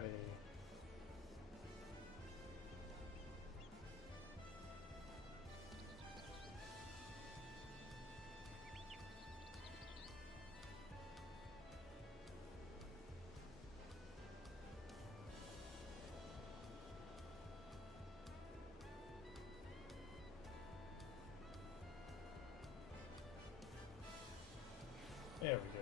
Alrighty. There we go.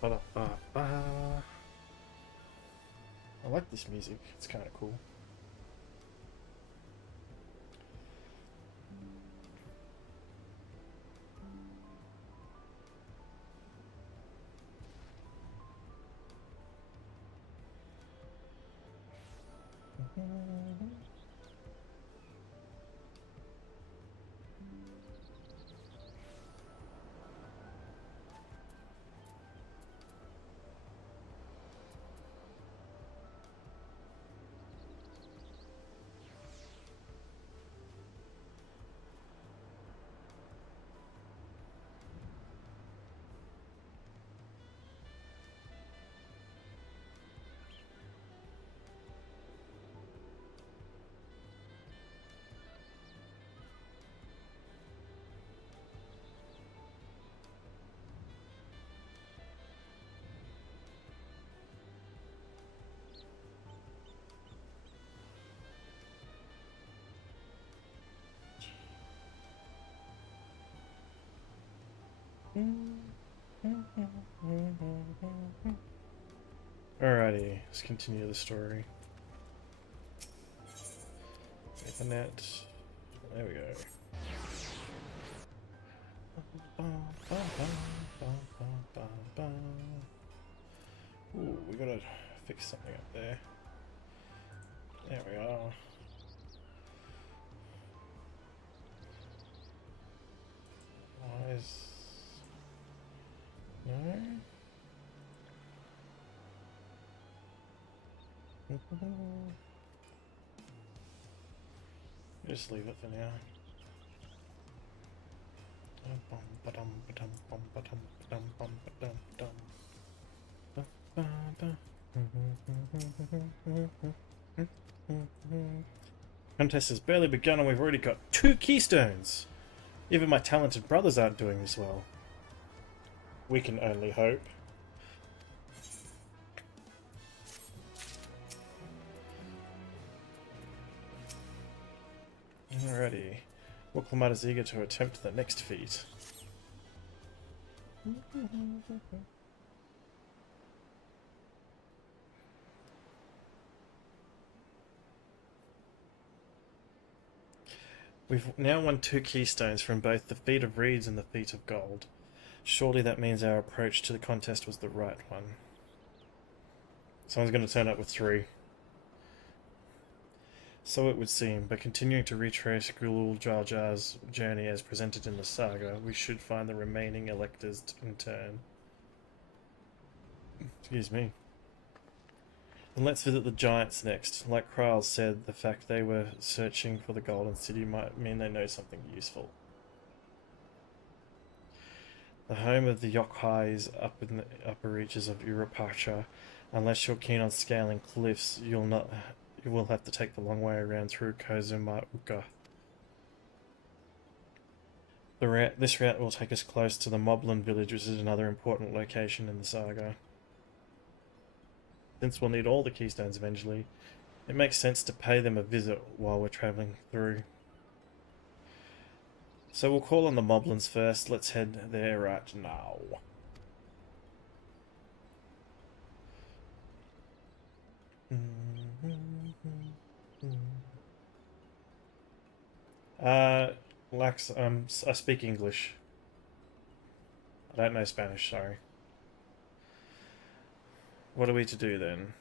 Ba-da-ba-ba. I like this music, it's kind of cool. Alrighty, let's continue the story. Make the net. There we go. Ooh, we gotta fix something up there. There we are. Why is... No? Just leave it for now. Contest has barely begun and we've already got 2 keystones. Even my talented brothers aren't doing this well. We can only hope. Alrighty. KookieLaH is eager to attempt the next feat. We've now won 2 keystones from both the Feat of Reeds and the Feat of Gold. Surely that means our approach to the contest was the right one. Someone's going to turn up with 3. So it would seem, but continuing to retrace Gulul Jar Jar's journey as presented in the saga, we should find the remaining electors in turn. Excuse me. And let's visit the giants next. Like Kral said, the fact they were searching for the Golden City might mean they know something useful. The home of the Yokai is up in the upper reaches of Urapacha. Unless you're keen on scaling cliffs, you will have to take the long way around through Kozumauka. This route will take us close to the Moblin village, which is another important location in the saga. Since we'll need all the keystones eventually, it makes sense to pay them a visit while we're travelling through. So we'll call on the Moblins first. Let's head there right now. Lax, I speak English. I don't know Spanish, sorry. What are we to do then?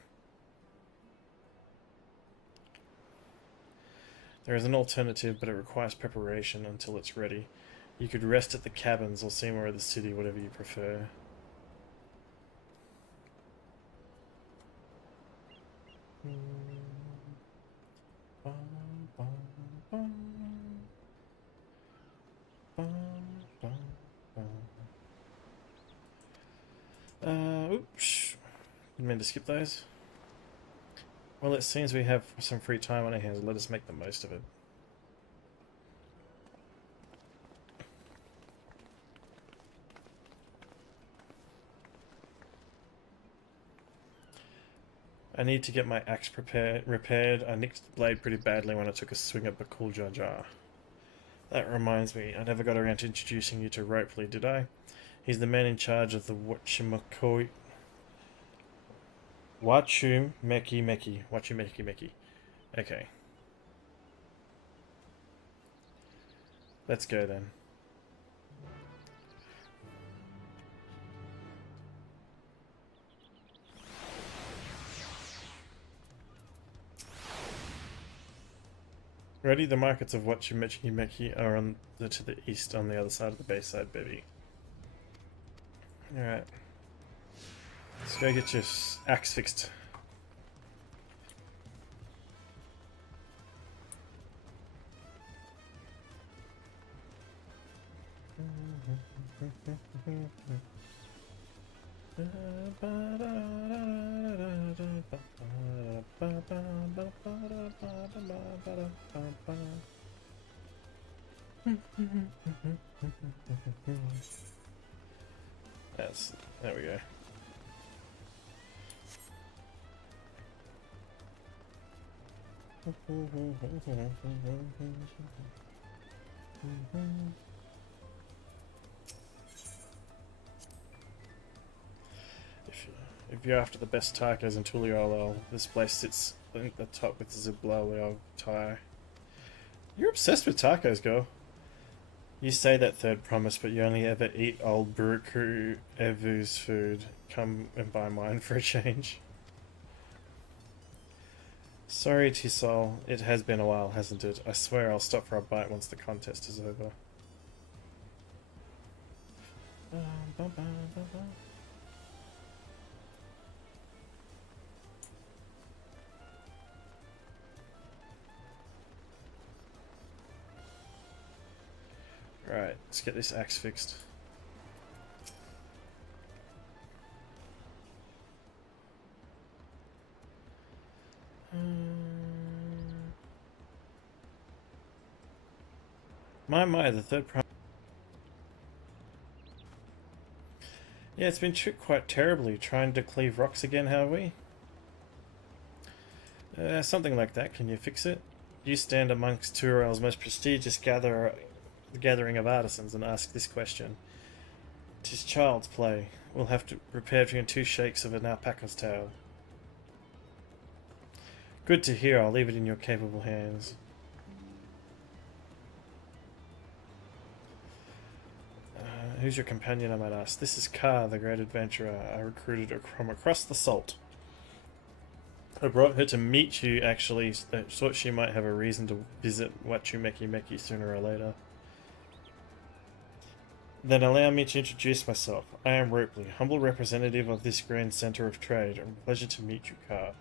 There is an alternative, but it requires preparation until it's ready. You could rest at the cabins or see more of the city, whatever you prefer. planning to skip those? Well, it seems we have some free time on our hands. Let us make the most of it. I need to get my axe repaired. I nicked the blade pretty badly when I took a swing at Bakul Jar Jar. That reminds me, I never got around to introducing you to Ropely, did I? He's the man in charge of the Wachumaki. Wachumeki. Okay. Let's go then. Ready? The markets of Wachumeki are to the east on the other side of the bayside, baby. Alright. Let's go get your axe fixed. There we go. If you're after the best tacos in Tuliolo, this place sits at the top with the Ziblao tire. You're obsessed with tacos, girl. You say that third promise, but you only ever eat old Buruku Evu's food. Come and buy mine for a change. Sorry, Tisol. It has been a while, hasn't it? I swear I'll stop for a bite once the contest is over. Right, let's get this axe fixed. My, the third prime. Yeah, it's been tricked quite terribly. Trying to cleave rocks again, have we? Something like that. Can you fix it? You stand amongst Turel's most prestigious gathering of artisans and ask this question. 'Tis child's play. We'll have to prepare between 2 shakes of an alpaca's tail. Good to hear. I'll leave it in your capable hands. Who's your companion, I might ask? This is Ka, the great adventurer I recruited from across the salt. I brought her to meet you, actually. I thought she might have a reason to visit Wachumeki sooner or later. Then allow me to introduce myself. I am Ropely, humble representative of this grand centre of trade. A pleasure to meet you, Ka.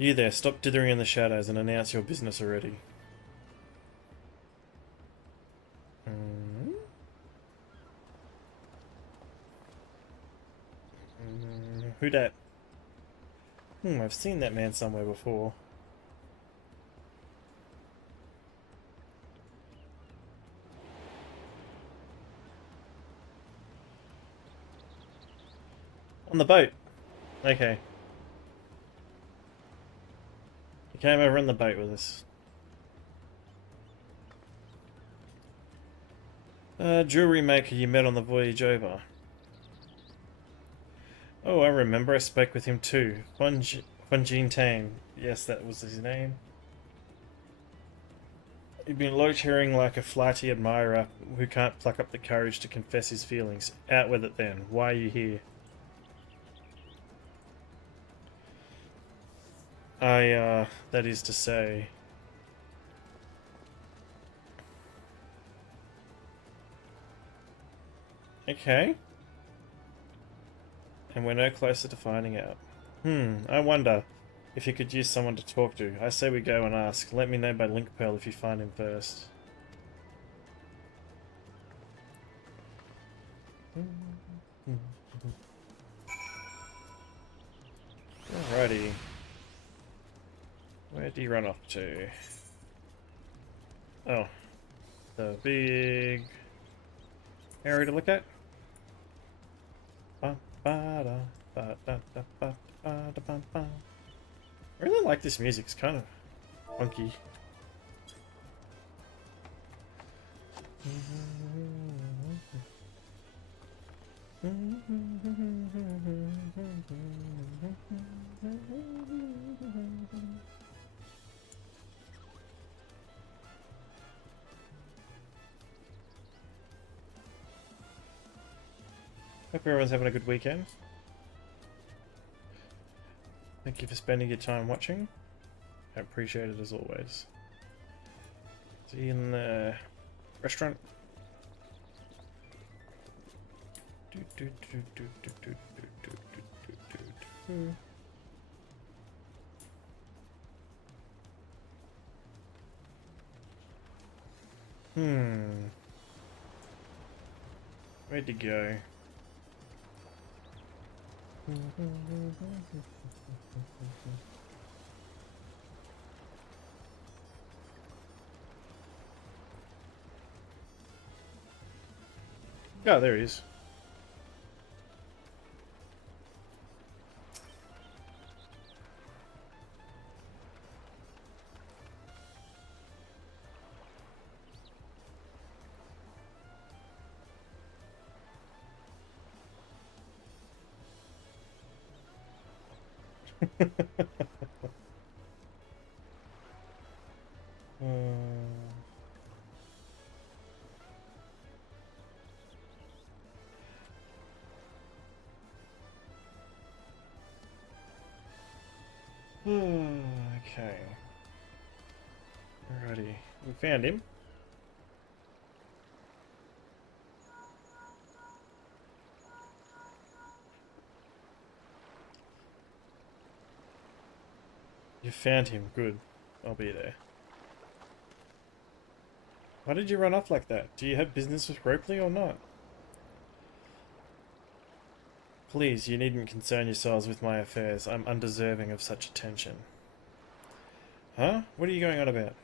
You there, stop dithering in the shadows and announce your business already. Who dat? I've seen that man somewhere before. On the boat. Okay. He came over on the boat with us. Jewelry maker you met on the voyage over. Oh, I remember. I spoke with him too. Huanjin Tang. Yes, that was his name. He'd been loitering like a flighty admirer who can't pluck up the courage to confess his feelings. Out with it then. Why are you here? That is to say... Okay. And we're no closer to finding out. I wonder if you could use someone to talk to. I say we go and ask. Let me know by link pearl if you find him first. Alrighty. Where do you run off to? Oh, the big area to look at. I really like this music. It's kind of funky. Hope everyone's having a good weekend. Thank you for spending your time watching. I appreciate it as always. See you in the restaurant. Where'd you go? Oh, there he is. Okay. Alrighty. We found him. You found him. Good. I'll be there. Why did you run off like that? Do you have business with Ropley or not? Please, you needn't concern yourselves with my affairs. I'm undeserving of such attention. Huh? What are you going on about?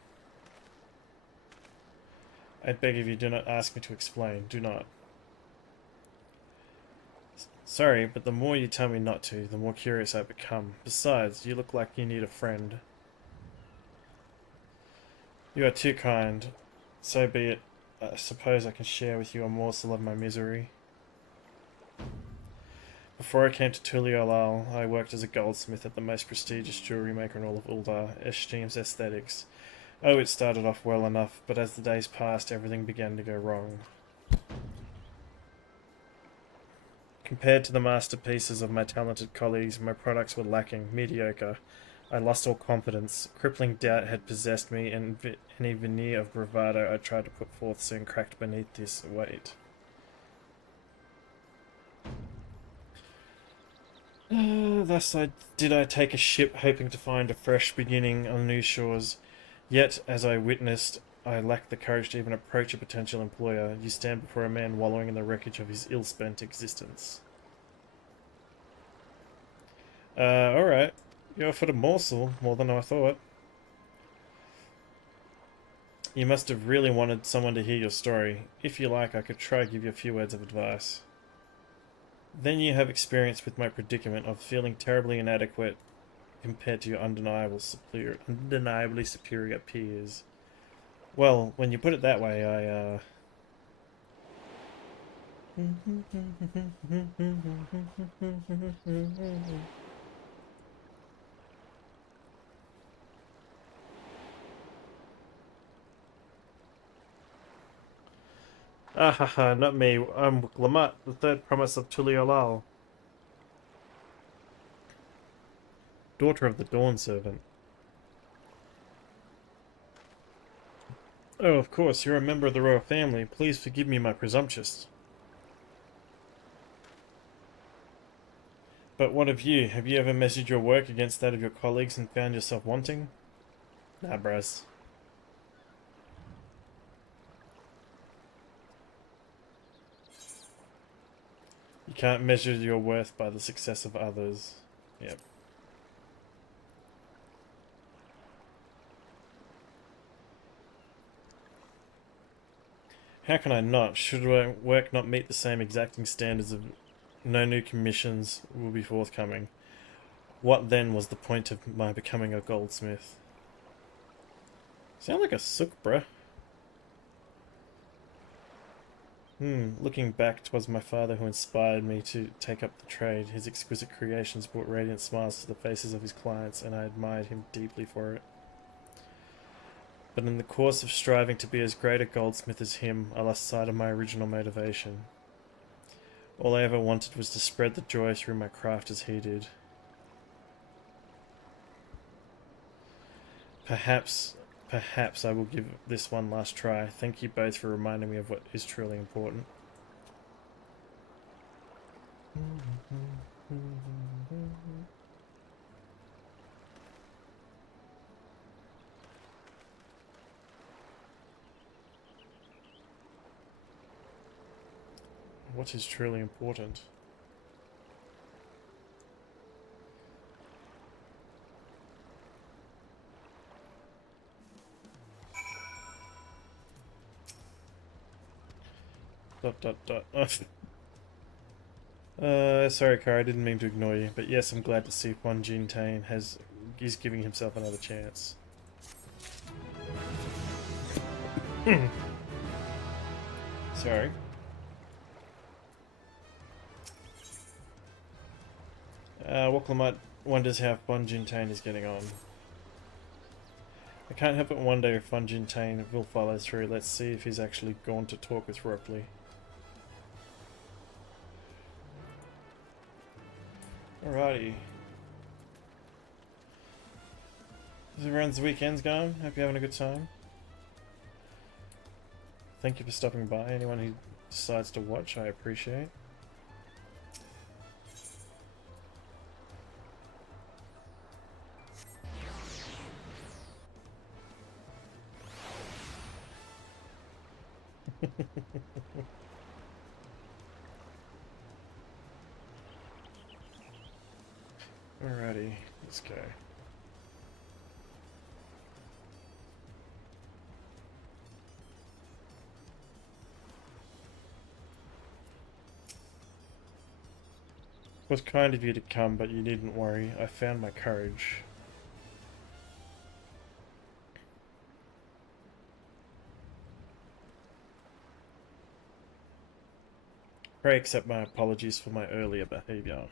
I beg of you, do not ask me to explain. Do not. Sorry, but the more you tell me not to, the more curious I become. Besides, you look like you need a friend. You are too kind. So be it. I suppose I can share with you a morsel of my misery. Before I came to KookieLaH, I worked as a goldsmith at the most prestigious jewellery maker in all of Uldar, Esteem's Aesthetics. Oh, it started off well enough, but as the days passed, everything began to go wrong. Compared to the masterpieces of my talented colleagues, my products were lacking, mediocre. I lost all confidence. Crippling doubt had possessed me, and any veneer of bravado I tried to put forth soon cracked beneath this weight. Thus did I take a ship, hoping to find a fresh beginning on new shores. Yet, as I witnessed, I lacked the courage to even approach a potential employer. You stand before a man wallowing in the wreckage of his ill-spent existence. Alright. You offered a morsel, more than I thought. You must have really wanted someone to hear your story. If you like, I could try to give you a few words of advice. Then you have experience with my predicament of feeling terribly inadequate compared to your undeniably superior peers. Well, when you put it that way, I, Ah ha ha, not me. I'm Lamat, the third promise of KookieLaH. Daughter of the Dawn Servant. Oh, of course, you're a member of the royal family. Please forgive me my presumptuous. But what of you? Have you ever measured your work against that of your colleagues and found yourself wanting? Nah, bros. You can't measure your worth by the success of others. Yep. How can I not? Should my work not meet the same exacting standards of no new commissions will be forthcoming? What then was the point of my becoming a goldsmith? Sound like a sook, bruh. Looking back, 'twas my father who inspired me to take up the trade. His exquisite creations brought radiant smiles to the faces of his clients, and I admired him deeply for it. But in the course of striving to be as great a goldsmith as him, I lost sight of my original motivation. All I ever wanted was to spread the joy through my craft as he did. Perhaps I will give this one last try. Thank you both for reminding me of what is truly important. What is truly important? Sorry, Kara, I didn't mean to ignore you, but yes, I'm glad to see Juan Jintain is giving himself another chance. Sorry. Waklamut wonders how Juan Jintain is getting on. I can't help but wonder if Juan Jintain will follow through. Let's see if he's actually gone to talk with Ropley. Alrighty. How's everyone's weekends going? Hope you're having a good time. Thank you for stopping by. Anyone who decides to watch, I appreciate. Alrighty, let's go. It was kind of you to come, but you needn't worry. I found my courage. Pray accept my apologies for my earlier behaviour.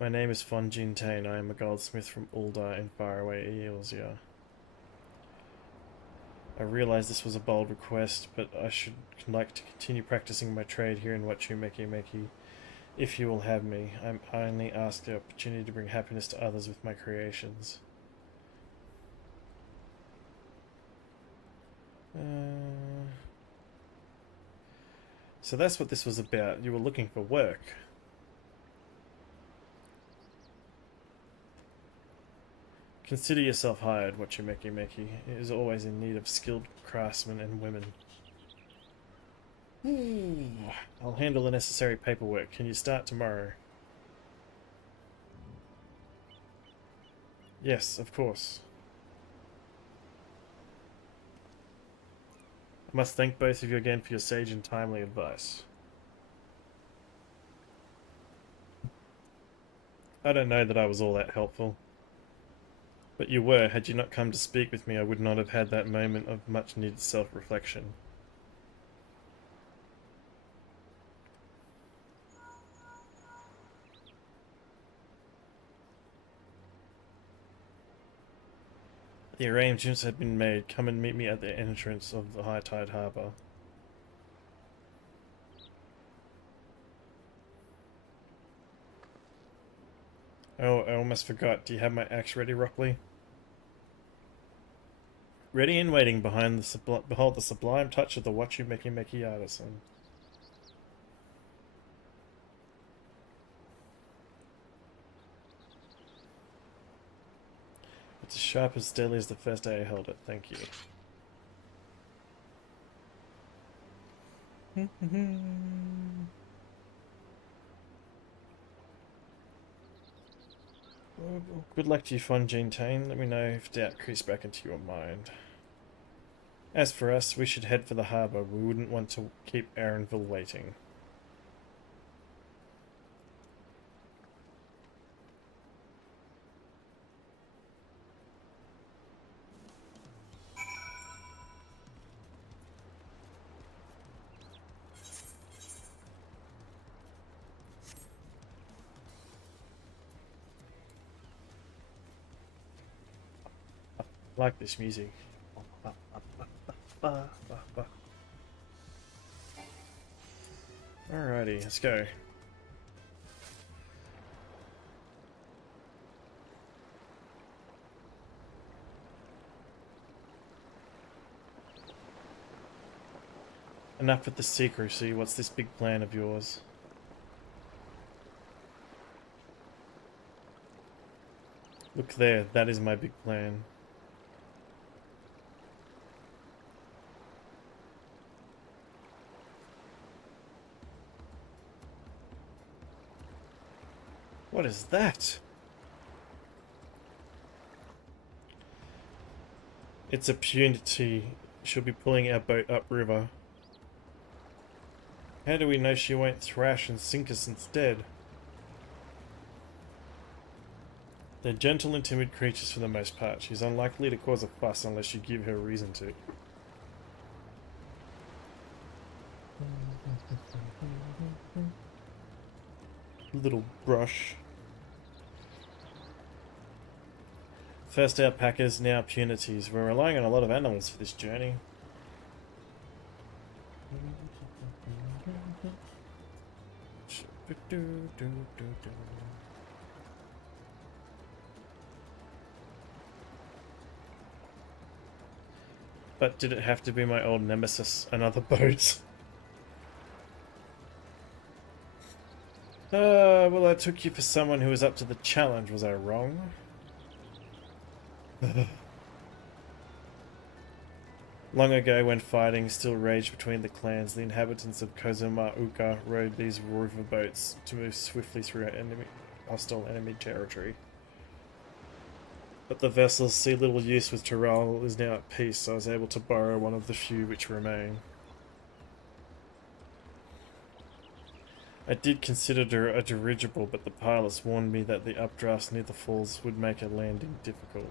My name is Juan Jintain. I am a goldsmith from Ulda in faraway Eorzea. I realize this was a bold request, but I should like to continue practicing my trade here in Wachumekimeki. If you will have me, I only ask the opportunity to bring happiness to others with my creations. So that's what this was about. You were looking for work. Consider yourself hired, Wachumekimeki. It is always in need of skilled craftsmen and women. I'll handle the necessary paperwork. Can you start tomorrow? Yes, of course. I must thank both of you again for your sage and timely advice. I don't know that I was all that helpful. But you were. Had you not come to speak with me, I would not have had that moment of much needed self-reflection. The arrangements had been made. Come and meet me at the entrance of the High Tide Harbour. Oh, I almost forgot. Do you have my axe ready, Rockley? Ready and waiting behind the behold the sublime touch of the Wachumekimeki artisan. It's as sharp as deadly as the first day I held it. Thank you. Good luck to you, Fun Gene Tane. Let me know if doubt creeps back into your mind. As for us, we should head for the harbour. We wouldn't want to keep Aaronville waiting. I like this music. Alrighty, let's go. Enough with the secrecy. What's this big plan of yours? Look there, that is my big plan. What is that? It's a punity. She'll be pulling our boat upriver. How do we know she won't thrash and sink us instead? They're gentle and timid creatures for the most part. She's unlikely to cause a fuss unless you give her reason to. Little brush. First alpacas, now punities. We're relying on a lot of animals for this journey. But did it have to be my old nemesis, another boat? Well, I took you for someone who was up to the challenge. Was I wrong? Long ago, when fighting still raged between the clans, the inhabitants of Kozuma-uka rode these river boats to move swiftly through hostile enemy territory. But the vessels see little use with Trail is now at peace, so I was able to borrow one of the few which remain. I did consider a dirigible, but the pilots warned me that the updrafts near the falls would make a landing difficult.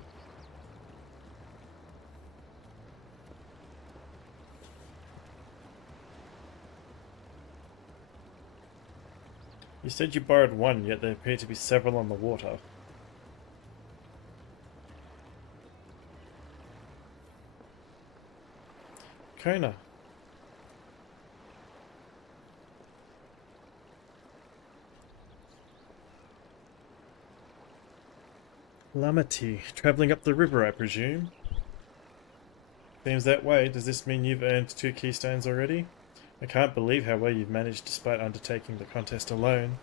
You said you borrowed one, yet there appear to be several on the water. Kona. Lamati, travelling up the river, I presume. Seems that way. Does this mean you've earned 2 keystones already? I can't believe how well you've managed despite undertaking the contest alone.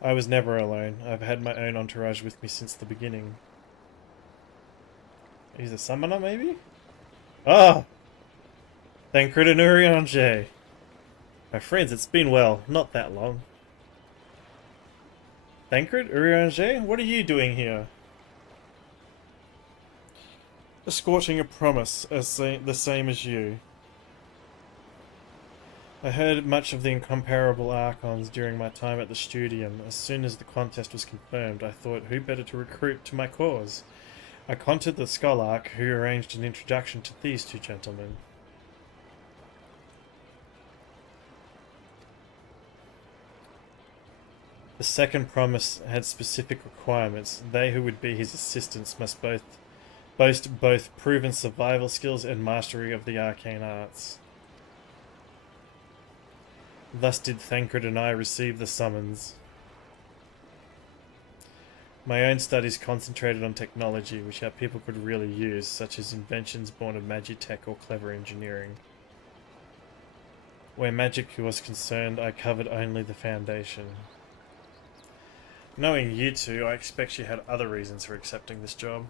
I was never alone. I've had my own entourage with me since the beginning. He's a summoner, maybe? Ah! Thancred and Urianger. My friends, it's been, well, not that long. Thancred? Urianger? What are you doing here? Escorting a promise, the same as you. I heard much of the incomparable Archons during my time at the Studium. As soon as the contest was confirmed, I thought, who better to recruit to my cause? I contacted the Scholarch, who arranged an introduction to these 2 gentlemen. The second promise had specific requirements. They who would be his assistants must boast both proven survival skills and mastery of the arcane arts. Thus did Thancred and I receive the summons. My own studies concentrated on technology, which our people could really use, such as inventions born of magitech or clever engineering. Where magic was concerned, I covered only the foundation. Knowing you two, I expect you had other reasons for accepting this job.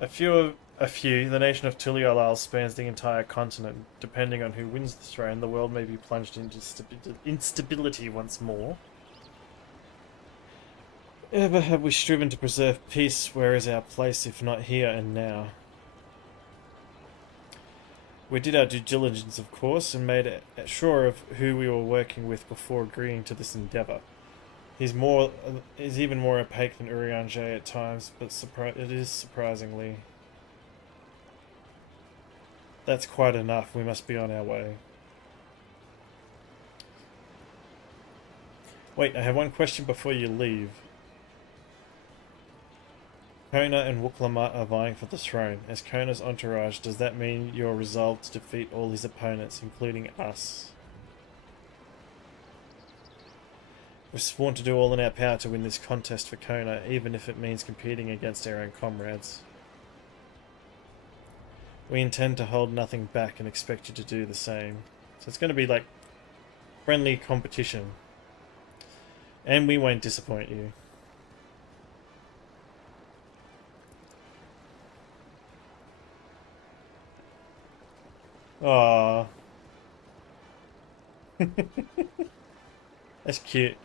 A a few. The nation of KookieLaH spans the entire continent. Depending on who wins the throne, the world may be plunged into instability once more. Ever have we striven to preserve peace? Where is our place if not here and now? We did our due diligence, of course, and made sure of who we were working with before agreeing to this endeavour. He's even more opaque than Urianger at times, but it is surprisingly. That's quite enough. We must be on our way. Wait, I have one question before you leave. Kona and Wooklamat are vying for the throne. As Kona's entourage, does that mean you're resolved to defeat all his opponents, including us? We've sworn to do all in our power to win this contest for Kona, even if it means competing against our own comrades. We intend to hold nothing back and expect you to do the same. So it's going to be like friendly competition. And we won't disappoint you. Aww. That's cute.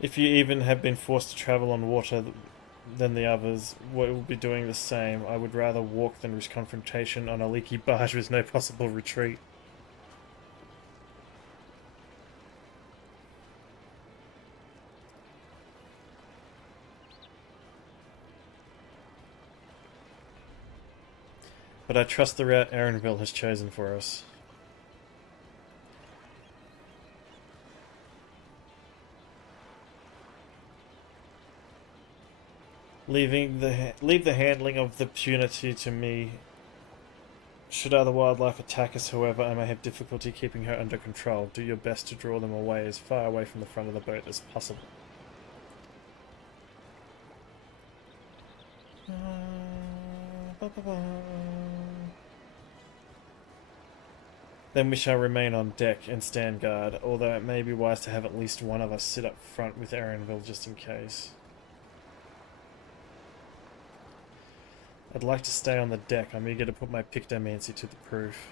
If you even have been forced to travel on water than the others, we will be doing the same. I would rather walk than risk confrontation on a leaky barge with no possible retreat. But I trust the route Erenville has chosen for us. Leave the handling of the punity to me. Should other wildlife attack us, however, I may have difficulty keeping her under control. Do your best to draw them away as far away from the front of the boat as possible. Then we shall remain on deck and stand guard, although it may be wise to have at least one of us sit up front with Erenville just in case. I'd like to stay on the deck. I'm eager to put my pictomancy to the proof.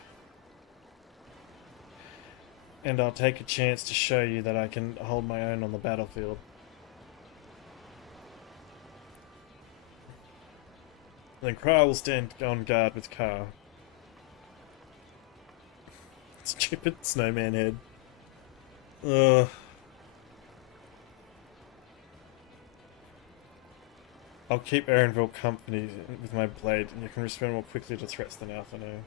And I'll take a chance to show you that I can hold my own on the battlefield. Then Kra will stand on guard with Ka. Stupid snowman head. Ugh. I'll keep Erenville company with my blade, and you can respond more quickly to threats than Alphino.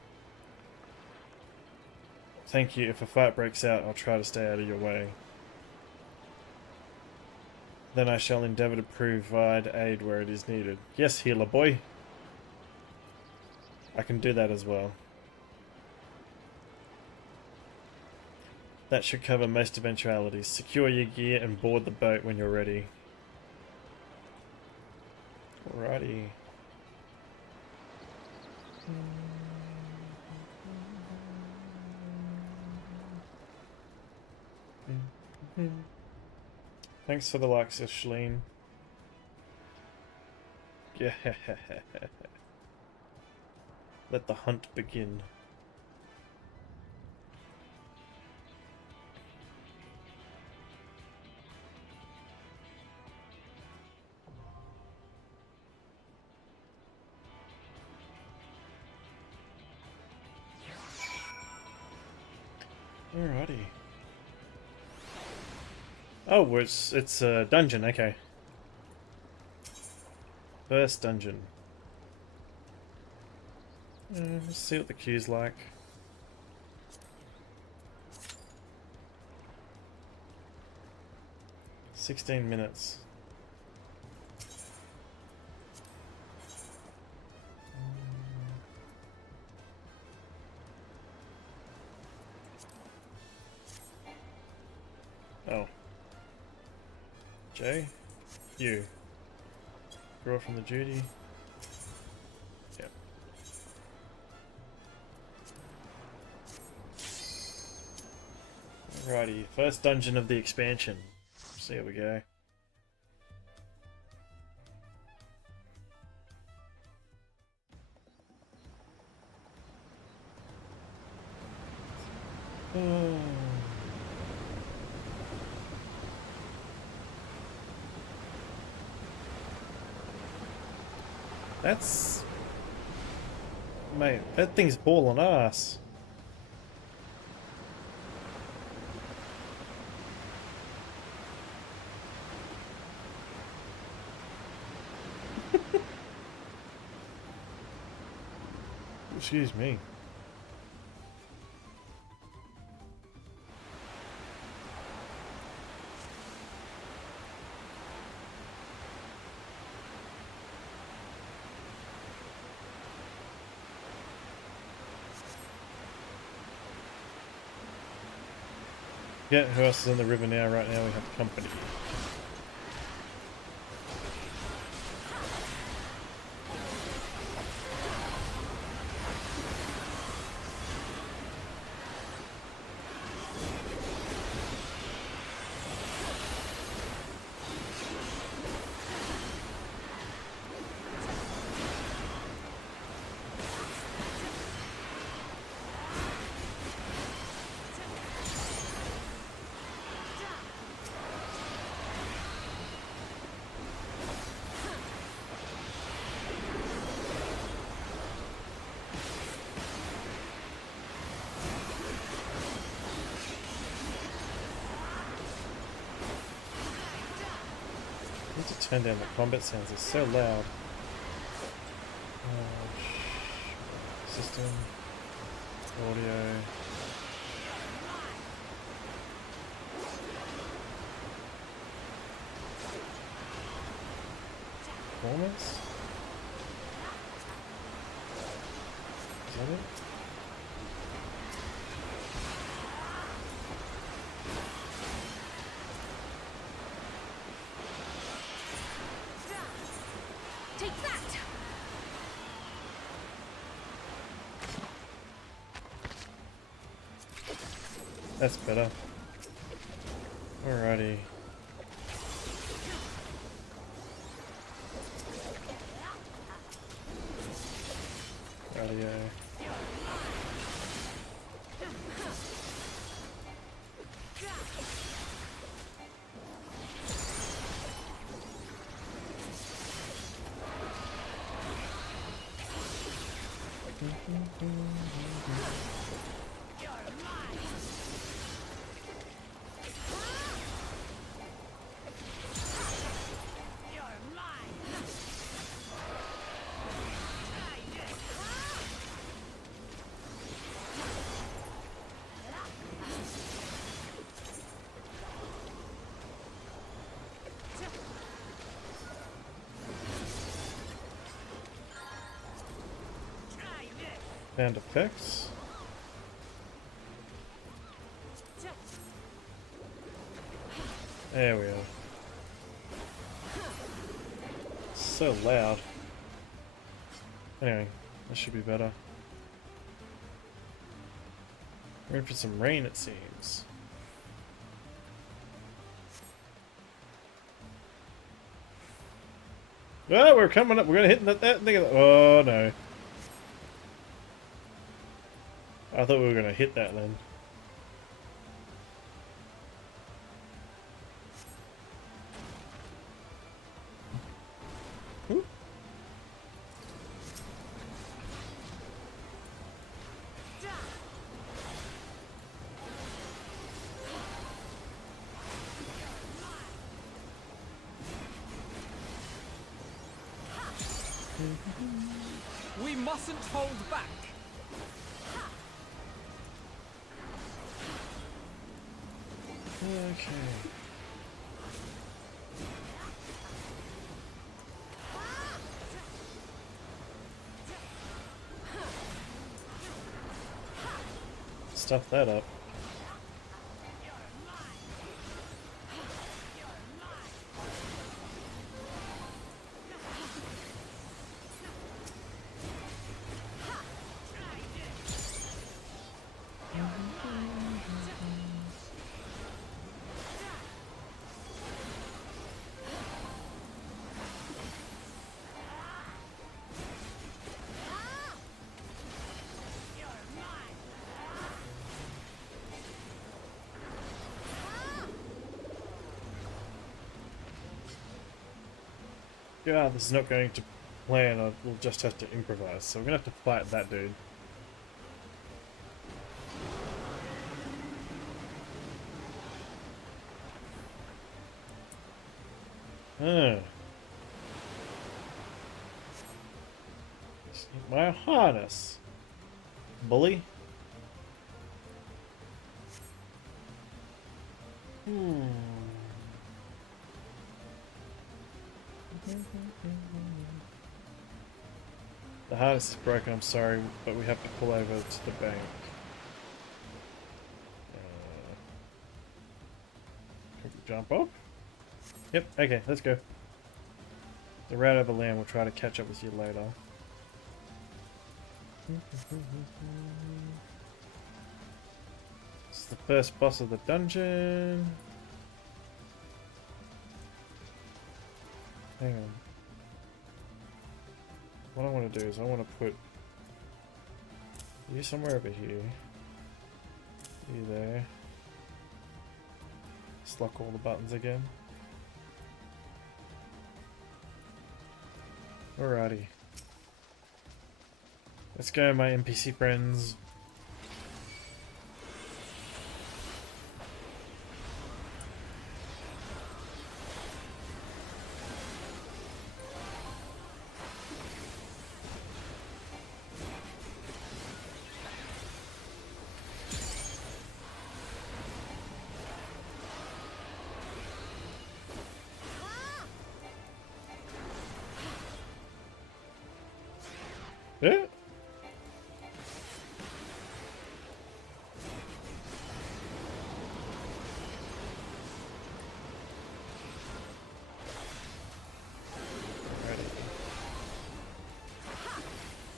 Thank you. If a fight breaks out, I'll try to stay out of your way. Then I shall endeavour to provide aid where it is needed. Yes, healer boy. I can do that as well. That should cover most eventualities. Secure your gear and board the boat when you're ready. Alrighty. Thanks for the likes, Ashleen. Yeah. Let the hunt begin. Alrighty. Oh, it's a dungeon, okay. First dungeon. Let's see what the queue's like. $16 minutes. Oh. Jay? You. Draw from the duty. Yep. Alrighty, first dungeon of the expansion. See how we go. Oh. That's... Mate, that thing's hauling ass. Excuse me. Yeah, who else is in the river now? Right now we have company. I need to turn down the combat sounds, they're so loud. System, audio. Performance? Is that it? Take that! That's better. Alrighty. Radio. Sound effects. There we are. So loud. Anyway, that should be better. We're in for some rain, it seems. Oh, we're coming up. We're gonna hit that thing. Oh no. I thought we were gonna hit that then. Ooh. We mustn't hold back. Okay. Stuff that up. yeah, this is not going to plan, we'll just have to improvise. So we're gonna have to fight that dude. My harness. Bully? The harness is broken, I'm sorry, but we have to pull over to the bank. Can we jump up? Yep, okay, let's go. The route over land, we'll try to catch up with you later. This is the first boss of the dungeon. Hang on. What I want to do is I want to put you somewhere over here. You there. Just lock all the buttons again. Alrighty. Let's go, my NPC friends. Yeah.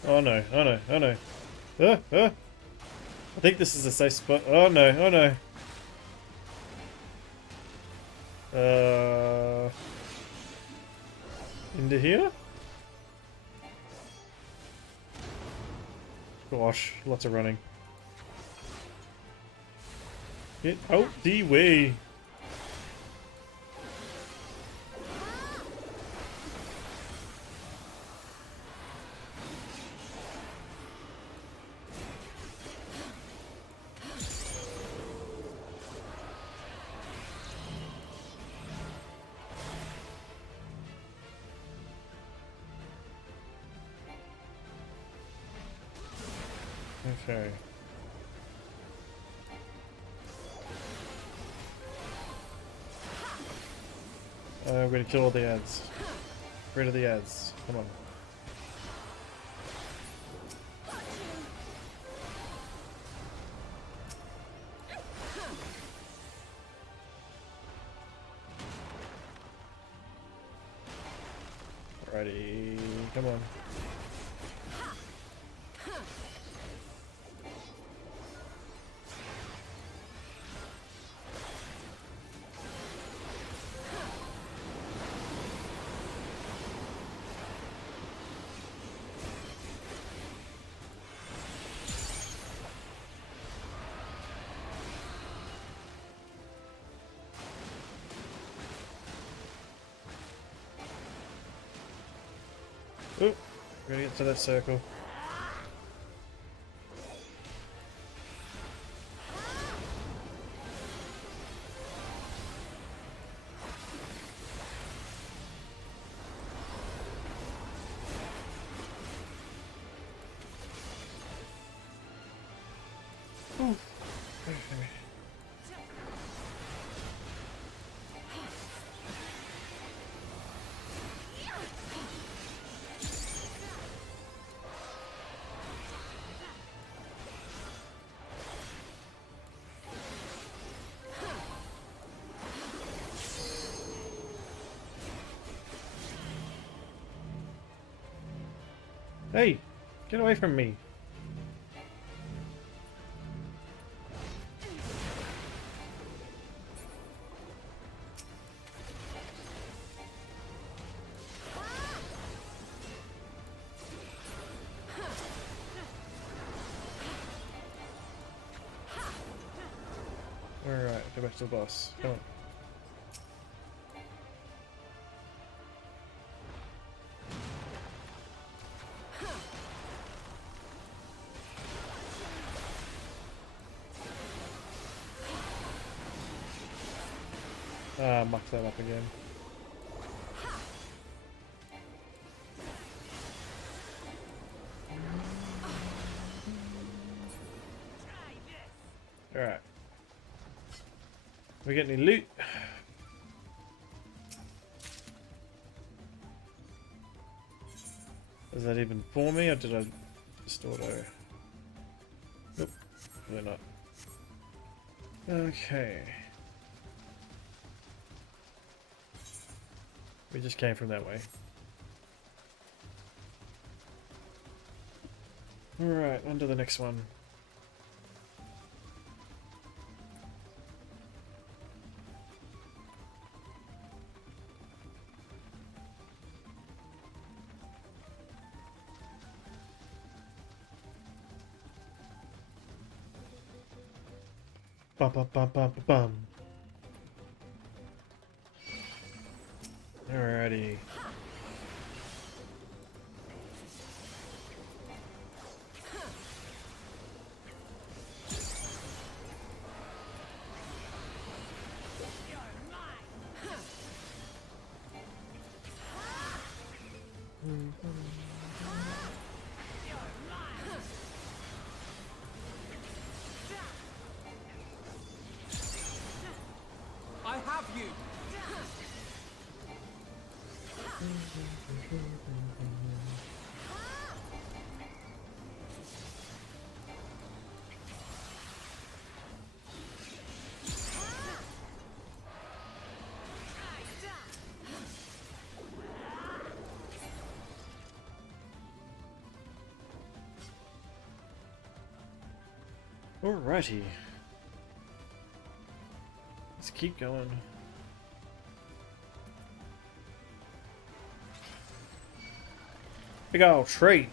Oh no, oh no, oh no. I think this is a safe spot. Oh no, oh no. Into here? Gosh, lots of running. Get out the way. Okay. I'm gonna kill all the ads. Get rid of the ads. Come on. Alrighty. Come on. Oh, we're gonna get to that circle. Ooh. Hey, get away from me. Alright, go back to the boss. Come on. Ah, muck that up again. Alright. We get any loot? Is that even for me, or did I just auto? Nope, they're not. Okay. We just came from that way. Alright, on to the next one. Bum bum bum bum bum. Alrighty. I have you. Alrighty. Let's keep going. Big ol' tree.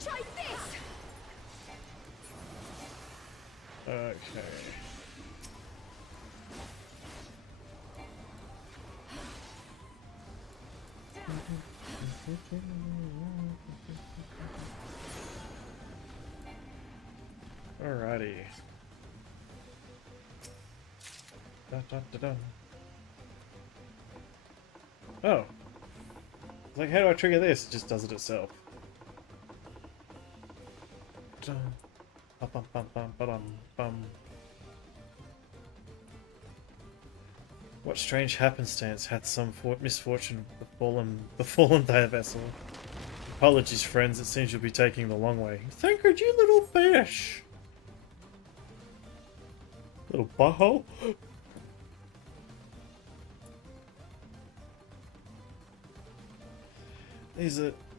Try this. Okay. Alrighty. Da, da, da, da. Oh. It's like, how do I trigger this? It just does it itself. Dun. Bum, bum, bum, bum, ba-dum, bum. What strange happenstance hath some misfortune befallen thy vessel? Apologies, friends. It seems you'll be taking the long way. Thank you, you little fish. Little butthole.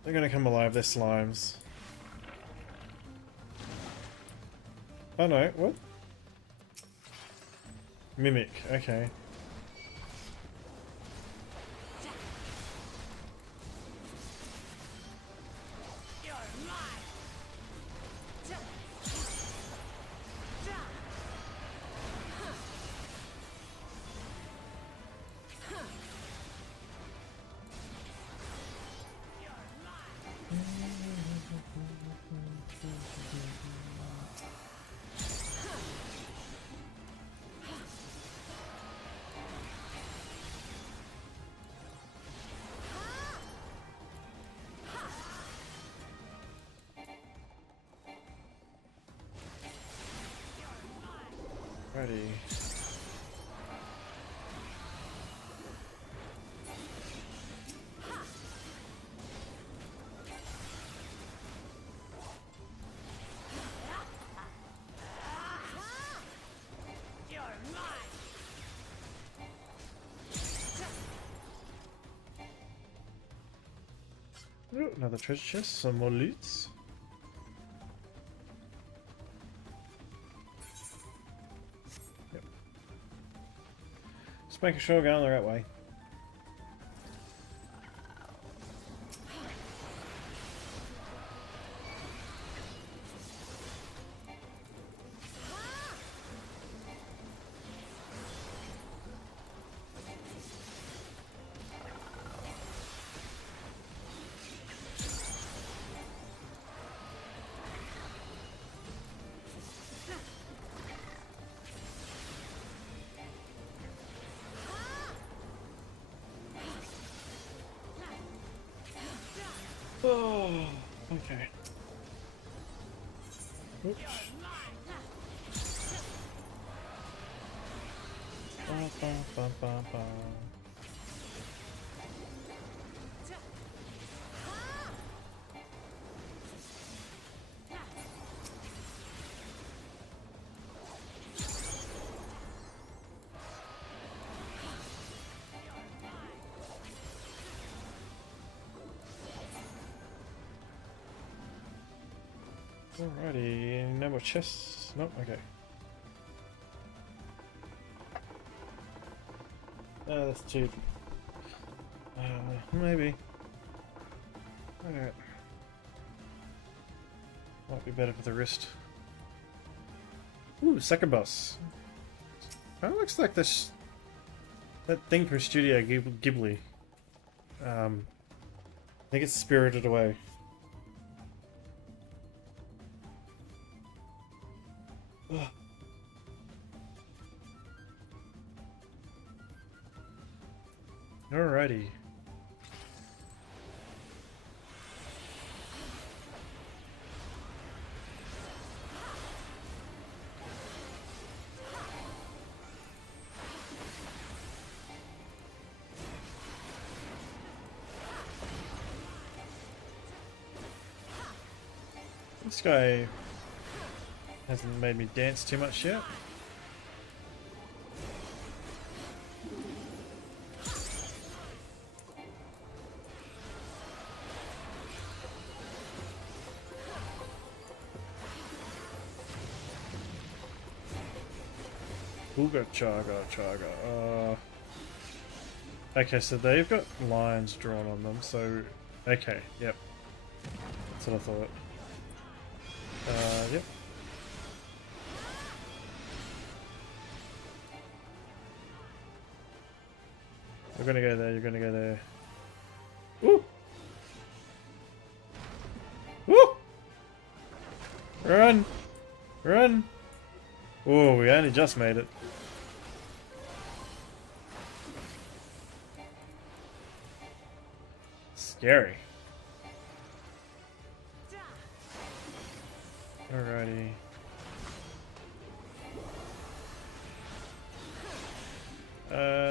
They're gonna come alive, they're slimes. Oh no, what? Mimic, okay. Ready. Ooh, another treasure chest, some more loots. Just making sure we're going the right way. Oh, okay. Oops. Ba, ba, ba, ba, ba. Alrighty, no more chests. Nope, okay. That's cheap. Maybe. Alright. Might be better for the wrist. Ooh, second boss. That looks like this. That thing from Studio Ghibli. I think it's Spirited Away. Ugh. Alrighty. This guy hasn't made me dance too much yet. Ooga chaga chaga. Okay, so they've got lines drawn on them, so okay, yep. That's what I thought. Yep. We're gonna go there, you're gonna go there. Woo! Woo! Run! Run! Oh, we only just made it. Scary. Alrighty.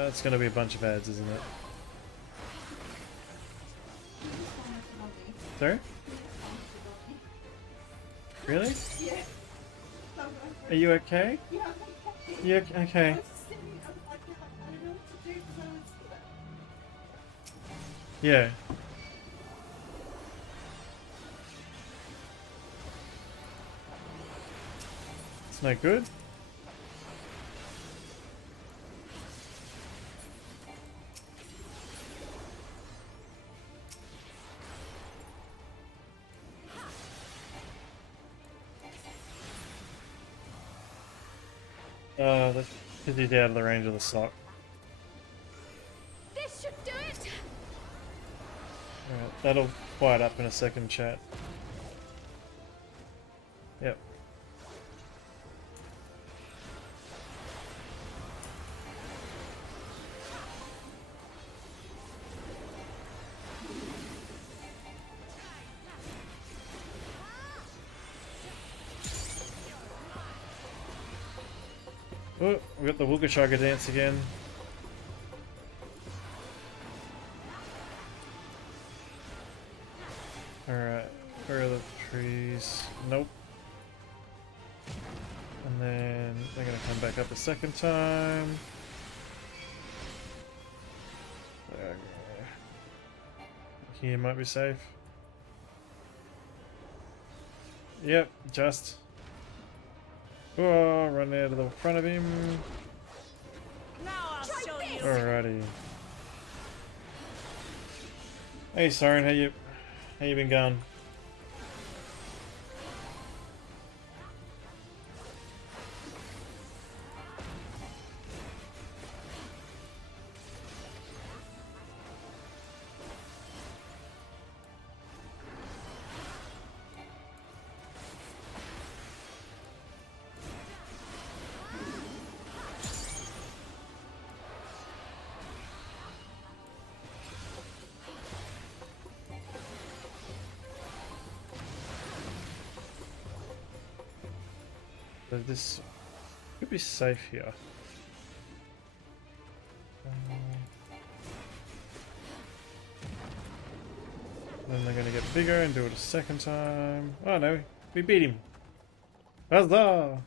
It's gonna be a bunch of ads, isn't it? Sorry? Really? Yeah. Are you okay? Yeah. You okay? I was just thinking, I was like, I don't know what to do because I was. Yeah. It's no good. That's because he's out of the range of the sock. This should do it. Alright, that'll quiet up in a second, chat. Yep. Oh, we got the Wooga Chugga dance again. Alright, where are the trees? Nope. And then they're gonna come back up a second time. Here might be safe. Yep, just. Oh, run out of the front of him. Now I'll show you Alrighty. Hey Siren, how you been going? So this could be safe here. Then they're gonna get bigger and do it a second time. Oh no, we beat him. Huzzah!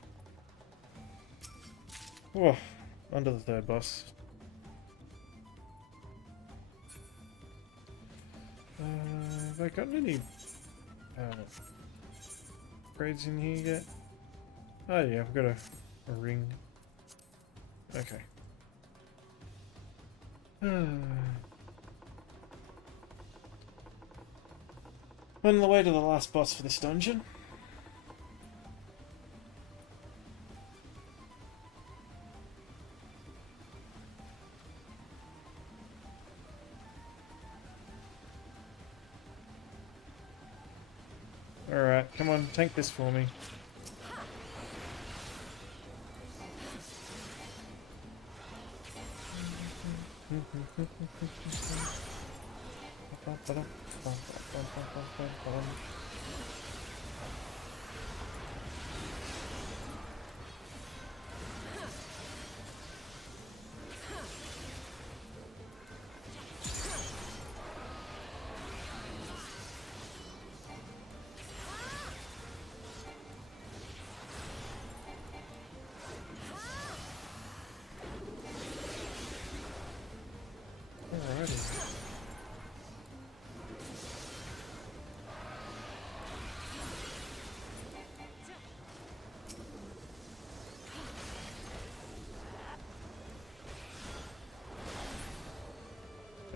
Whoa, under the third boss. Have I gotten any upgrades in here yet? Oh yeah, I've got a ring. Okay. On the way to the last boss for this dungeon. Alright, come on, tank this for me. Alrighty.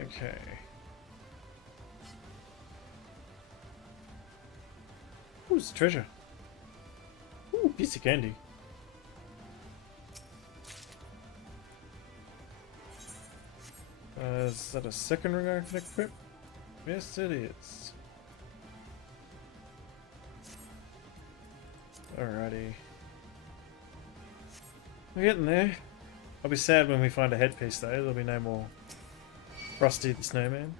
Okay. Ooh, it's a treasure. Ooh, piece of candy. Is that a second ring I can equip? Yes, it is. Alrighty. We're getting there. I'll be sad when we find a headpiece though. There'll be no more Frosty the Snowman.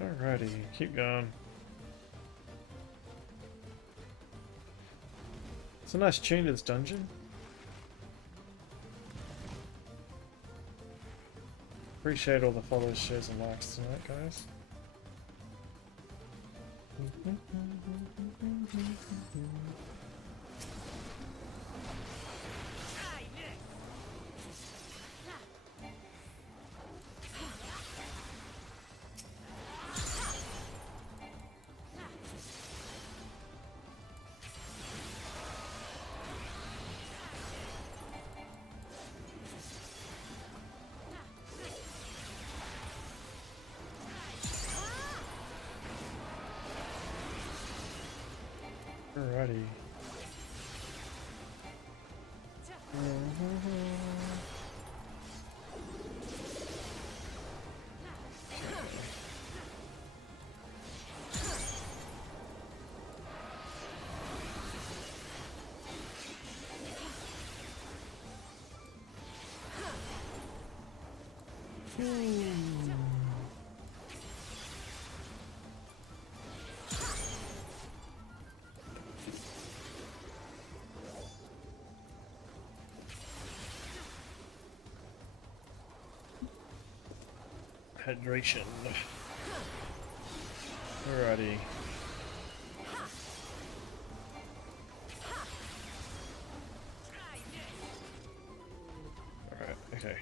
Alrighty, keep going. It's a nice tune to this dungeon. Appreciate all the follows, shares, and likes tonight, guys. Alrighty. Hydration. Alrighty. Alright, okay.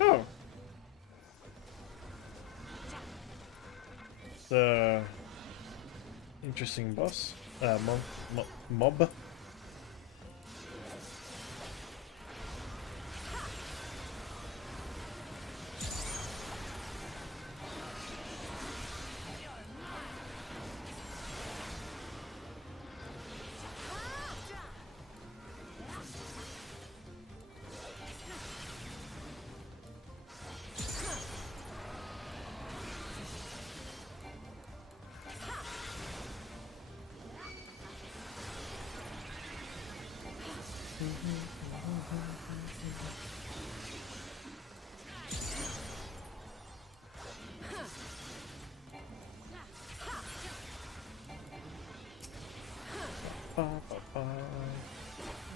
Oh! The interesting boss. Mob.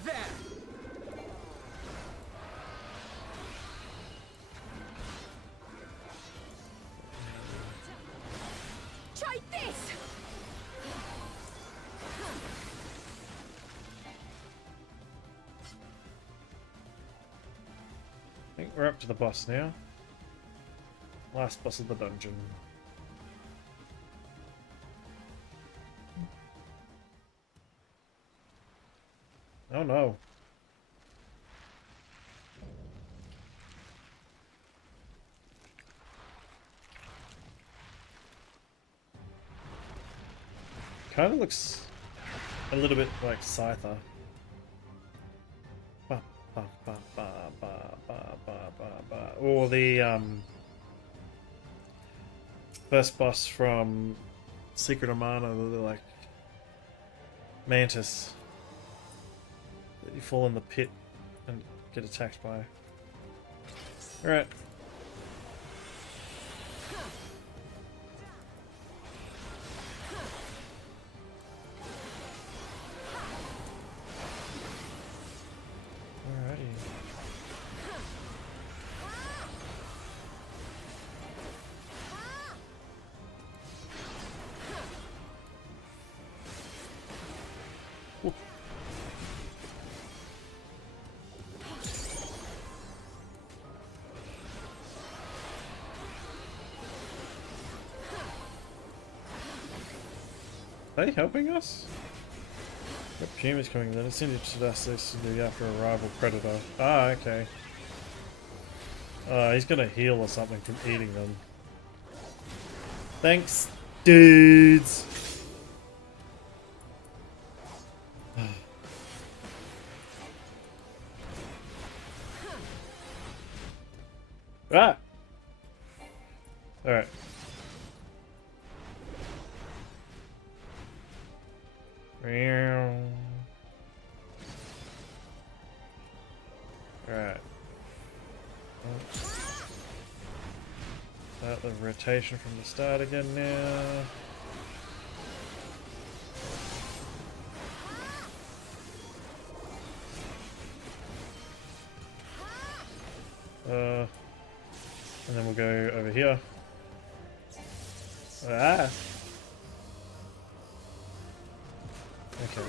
There! Try this! I think we're up to the boss now. Last boss of the dungeon. Oh no. Kind of looks a little bit like Scyther. Ba, ba, ba, ba, ba, ba, ba, ba, ba. Or the first boss from Secret of Mana, the like Mantis. That you fall in the pit and get attacked by. Alright. Alrighty. Ooh. Are they helping us? Yep, Puma's coming then. It's interested us this to do after a rival predator. Ah, okay. He's gonna heal or something from eating them. Thanks, dudes! Ah! Alright. Alright. Start the rotation from the start again now. And then we'll go over here. Ah! Okay.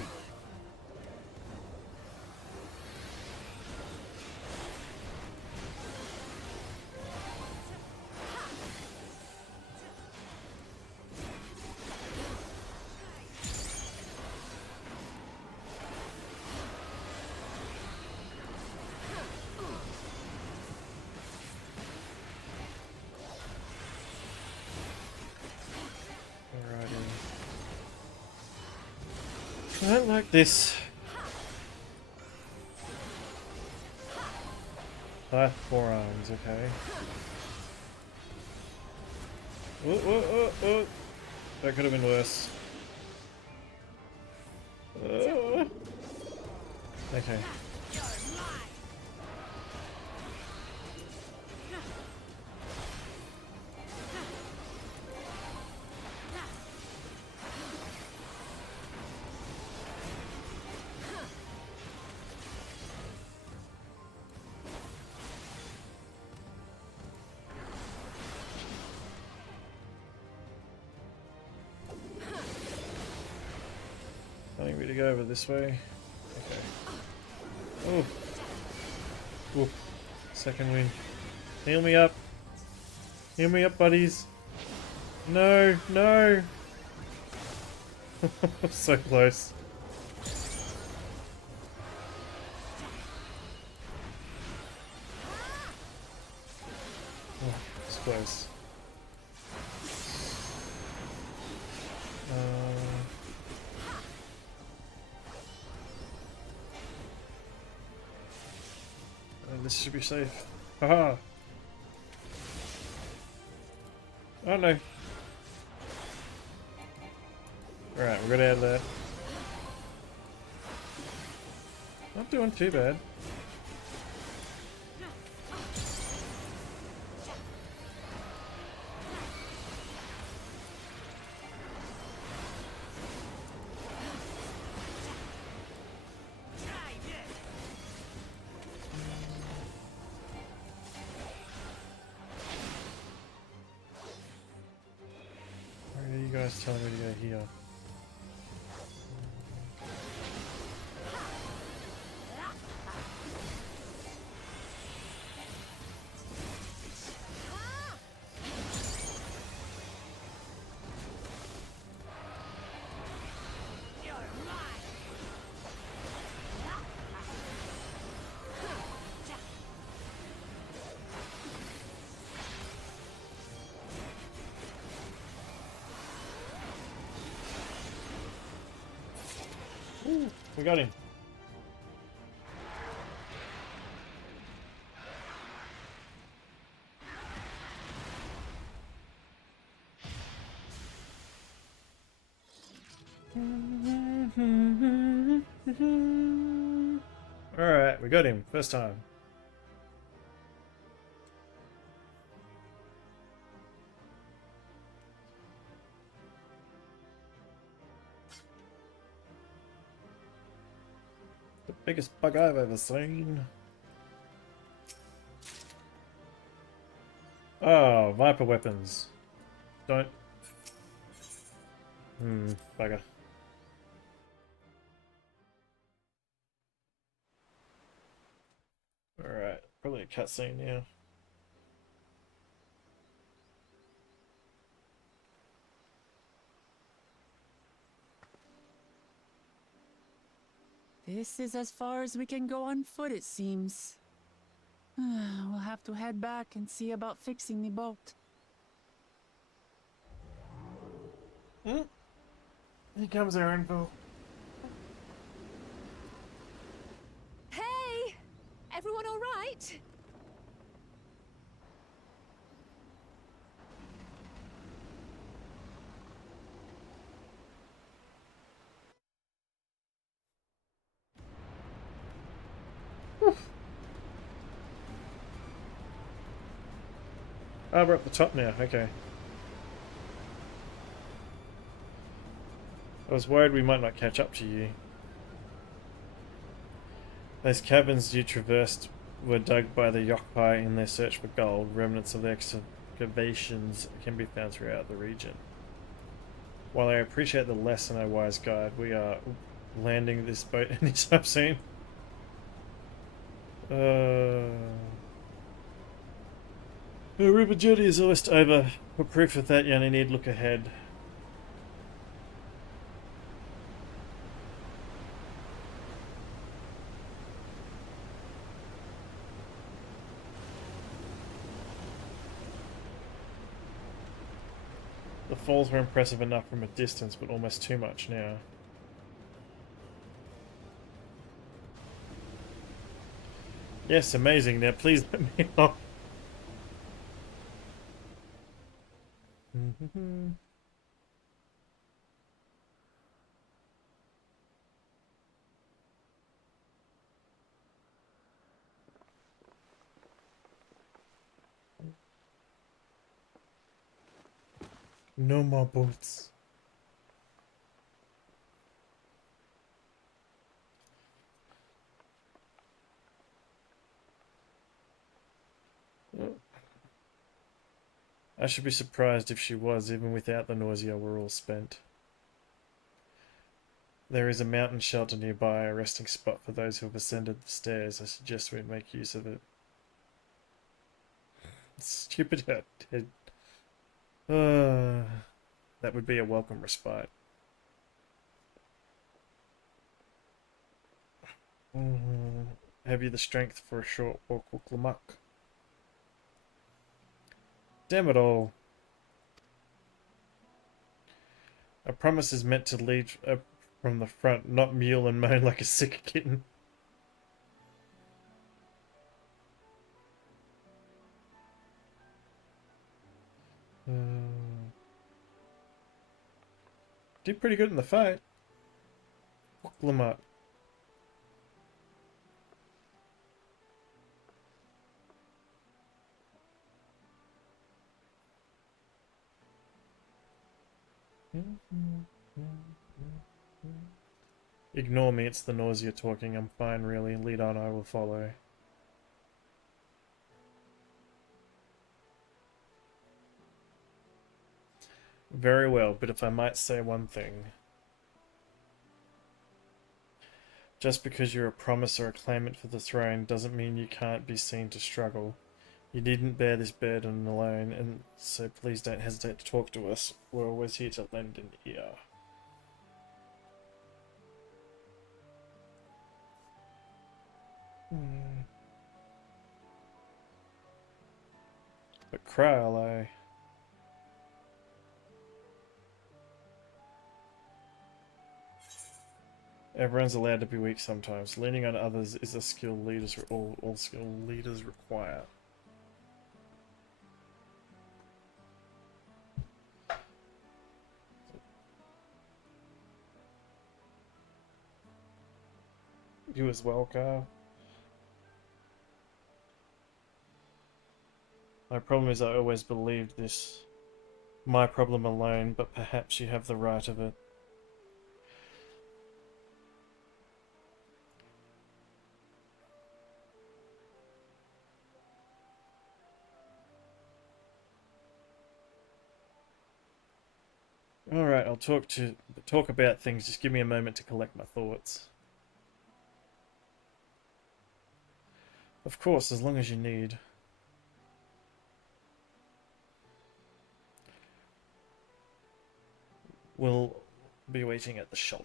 I don't like this. High forearms, okay. Oh, oh, oh, oh. That could have been worse. Okay. I think we need to go over this way. Okay. Oh. Oh. Second win. Heal me up. Heal me up, buddies. No, no. So close. Oh, it's close. This should be safe. Haha! Oh no! Alright, we're gonna add that. Not doing too bad. You guys telling me to go here. Ooh, we got him. Alright, we got him. First time. The biggest bug I've ever seen. Oh, Viper weapons. Don't. Bugger. Alright, probably a cutscene now. This is as far as we can go on foot, it seems. We'll have to head back and see about fixing the boat. Here comes our info. Hey! Everyone all right? Oh, we're up the top now, okay. I was worried we might not catch up to you. Those caverns you traversed were dug by the Yokpai in their search for gold. Remnants of the excavations can be found throughout the region. While I appreciate the lesson, O wise guide, we are landing this boat anytime soon. The river journey is almost over. For proof of that, you only need look ahead. The falls were impressive enough from a distance, but almost too much now. Yes, amazing. Now please let me off. No more boats. I should be surprised if she was, even without the nausea we're all spent. There is a mountain shelter nearby, a resting spot for those who have ascended the stairs. I suggest we make use of it. Stupid head. That would be a welcome respite. Have you the strength for a short walk, KookieLaH? Damn it all. A promise is meant to lead from the front, not mule and moan like a sick kitten. Did pretty good in the fight. KookieLaH. Ignore me, it's the nausea talking. I'm fine, really. Lead on, I will follow. Very well, but if I might say one thing. Just because you're a promise or a claimant for the throne doesn't mean you can't be seen to struggle. You needn't bear this burden alone, and so please don't hesitate to talk to us. We're always here to lend an ear. But KookieLaH. Everyone's allowed to be weak sometimes. Leaning on others is a skill leaders all skill leaders require. You as well, Carl. My problem is I always believed this. My problem alone, but perhaps you have the right of it. Alright, I'll talk about things. Just give me a moment to collect my thoughts. Of course, as long as you need. We'll be waiting at the shelter.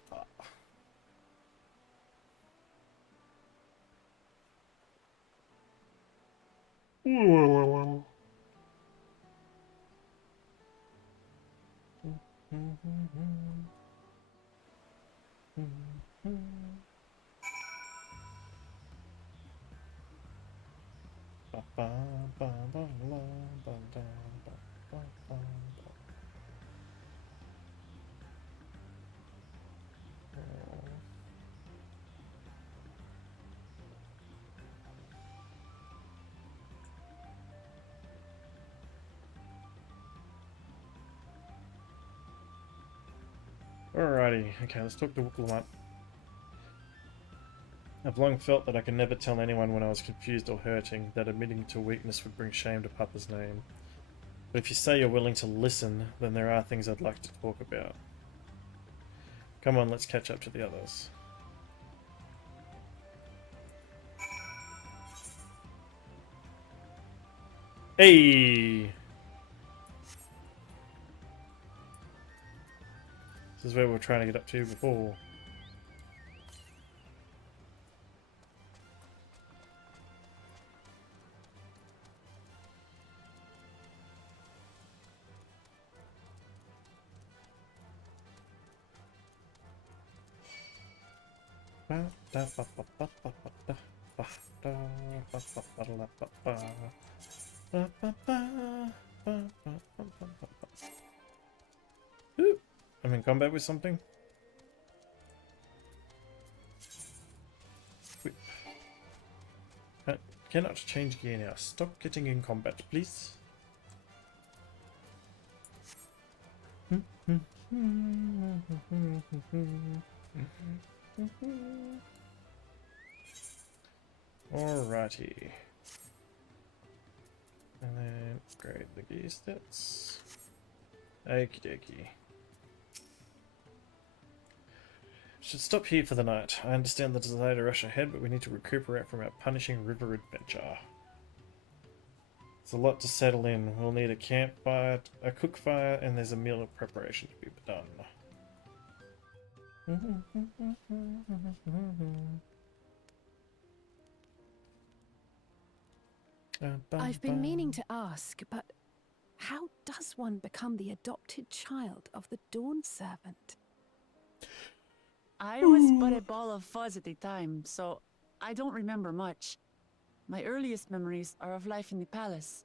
Alrighty, okay, let's talk to KookieLaH. I've long felt that I could never tell anyone when I was confused or hurting, that admitting to weakness would bring shame to Papa's name. But if you say you're willing to listen, then there are things I'd like to talk about. Come on, let's catch up to the others. Hey! This is where we were trying to get up to before. Ooh, I'm in combat with something. Whip. Cannot change gear now. Stop getting in combat, please. Alrighty. And then upgrade the gear stats. Okie dokie. Should stop here for the night. I understand the desire to rush ahead, but we need to recuperate from our punishing river adventure. There's a lot to settle in. We'll need a campfire, a cook fire, and there's a meal preparation to be done. I've been meaning to ask, but how does one become the adopted child of the Dawn Servant? I was but a ball of fuzz at the time, so I don't remember much. My earliest memories are of life in the palace.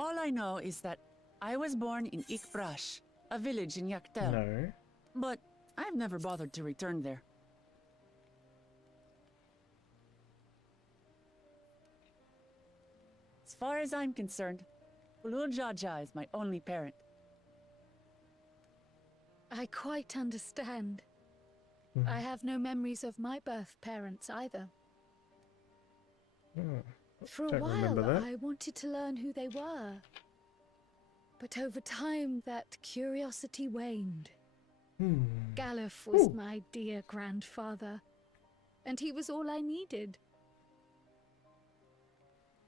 All I know is that I was born in Ikbrash, a village in Yaktel. No. But I've never bothered to return there. As far as I'm concerned, Ulul Jaja is my only parent. I quite understand. I have no memories of my birth parents either. For a Don't remember while, that. I wanted to learn who they were. But over time, that curiosity waned. Galuf was my dear grandfather, and he was all I needed.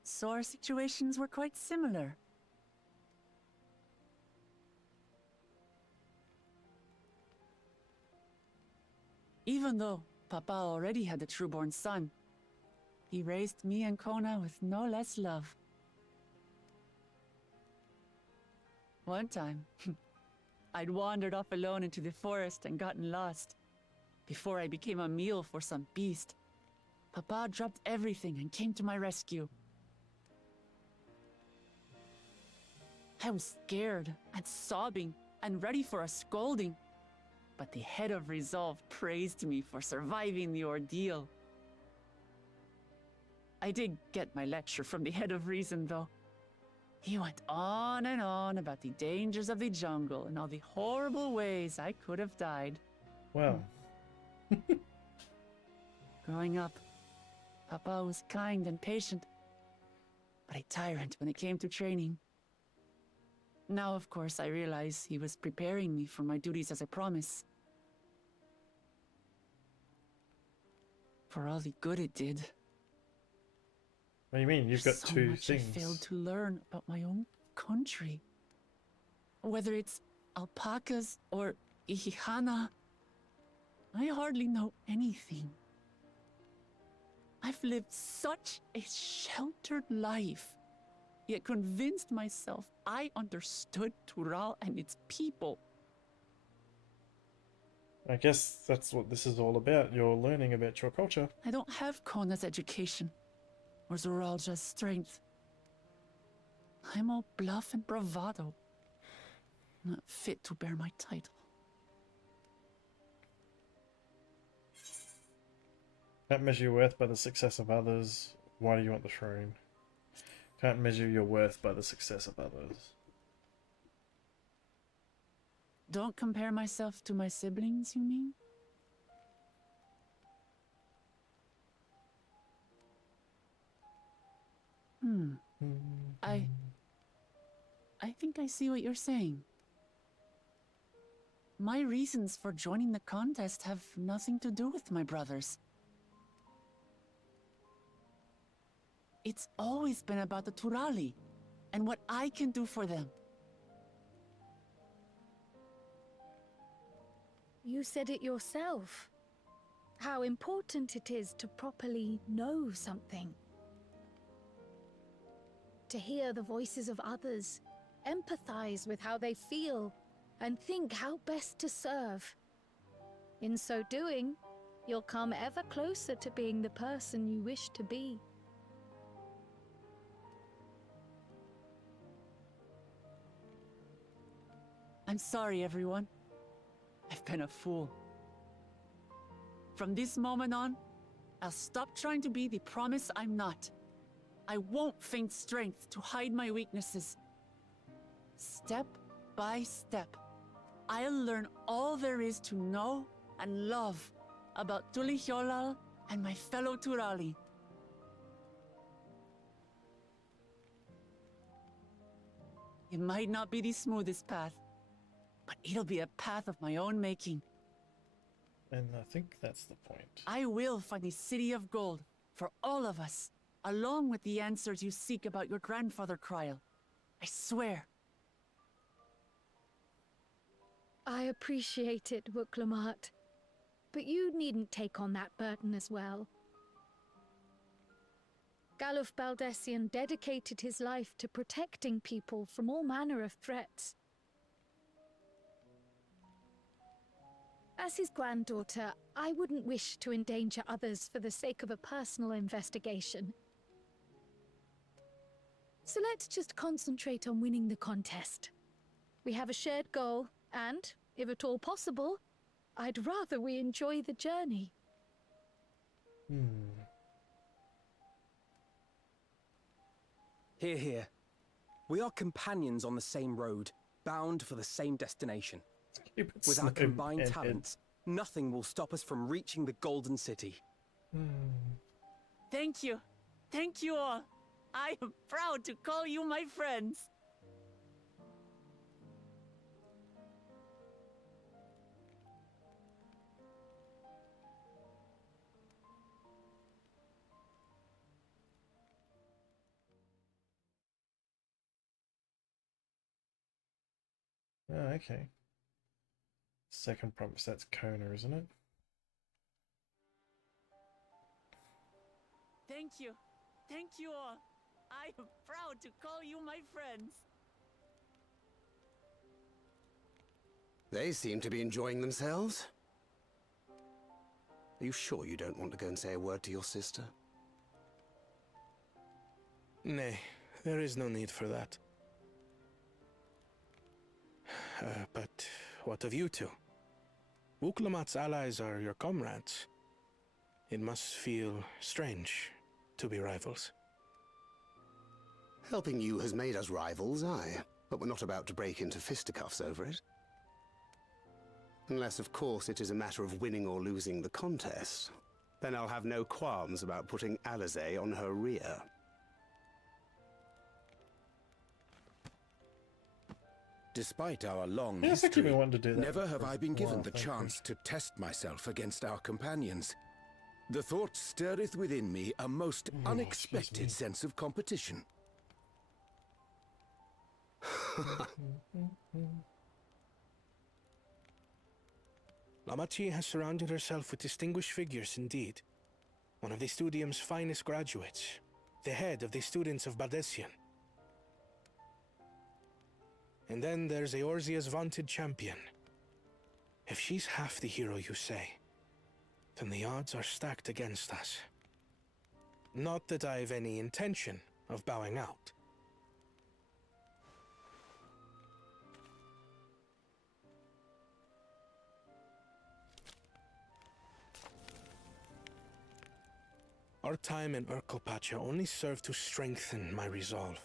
So our situations were quite similar. Even though Papa already had a trueborn son, he raised me and Kona with no less love. One time, I'd wandered off alone into the forest and gotten lost. Before I became a meal for some beast, Papa dropped everything and came to my rescue. I was scared and sobbing and ready for a scolding, but the head of resolve praised me for surviving the ordeal. I did get my lecture from the head of reason, though. He went on and on about the dangers of the jungle and all the horrible ways I could have died. Well. Growing up, Papa was kind and patient, but a tyrant when it came to training. Now, of course, I realize he was preparing me for my duties as a promise. For all the good it did. What do you mean? You've got So two much things. I failed to learn about my own country. Whether it's alpacas or Ihihana, I hardly know anything. I've lived such a sheltered life, yet convinced myself I understood Tural and its people. I guess that's what this is all about. You're learning about your culture. I don't have Kona's education, or Zoralja's strength. I'm all bluff and bravado, not fit to bear my title. Can't measure your worth by the success of others. Why do you want the throne? Can't measure your worth by the success of others. Don't compare myself to my siblings, you mean? I think I see what you're saying. My reasons for joining the contest have nothing to do with my brothers. It's always been about the Turali and what I can do for them. You said it yourself. How important it is to properly know something. To hear the voices of others, empathize with how they feel, and think how best to serve. In so doing, you'll come ever closer to being the person you wish to be. I'm sorry, everyone. I've been a fool. From this moment on, I'll stop trying to be the promise I'm not. I won't feign strength to hide my weaknesses. Step by step, I'll learn all there is to know and love about KookieLaH and my fellow Turali. It might not be the smoothest path, but it'll be a path of my own making. And I think that's the point. I will find a city of gold for all of us, along with the answers you seek about your grandfather, Kryl. I swear. I appreciate it, KookieLaH, but you needn't take on that burden as well. Galuf Baldessian dedicated his life to protecting people from all manner of threats. As his granddaughter, I wouldn't wish to endanger others for the sake of a personal investigation. So let's just concentrate on winning the contest. We have a shared goal, and, if at all possible, I'd rather we enjoy the journey. Hear, hear. We are companions on the same road, bound for the same destination. With our combined talents, nothing will stop us from reaching the Golden City. Thank you. Thank you all. I am proud to call you my friends. Oh, okay. Second promise, that's Kona, isn't it? Thank you. Thank you all. I am proud to call you my friends. They seem to be enjoying themselves. Are you sure you don't want to go and say a word to your sister? Nay, there is no need for that. But what of you two? KookieLaH's allies are your comrades. It must feel strange to be rivals. Helping you has made us rivals, aye. But we're not about to break into fisticuffs over it. Unless, of course, it is a matter of winning or losing the contest. Then I'll have no qualms about putting Alizé on her rear. Despite our long Yeah, I think you've history, been wanting to do that never for have I been a while, given the thank you. chance to test myself against our companions. The thought stirreth within me a most excuse me. unexpected sense of competition. Lamachi has surrounded herself with distinguished figures indeed. One of the Studium's finest graduates, the head of the students of Baldessian. And then there's Eorzea's vaunted champion. If she's half the hero you say, then the odds are stacked against us. Not that I've any intention of bowing out. Our time in Urkelpacha only served to strengthen my resolve.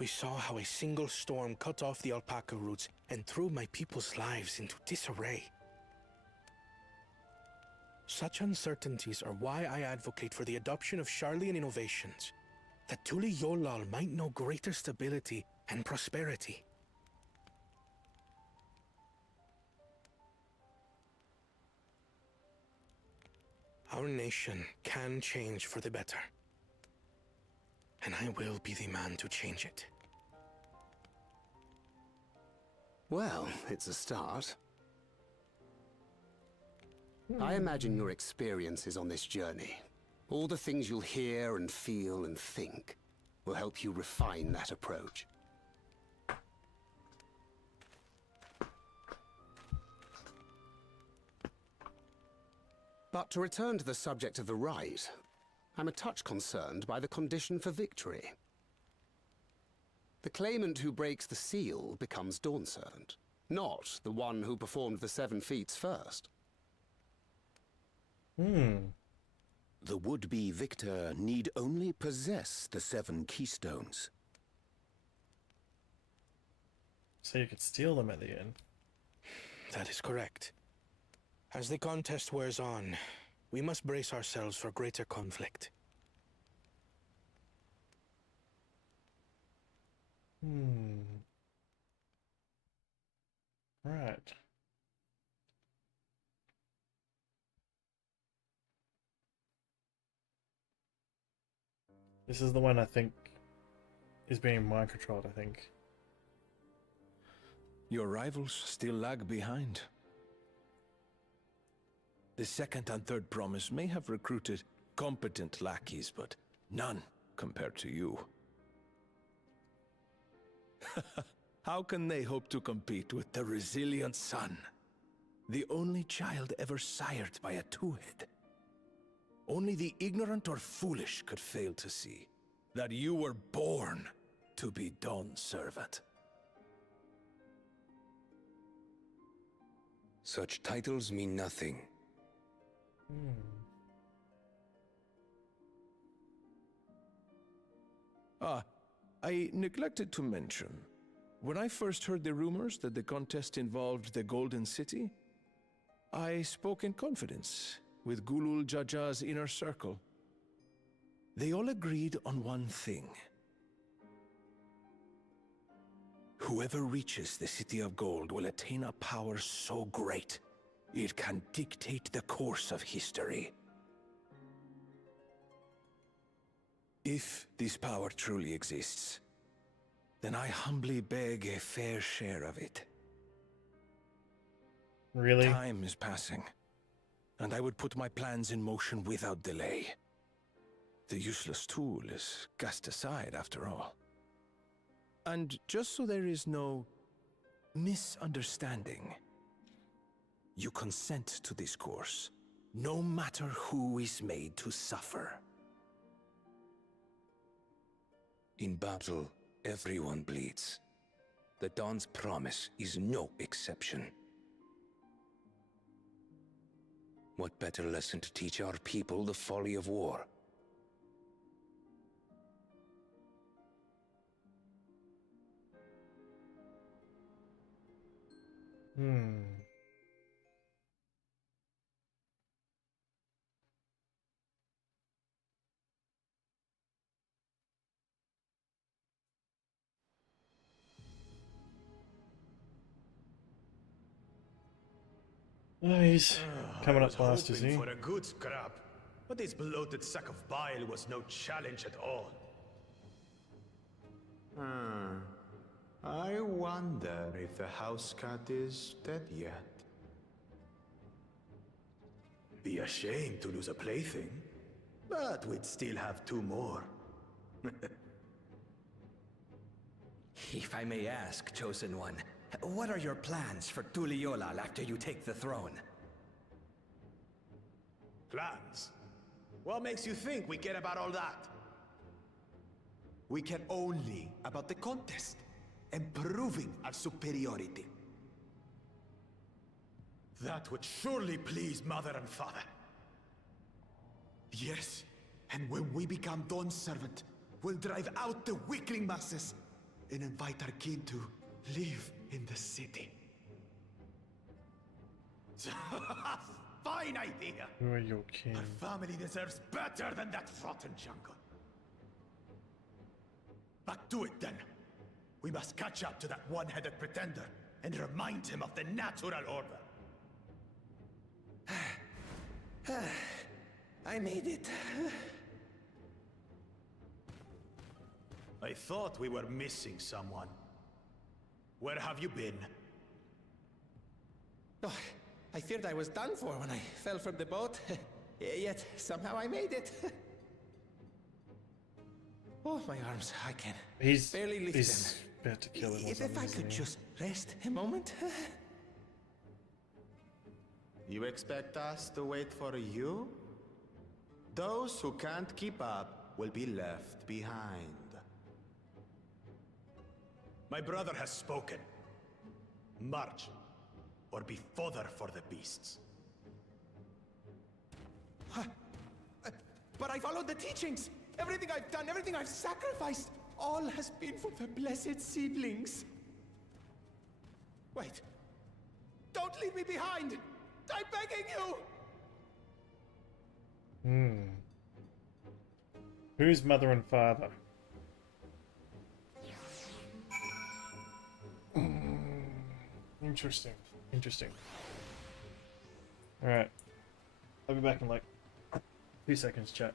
We saw how a single storm cut off the alpaca roots and threw my people's lives into disarray. Such uncertainties are why I advocate for the adoption of Sharlayan innovations, that KookieLaH might know greater stability and prosperity. Our nation can change for the better. And I will be the man to change it. Well, it's a start. I imagine your experiences on this journey, all the things you'll hear and feel and think, will help you refine that approach. But to return to the subject of the rite, I'm a touch concerned by the condition for victory. The claimant who breaks the seal becomes Dawn Servant, not the one who performed the 7 feats first. The would-be victor need only possess the 7 keystones. So you could steal them at the end. That is correct. As the contest wears on, we must brace ourselves for greater conflict. Right. This is the one I think is being mind controlled, I think. Your rivals still lag behind. The second and third promise may have recruited competent lackeys, but none compared to you. How can they hope to compete with the resilient son? The only child ever sired by a two-head. Only the ignorant or foolish could fail to see that you were born to be Dawn's servant. Such titles mean nothing. I neglected to mention, when I first heard the rumors that the contest involved the Golden City, I spoke in confidence with Gulul Jaja's inner circle. They all agreed on one thing. Whoever reaches the City of Gold will attain a power so great, it can dictate the course of history. If this power truly exists, then I humbly beg a fair share of it. Really? Time is passing, and I would put my plans in motion without delay. The useless tool is cast aside after all. And just so there is no misunderstanding, you consent to this course, no matter who is made to suffer. In battle, everyone bleeds. The Dawn's promise is no exception. What better lesson to teach our people the folly of war? Oh, he's coming up I was fast, is hoping he? for a good scrap, but this bloated sack of bile was no challenge at all. I wonder if the house cat is dead yet. Be ashamed to lose a plaything, but we'd still have 2 more. If I may ask, Chosen One, what are your plans for KookieLaH after you take the throne? Plans? What makes you think we care about all that? We care only about the contest and proving our superiority. That would surely please Mother and Father. Yes, and when we become Dawn's servant, we'll drive out the weakling masses and invite our king to live in the city. Fine idea! Who are your king? Our family deserves better than that rotten jungle. Back to it then. We must catch up to that one-headed pretender and remind him of the natural order. I made it. I thought we were missing someone. Where have you been? Oh, I feared I was done for when I fell from the boat. Yet somehow I made it. Oh, my arms, I can barely lift he's them. about to kill him. If I could just rest a moment. You expect us to wait for you? Those who can't keep up will be left behind. My brother has spoken. March, or be fodder for the beasts. But I followed the teachings! Everything I've done, everything I've sacrificed, all has been for the blessed seedlings. Wait. Don't leave me behind! I'm begging you! Who's mother and father? Interesting. Interesting. Alright. I'll be back in like 2 seconds, chat.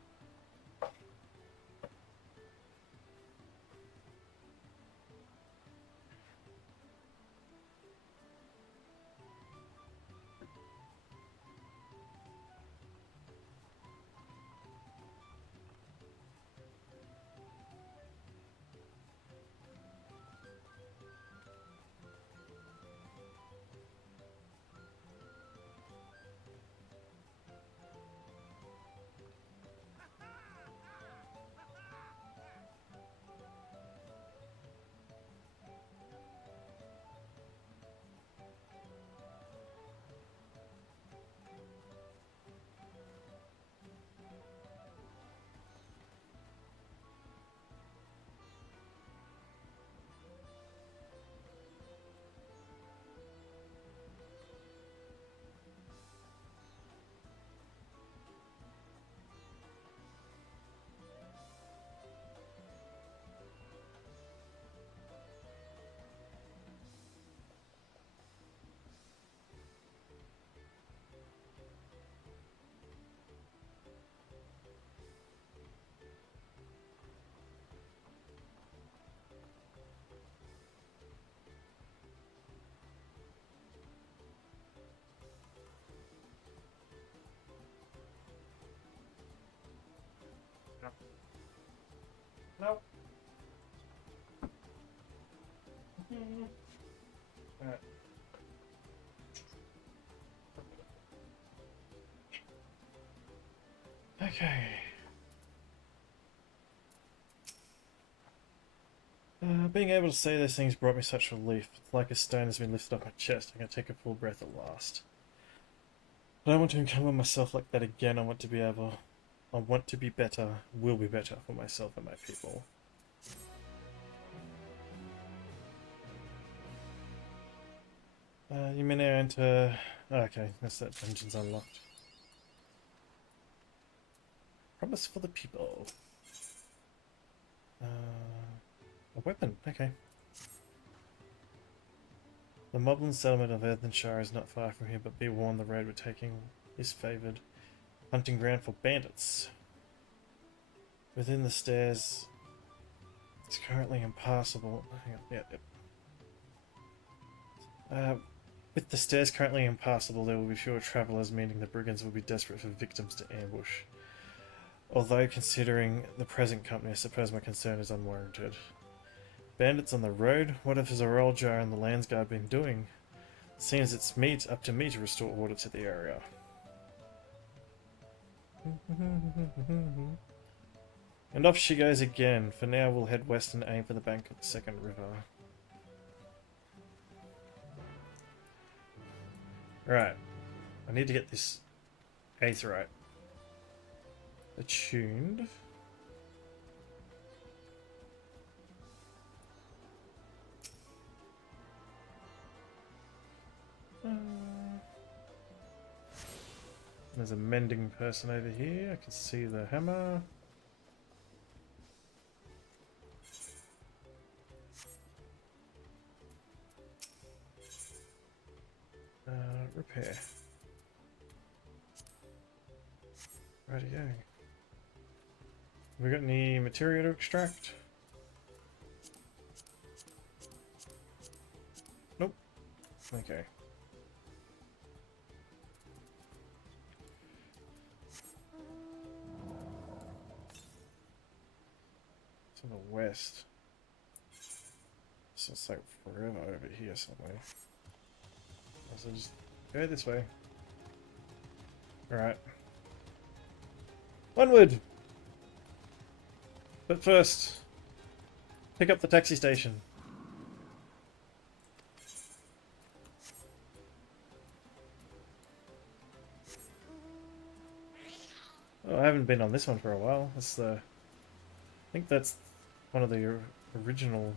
Nope. Alright. Okay. Being able to say those things brought me such relief. It's like a stone has been lifted off my chest. I can take a full breath at last. I don't want to encumber myself like that again. I want to be better, will be better for myself and my people. You may now enter... Oh, okay, that's that dungeon's unlocked. Promise for the people. A weapon, okay. The Moblin settlement of Earthenshire is not far from here, but be warned the road we're taking is favoured hunting ground for bandits. Within the stairs, it's currently impassable. Hang on, yep. With the stairs currently impassable, there will be fewer travellers, meaning the brigands will be desperate for victims to ambush. Although, considering the present company, I suppose my concern is unwarranted. Bandits on the road? What have Zoroljar and the Landsguard been doing? Seems it's up to me to restore order to the area. And off she goes again. For now, we'll head west and aim for the bank of the second river. Right. I need to get this aetheryte attuned. There's a mending person over here. I can see the hammer. Repair. Rightio. Have we got any materia to extract? Nope. Okay. To the west. So it's like forever over here somewhere. So just go this way. Alright. Onward! But first, pick up the taxi station. Oh, I haven't been on this one for a while. That's the... I think that's one of the original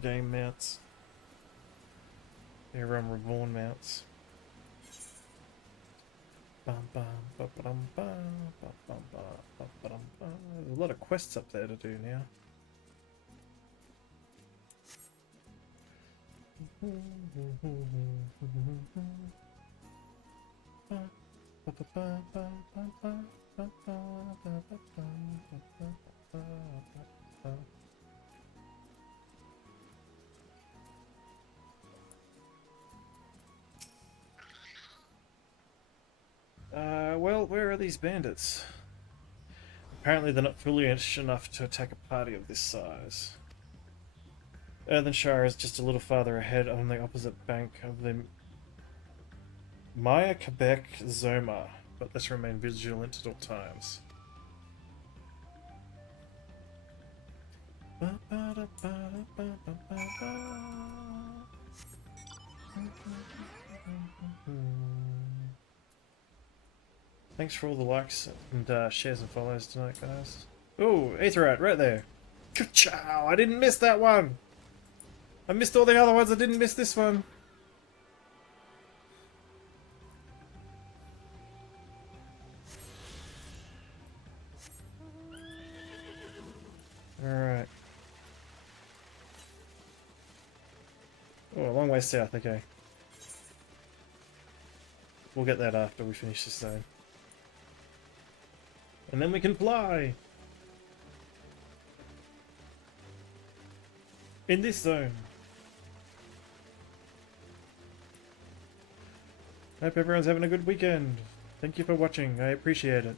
game mounts. They're Reborn mounts. There's a lot of quests up there to do now. Well, where are these bandits? Apparently they're not foolish enough to attack a party of this size. Earthenshire is just a little farther ahead on the opposite bank of the Maya Quebec Zoma, but let's remain vigilant at all times. Thanks for all the likes and shares and follows tonight, guys. Oh, Aetherite, right there. Ka-chow! I didn't miss that one! I missed all the other ones, I didn't miss this one. Alright. Oh, a long way south, okay. We'll get that after we finish this zone. And then we can fly! In this zone. Hope everyone's having a good weekend. Thank you for watching, I appreciate it.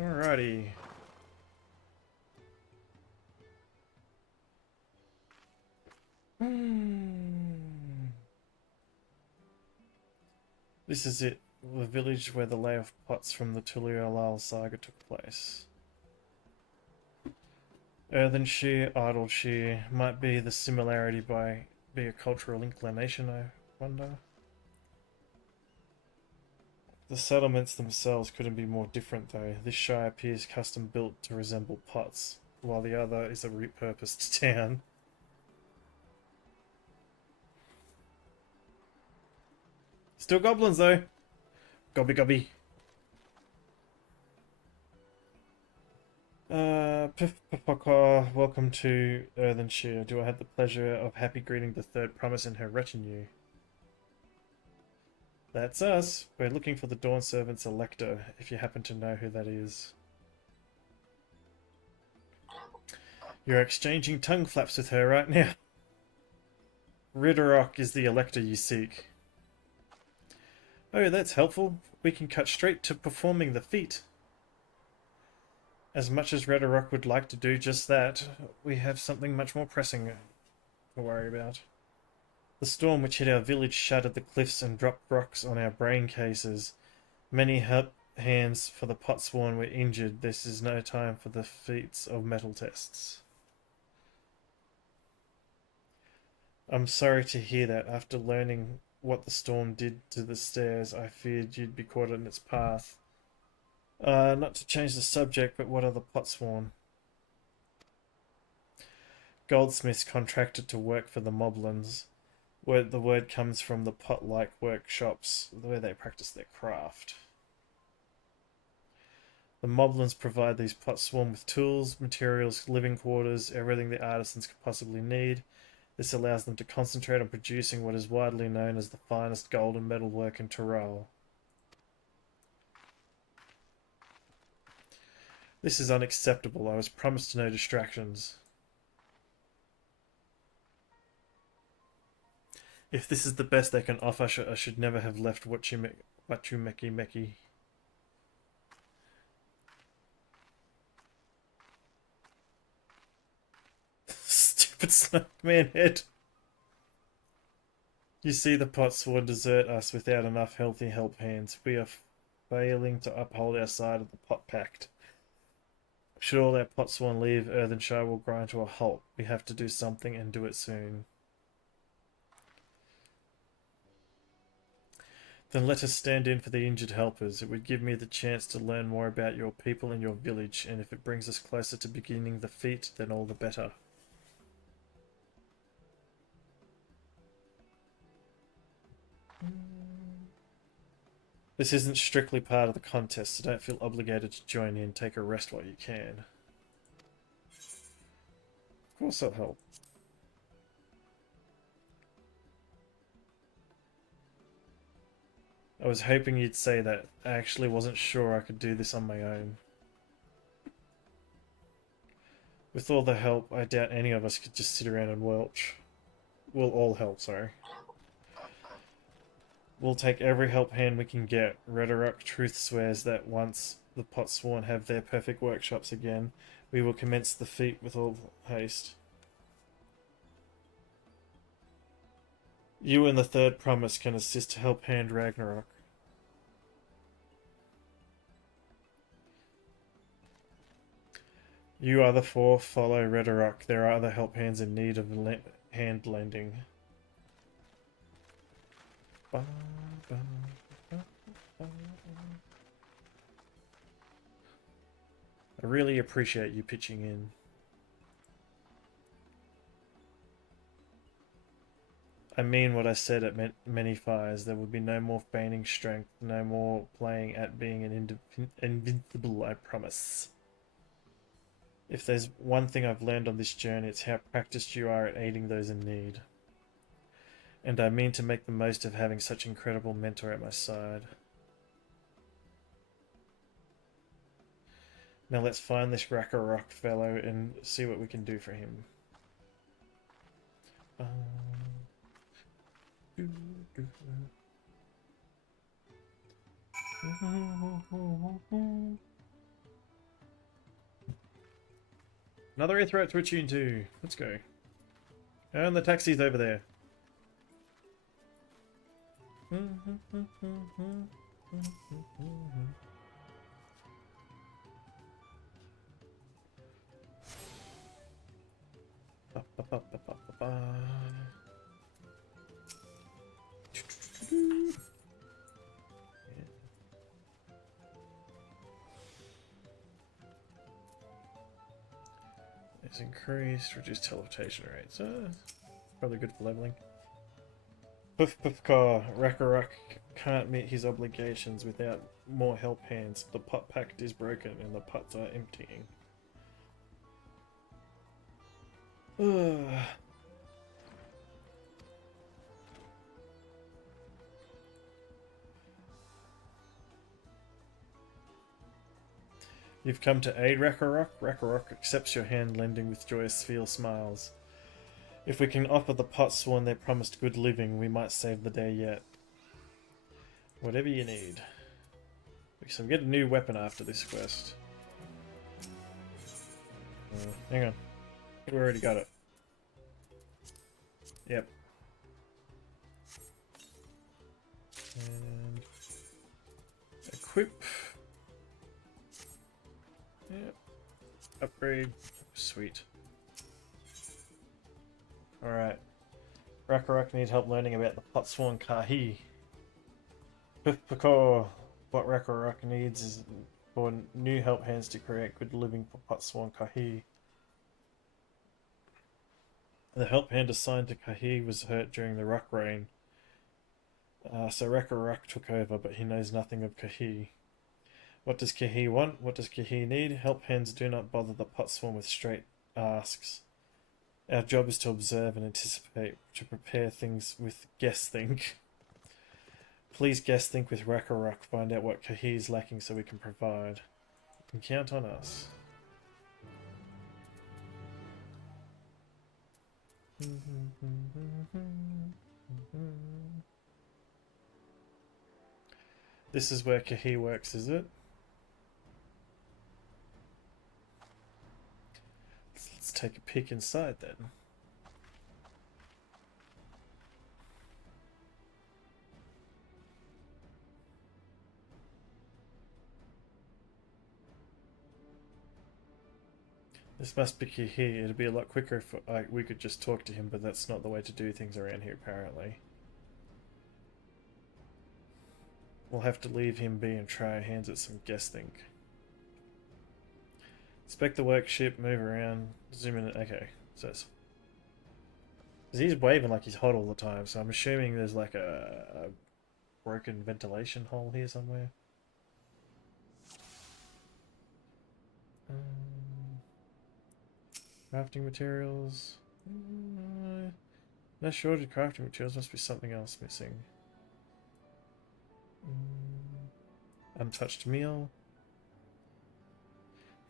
Alrighty. This is it, the village where the lay of pots from the KookieLaH saga took place. Earthenshire, Idleshire, might be the similarity be a cultural inclination, I wonder. The settlements themselves couldn't be more different though. This shire appears custom built to resemble pots, while the other is a repurposed town. Still goblins though. Gobby gobby. Welcome to Earthenshire. Do I have the pleasure of happy greeting the third promise in her retinue? That's us. We're looking for the Dawn Servant's Elector, if you happen to know who that is. You're exchanging tongue flaps with her right now. Ridderok is the Elector you seek. Oh, that's helpful. We can cut straight to performing the feat. As much as Ridderok would like to do just that, we have something much more pressing to worry about. The storm which hit our village shattered the cliffs and dropped rocks on our brain cases. Many hands for the Potsworn were injured. This is no time for the feats of metal tests. I'm sorry to hear that. After learning what the storm did to the stairs, I feared you'd be caught in its path. Not to change the subject, but what are the Potsworn? Goldsmiths contracted to work for the Moblins. The word comes from the pot-like workshops, where they practice their craft. The Moblins provide these Potsworn with tools, materials, living quarters, everything the artisans could possibly need. This allows them to concentrate on producing what is widely known as the finest golden metalwork in Tyrol. This is unacceptable. I was promised no distractions. If this is the best they can offer, I should never have left Wachumeki. Stupid Snake-Man head. You see, the Potsworn desert us without enough healthy help hands. We are failing to uphold our side of the Pot Pact. Should all our Potsworn leave, Earthenshire will grind to a halt. We have to do something and do it soon. Then let us stand in for the injured helpers. It would give me the chance to learn more about your people and your village, and if it brings us closer to beginning the feat, then all the better. This isn't strictly part of the contest, so don't feel obligated to join in. Take a rest while you can. Of course I'll help. I was hoping you'd say that. I actually wasn't sure I could do this on my own. With all the help, I doubt any of us could just sit around and welch. We'll all help, sorry. We'll take every help hand we can get. Rhetoric truth swears that once the Potsworn have their perfect workshops again, we will commence the feat with all haste. You and the third promise can assist to help hand Ragnarok. You other four follow Rhetoric. There are other help hands in need of hand lending. I really appreciate you pitching in. I mean what I said at many fires. There will be no more feigning strength, no more playing at being an invincible, I promise. If there's one thing I've learned on this journey, it's how practiced you are at aiding those in need. And I mean to make the most of having such an incredible mentor at my side. Now let's find this Rakarok fellow and see what we can do for him. Another Aetheryte to attune to. Let's go. And the taxi's over there. It's increased, reduced teleportation rates. Probably good for leveling. Puff Rakarok can't meet his obligations without more help hands. The pot pact is broken and the pots are emptying. You've come to aid Rakarok. Rakarok accepts your hand lending with joyous feel smiles. If we can offer the Potsworn their promised good living, we might save the day yet. Whatever you need. So we get a new weapon after this quest. Hang on. We already got it. Yep. And equip. Yep. Upgrade. Sweet. Alright. Rakarok needs help learning about the Potsworn Kahi. Pukor. What Rakarok needs is for new help hands to create good living for Potsworn Kahi. The help hand assigned to Kahi was hurt during the rock rain. So Rakarok took over, but he knows nothing of Kahi. What does Kahi want? What does Kahi need? Help hands do not bother the Potsworn with straight asks. Our job is to observe and anticipate, to prepare things with guess think. Please guess think with Rakarok, find out what Kahi is lacking so we can provide. You can count on us. This is where Kahi works, is it? Let's take a peek inside then. This must be Kahi. It'd be a lot quicker if we could just talk to him, but that's not the way to do things around here, apparently. We'll have to leave him be and try our hands at some guess think. Inspect the workship, move around, zoom in. Okay, so he's waving like he's hot all the time, so I'm assuming there's like a broken ventilation hole here somewhere. Crafting materials. No shortage of crafting materials, must be something else missing. Untouched meal.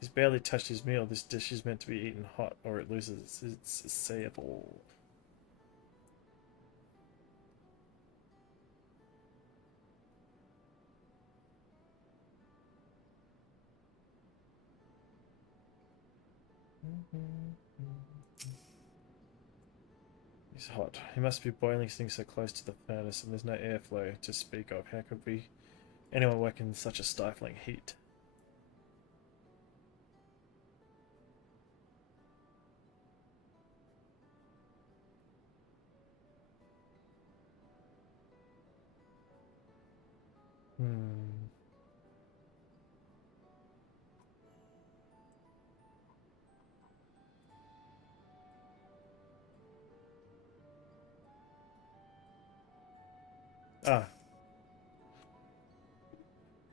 He's barely touched his meal. This dish is meant to be eaten hot or it loses its sayable. He's hot. He must be boiling things so close to the furnace and there's no airflow to speak of. How could anyone work in such a stifling heat?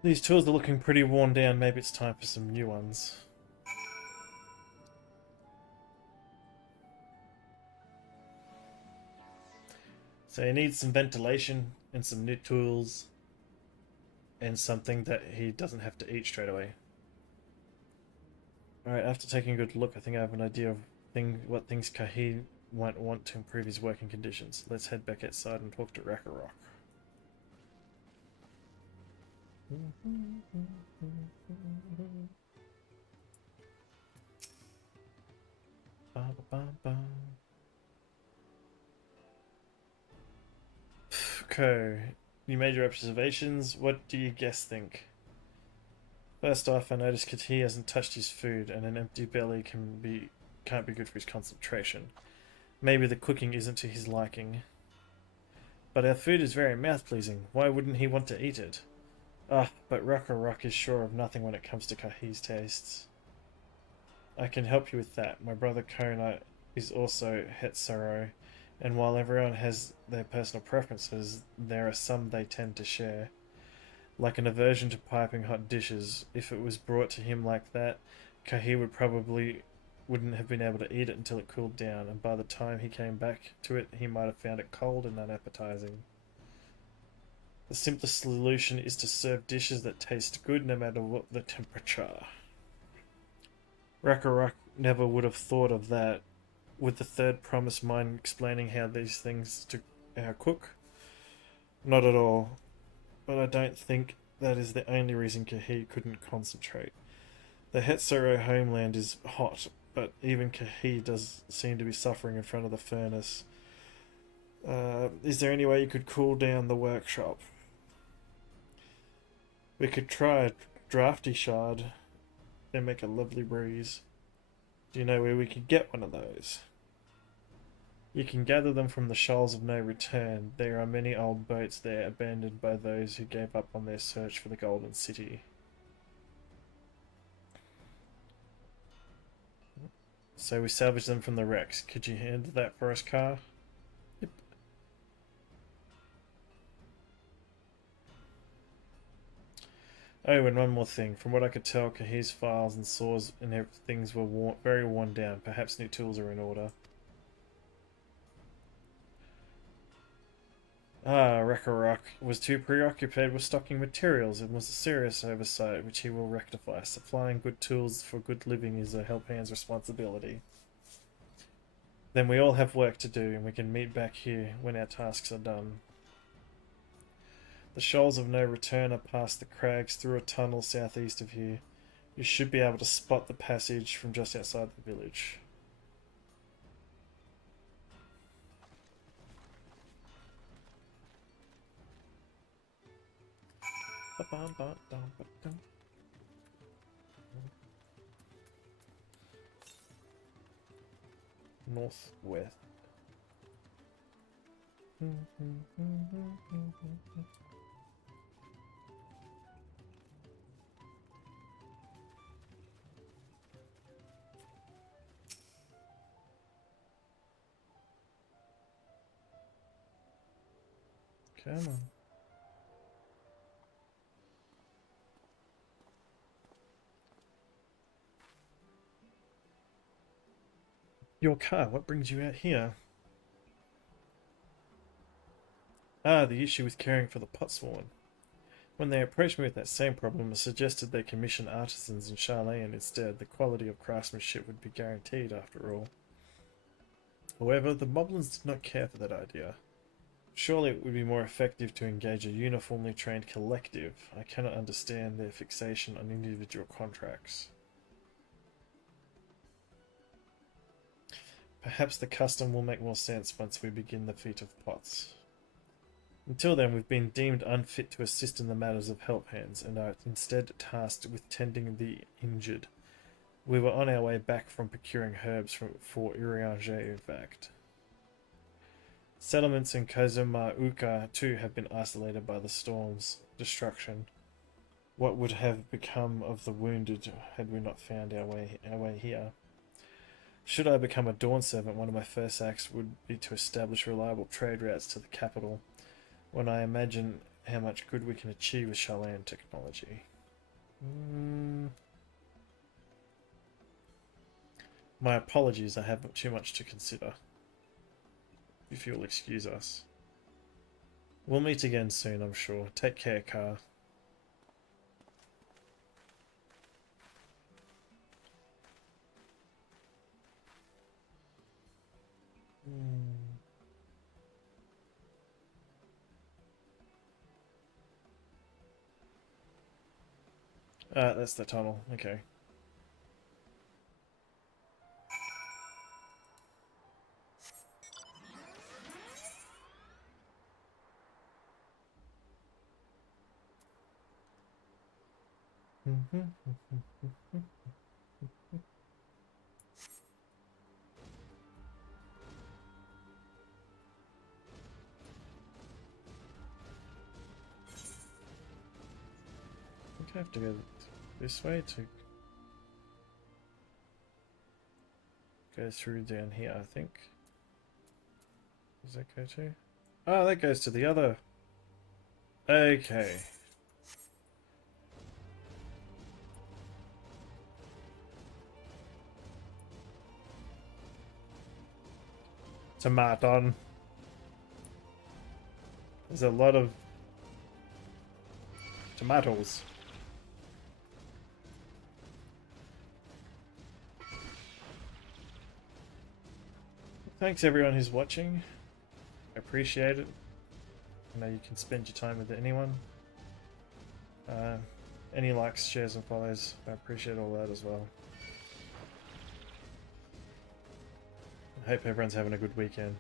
These tools are looking pretty worn down. Maybe it's time for some new ones. So he needs some ventilation and some new tools and something that he doesn't have to eat straight away. Alright, after taking a good look, I think I have an idea of what things Kahi might want to improve his working conditions. Let's head back outside and talk to Rakarok. Okay, you made your observations. What do you guess think? First off, I noticed Kahi hasn't touched his food, and an empty belly can't be good for his concentration. Maybe the cooking isn't to his liking. But our food is very mouth-pleasing. Why wouldn't he want to eat it? But Rakarok is sure of nothing when it comes to Kahi's tastes. I can help you with that. My brother Kona is also Hetsuro, and while everyone has their personal preferences, there are some they tend to share. Like an aversion to piping hot dishes. If it was brought to him like that, Kahi wouldn't have been able to eat it until it cooled down, and by the time he came back to it, he might have found it cold and unappetizing. The simplest solution is to serve dishes that taste good no matter what the temperature. Rakarok never would have thought of that. Would the third promise mind explaining how these things to cook? Not at all. But I don't think that is the only reason Kahi couldn't concentrate. The Hetsuro homeland is hot, but even Kahi does seem to be suffering in front of the furnace. Is there any way you could cool down the workshop? We could try a drafty shard and make a lovely breeze. Do you know where we could get one of those? You can gather them from the Shoals of No Return. There are many old boats there abandoned by those who gave up on their search for the Golden City. So we salvage them from the wrecks. Could you handle that for us, Car? Yep. Oh, and one more thing. From what I could tell, Kahi's files and saws and things were very worn down. Perhaps new tools are in order. Ah, Rakarok was too preoccupied with stocking materials and was a serious oversight which he will rectify. Supplying good tools for good living is a help hand's responsibility. Then we all have work to do and we can meet back here when our tasks are done. The shoals of no return are past the crags through a tunnel southeast of here. You should be able to spot the passage from just outside the village. Northwest. Come on. Your car, what brings you out here? Ah, the issue with caring for the potsworn. When they approached me with that same problem, I suggested they commission artisans in Charlayan instead. The quality of craftsmanship would be guaranteed after all. However, the Moblins did not care for that idea. Surely it would be more effective to engage a uniformly trained collective. I cannot understand their fixation on individual contracts. Perhaps the custom will make more sense once we begin the feat of pots. Until then, we've been deemed unfit to assist in the matters of help hands, and are instead tasked with tending the injured. We were on our way back from procuring herbs for Urianger, in fact. Settlements in Kazumauka too have been isolated by the storm's destruction. What would have become of the wounded had we not found our way here? Should I become a Dawn Servant, one of my first acts would be to establish reliable trade routes to the capital, when I imagine how much good we can achieve with Charlayan technology. My apologies, I have too much to consider. If you'll excuse us. We'll meet again soon, I'm sure. Take care, Car. That's the tunnel. Okay. I think I have to go this way to go through down here, I think. Does that go to? Oh, that goes to the other. Okay. Tomaton. There's a lot of tomatoes. Thanks everyone who's watching. I appreciate it. I know you can spend your time with anyone. Any likes, shares and follows, I appreciate all that as well. I hope everyone's having a good weekend.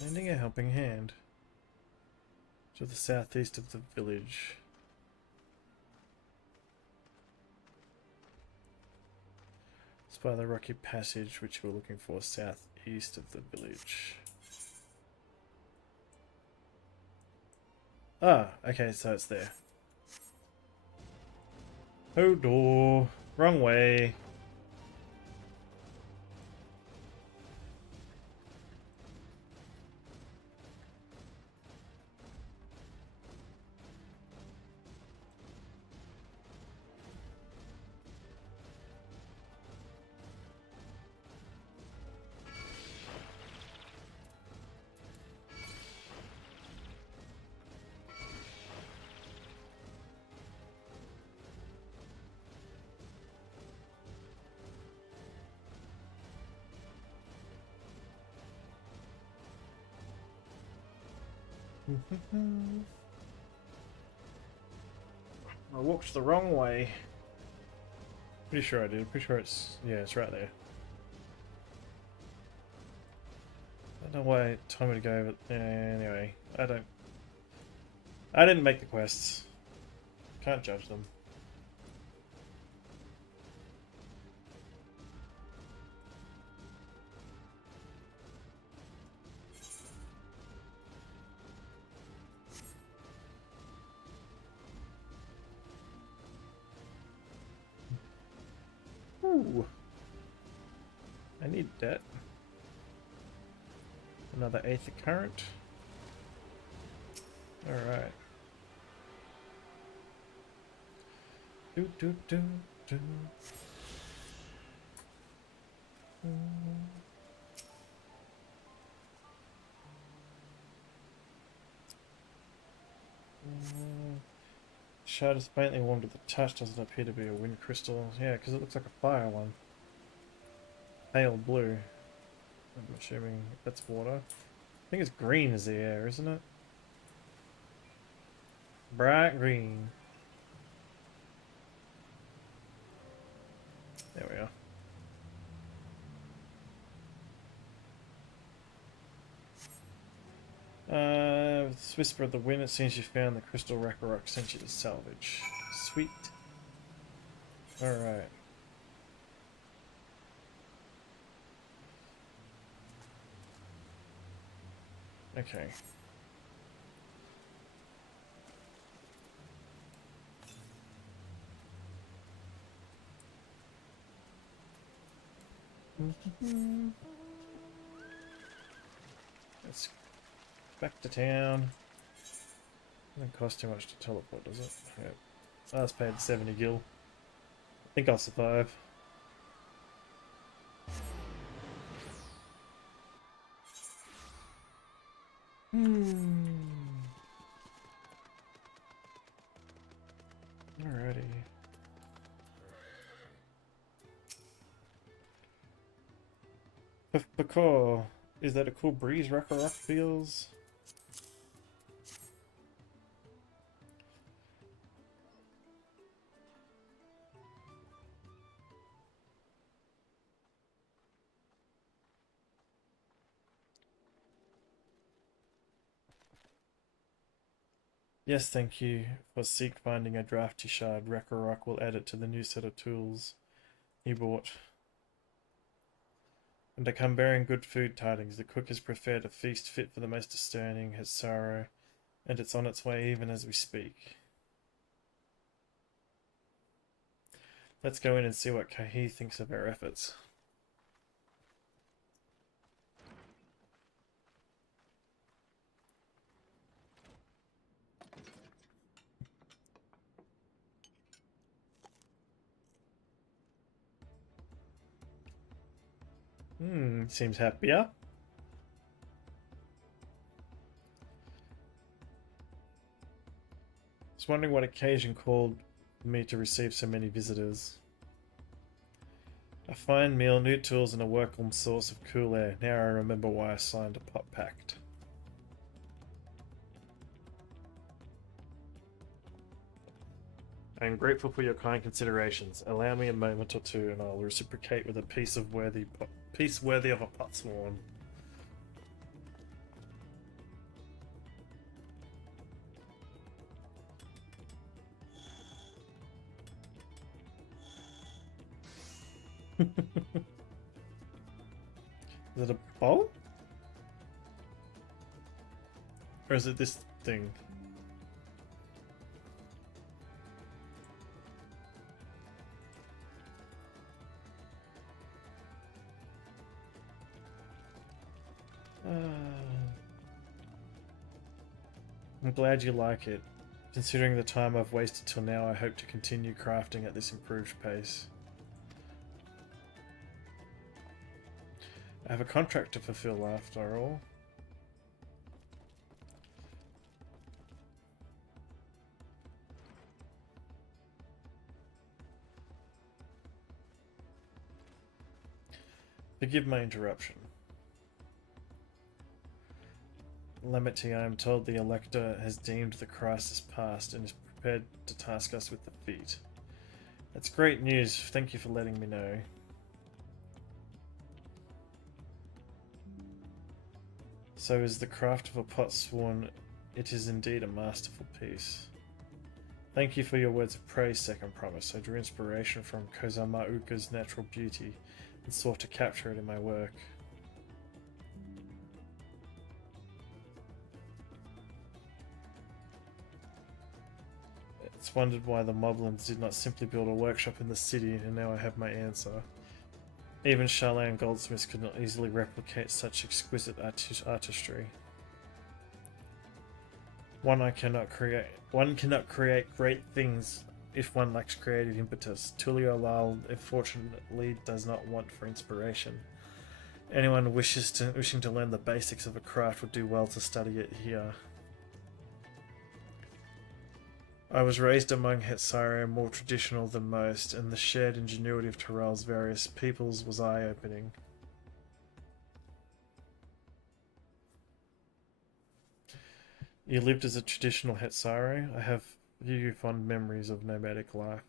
Lending a helping hand. To the southeast of the village. It's by the rocky passage which we're looking for, southeast of the village. Ah, okay, so it's there. Oh, door. Wrong way. I walked the wrong way. Pretty sure I did. Pretty sure it's... yeah, it's right there. I don't know why it told me to go, but anyway, I didn't make the quests. Can't judge them. Ooh. I need that. Another eighth of current. Alright. Do do do do. Shard is faintly warm to the touch, doesn't appear to be a wind crystal. Yeah, because it looks like a fire one. Pale blue. I'm assuming that's water. I think it's green is the air, isn't it? Bright green. There we are. This whisper of the wind, it seems you found the crystal Rakarok sent you to salvage. Sweet. Alright. Okay. Let's back to town. Doesn't cost too much to teleport, does it? Yep. I was paid 70 gil. I think I'll survive. Alrighty. Bacor, is that a cool breeze Rakarok feels? Yes, thank you. For Seek finding a drafty shard, Rakarok will add it to the new set of tools he bought. And to come bearing good food tidings, the cook has prepared a feast fit for the most discerning, his sorrow, and it's on its way even as we speak. Let's go in and see what Kahi thinks of our efforts. Seems happier. Just wondering what occasion called me to receive so many visitors. A fine meal, new tools, and a welcome source of cool air. Now I remember why I signed a pact. I am grateful for your kind considerations. Allow me a moment or two, and I'll reciprocate with a piece worthy of a potsworn. Is it a bowl? Or is it this thing? I'm glad you like it. Considering the time I've wasted till now, I hope to continue crafting at this improved pace. I have a contract to fulfill after all. Forgive my interruption. Lemity, I am told the Elector has deemed the crisis past and is prepared to task us with the feat. That's great news. Thank you for letting me know. So is the craft of a pot sworn. It is indeed a masterful piece. Thank you for your words of praise, Second Promise. I drew inspiration from Kozamauka's natural beauty and sought to capture it in my work. It's wondered why the Moblins did not simply build a workshop in the city, and now I have my answer. Even Charlene goldsmiths could not easily replicate such exquisite artistry. One cannot create great things if one lacks creative impetus. KookieLaH unfortunately does not want for inspiration. Anyone wishing to learn the basics of a craft would do well to study it here. I was raised among Hetsare, more traditional than most, and the shared ingenuity of Tyrell's various peoples was eye-opening. You lived as a traditional Hetsare? I have few fond memories of nomadic life.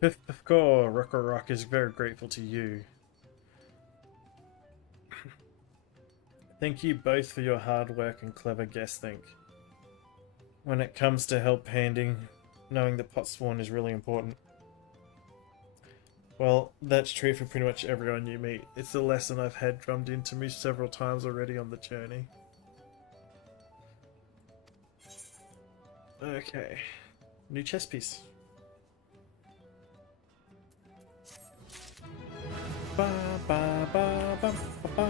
Pifko, Rock is very grateful to you. Thank you both for your hard work and clever guess think. When it comes to help handing, knowing that pot sworn is really important. Well, that's true for pretty much everyone you meet. It's a lesson I've had drummed into me several times already on the journey. Okay. New chess piece. Ba, ba, ba, ba, ba, ba.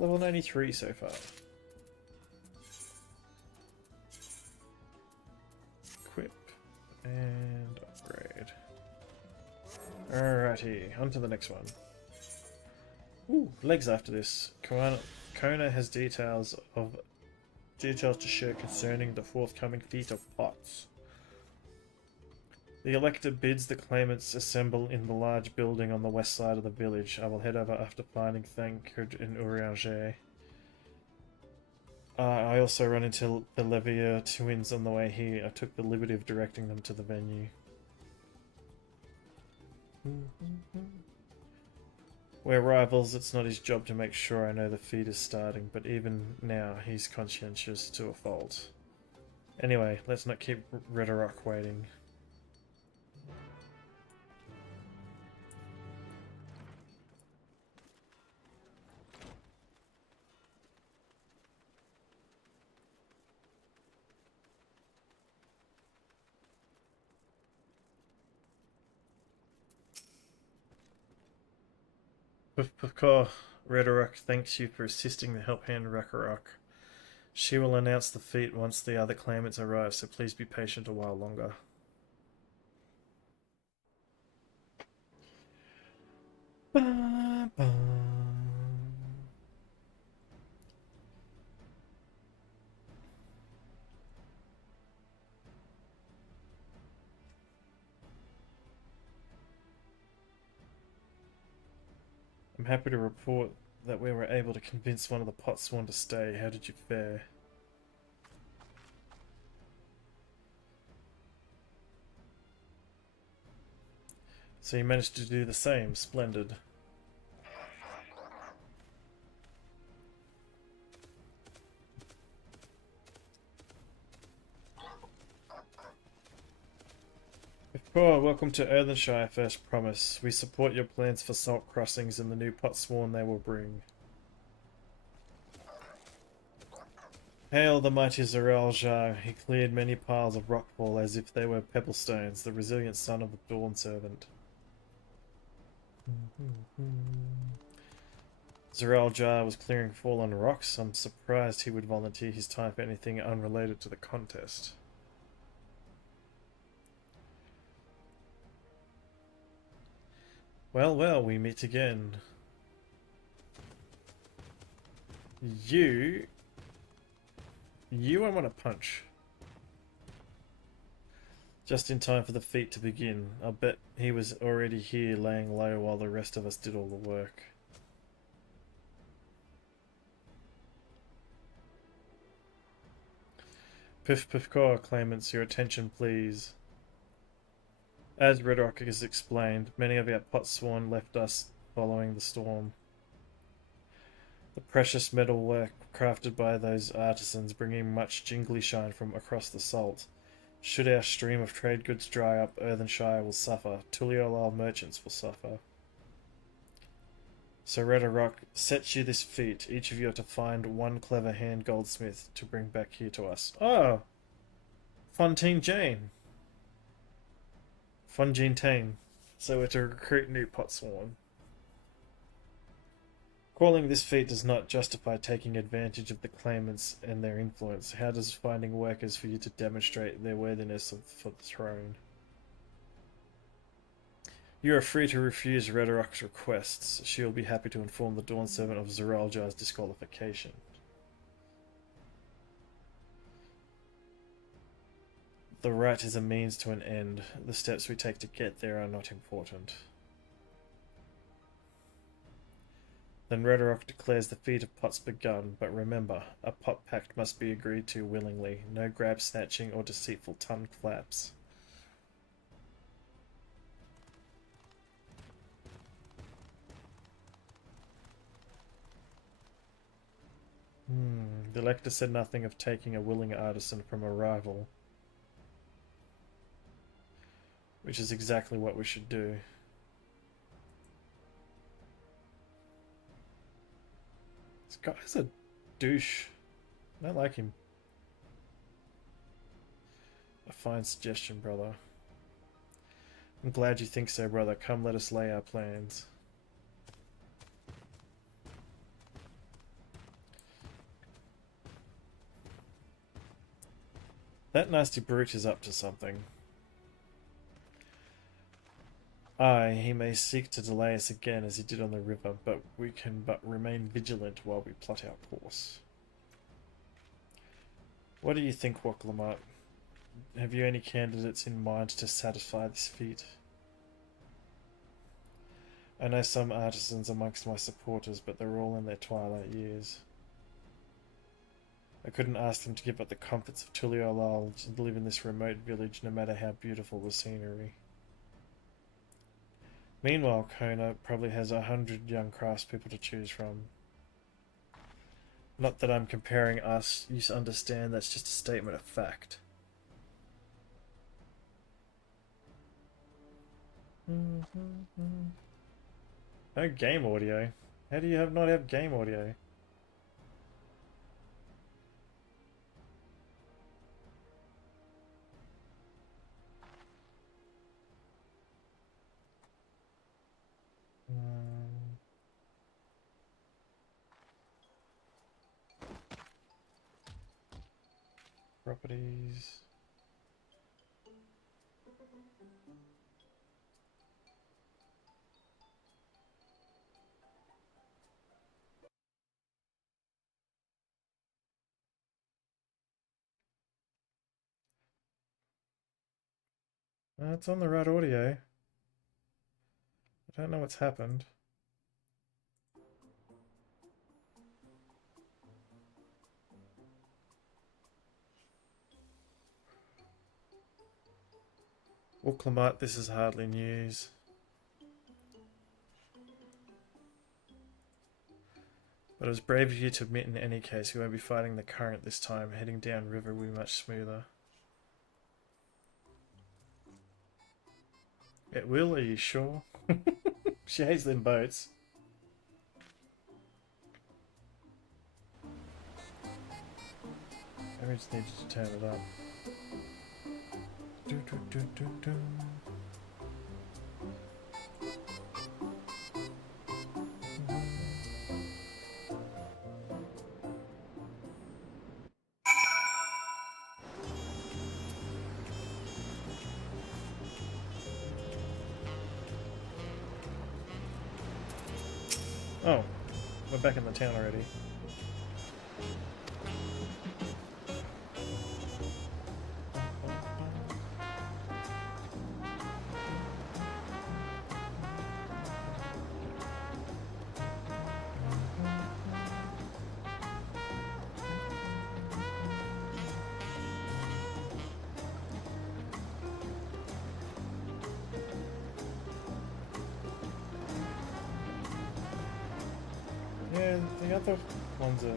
Level 93 so far. Equip and upgrade. Alrighty, on to the next one. Ooh, legs after this. Kona has details to share concerning the forthcoming feat of pots. The Elector bids the claimants assemble in the large building on the west side of the village. I will head over after finding Thancred and Urianger. I also run into the Levier twins on the way here. I took the liberty of directing them to the venue. We're rivals, it's not his job to make sure I know the feed is starting, but even now he's conscientious to a fault. Anyway, let's not keep Redorock waiting. Redorock thanks you for assisting the help hand Rakarok. She will announce the feat once the other claimants arrive, so please be patient a while longer. Ba, ba. happy to report that we were able to convince one of the Potsworn to stay. How did you fare? So you managed to do the same. Splendid. Welcome to Earthenshire, First Promise. We support your plans for salt crossings and the new Potsworn they will bring. Hail the mighty Zeraljar. He cleared many piles of rockfall as if they were pebblestones, the resilient son of the Dawn Servant. Zeraljar was clearing fallen rocks. I'm surprised he would volunteer his time for anything unrelated to the contest. Well, well, we meet again. You I want to punch. Just in time for the feat to begin. I'll bet he was already here laying low while the rest of us did all the work. Piff Piff Caw, claimants, your attention please. As Red Rock has explained, many of our Potsworn left us following the storm. The precious metal work crafted by those artisans bringing much jingly shine from across the salt. Should our stream of trade goods dry up, Earthenshire will suffer. KookieLaH merchants will suffer. So Red Rock sets you this feat. Each of you are to find one clever hand goldsmith to bring back here to us. Oh! Fontaine Jane. Fontaine Tane. So we're to recruit new Potsworn. Calling this feat does not justify taking advantage of the claimants and their influence. How does finding workers for you to demonstrate their worthiness for the throne? You are free to refuse Redorok's requests. She will be happy to inform the Dawn Servant of Zeraljar's disqualification. The right is a means to an end. The steps we take to get there are not important. Then Redorok declares the feat of pots begun, but remember, a pot pact must be agreed to willingly. No grab snatching or deceitful tongue flaps. The Elector said nothing of taking a willing artisan from a rival. Which is exactly what we should do. This guy's a douche. I don't like him. A fine suggestion, brother. I'm glad you think so, brother. Come, let us lay our plans. That nasty brute is up to something. Aye, he may seek to delay us again as he did on the river, but we can but remain vigilant while we plot our course. What do you think, Woklamart? Have you any candidates in mind to satisfy this feat? I know some artisans amongst my supporters, but they're all in their twilight years. I couldn't ask them to give up the comforts of KookieLaH to live in this remote village, no matter how beautiful the scenery. Meanwhile, Kona probably has 100 young craftspeople to choose from. Not that I'm comparing us, you understand, that's just a statement of fact. No game audio? How do you not have game audio? Properties. It's on the right audio. I don't know what's happened. Clamart, this is hardly news. But it was brave of you to admit in any case you won't be fighting the current this time. Heading down river will be much smoother. It will, are you sure? She hates them boats. Maybe we just needed to turn it up. Do, do, do, do, do. Oh, we're back in the town already. Yeah, the other ones are...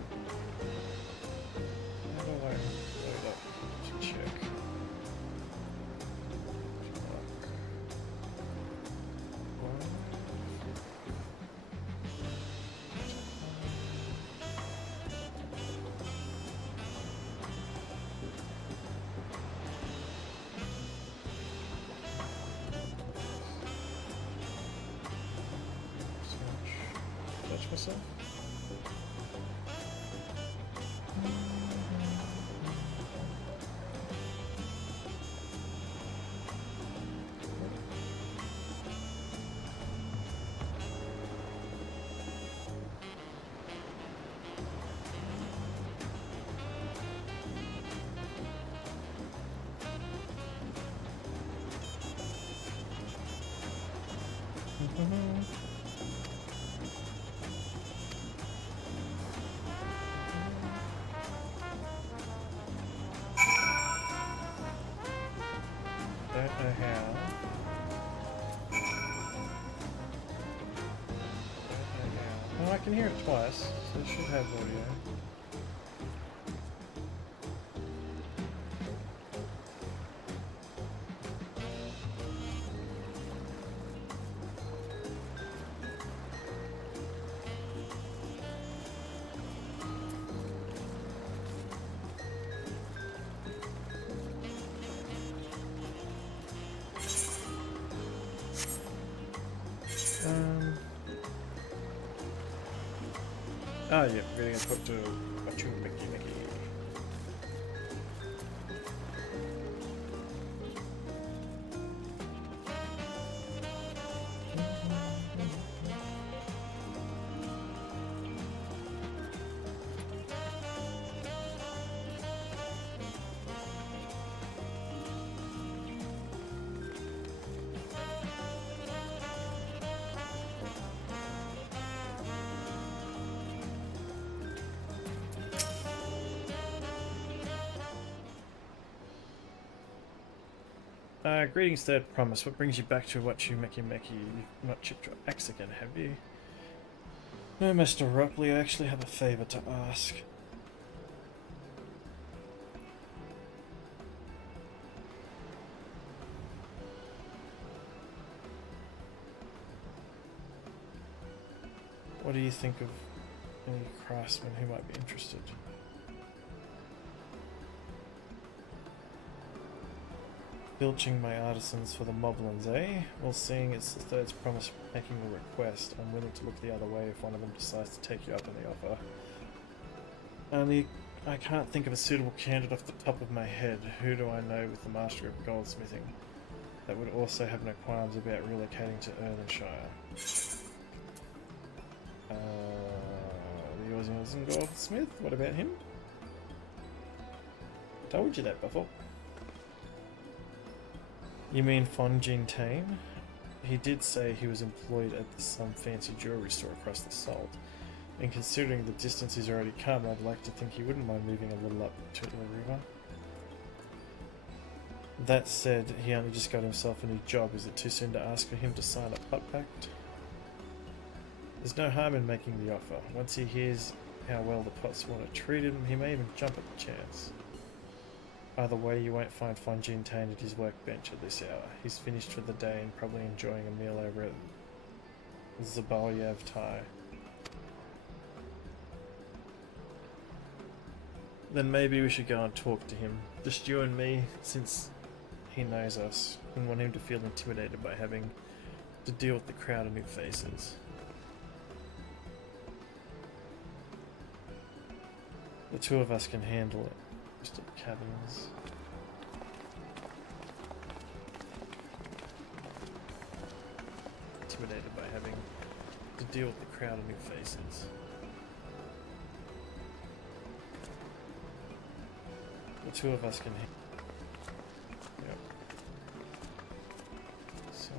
How do I load up to check? Touch myself? Don't know how. Oh, I can hear it twice, so it should have audio. Oh yeah, we're gonna talk to Mickey. Greetings, Third Promise. What brings you back to Mickey? You've not chipped your axe again, have you? No, Mr. Rupley, I actually have a favour to ask. What do you think of any craftsmen who might be interested? Bilching my artisans for the moblins, eh? Well, seeing it's the Third's Promise making a request, I'm willing to look the other way if one of them decides to take you up on the offer. Only, I can't think of a suitable candidate off the top of my head. Who do I know with the Master of Goldsmithing that would also have no qualms about relocating to Erlenshire? The Aussie Goldsmith? What about him? Told you that before. You mean Fonjin Tane? He did say he was employed at some fancy jewelry store across the salt. And considering the distance he's already come, I'd like to think he wouldn't mind moving a little up to the river. That said, he only just got himself a new job. Is it too soon to ask for him to sign a pot pact? There's no harm in making the offer. Once he hears how well the Potswan are treated him, he may even jump at the chance. Either way, you won't find Fontaine at his workbench at this hour. He's finished for the day and probably enjoying a meal over at Zabalyev Thai. Then maybe we should go and talk to him. Just you and me, since he knows us. Wouldn't want him to feel intimidated by having to deal with the crowd of new faces. The two of us can handle it. Just at the cabins. Intimidated by having to deal with the crowd of new faces. The two of us can handle it. Yep. So...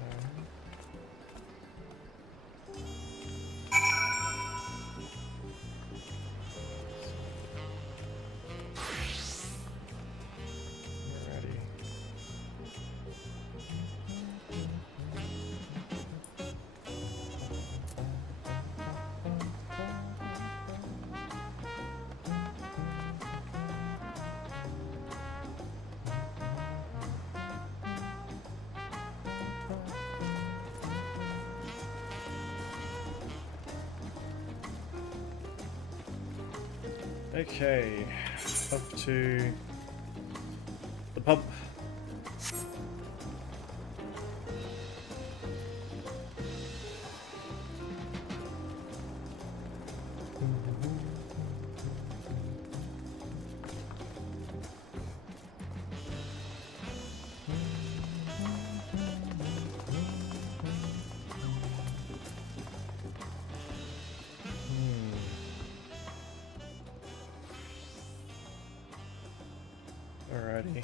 Okay, up to the pub. Alrighty.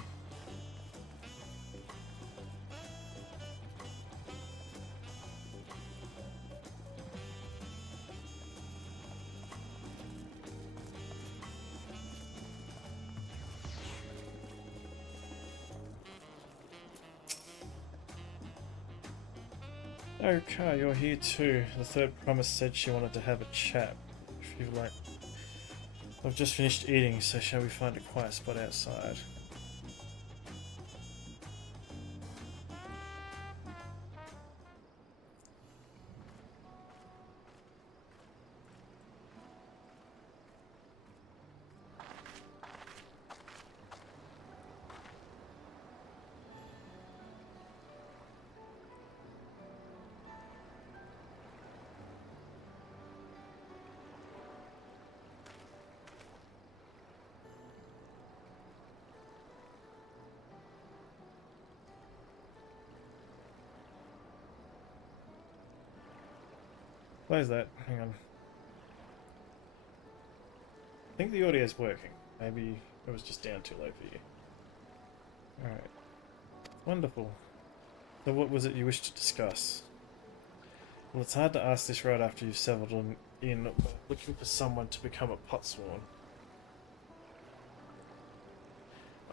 Okay, you're here too. The third promise said she wanted to have a chat. If you like. I've just finished eating, so shall we find a quiet spot outside? Where's that? Hang on. I think the audio is working. Maybe it was just down too low for you. Alright. Wonderful. So what was it you wished to discuss? Well, it's hard to ask this right after you've settled in looking for someone to become a potsworn.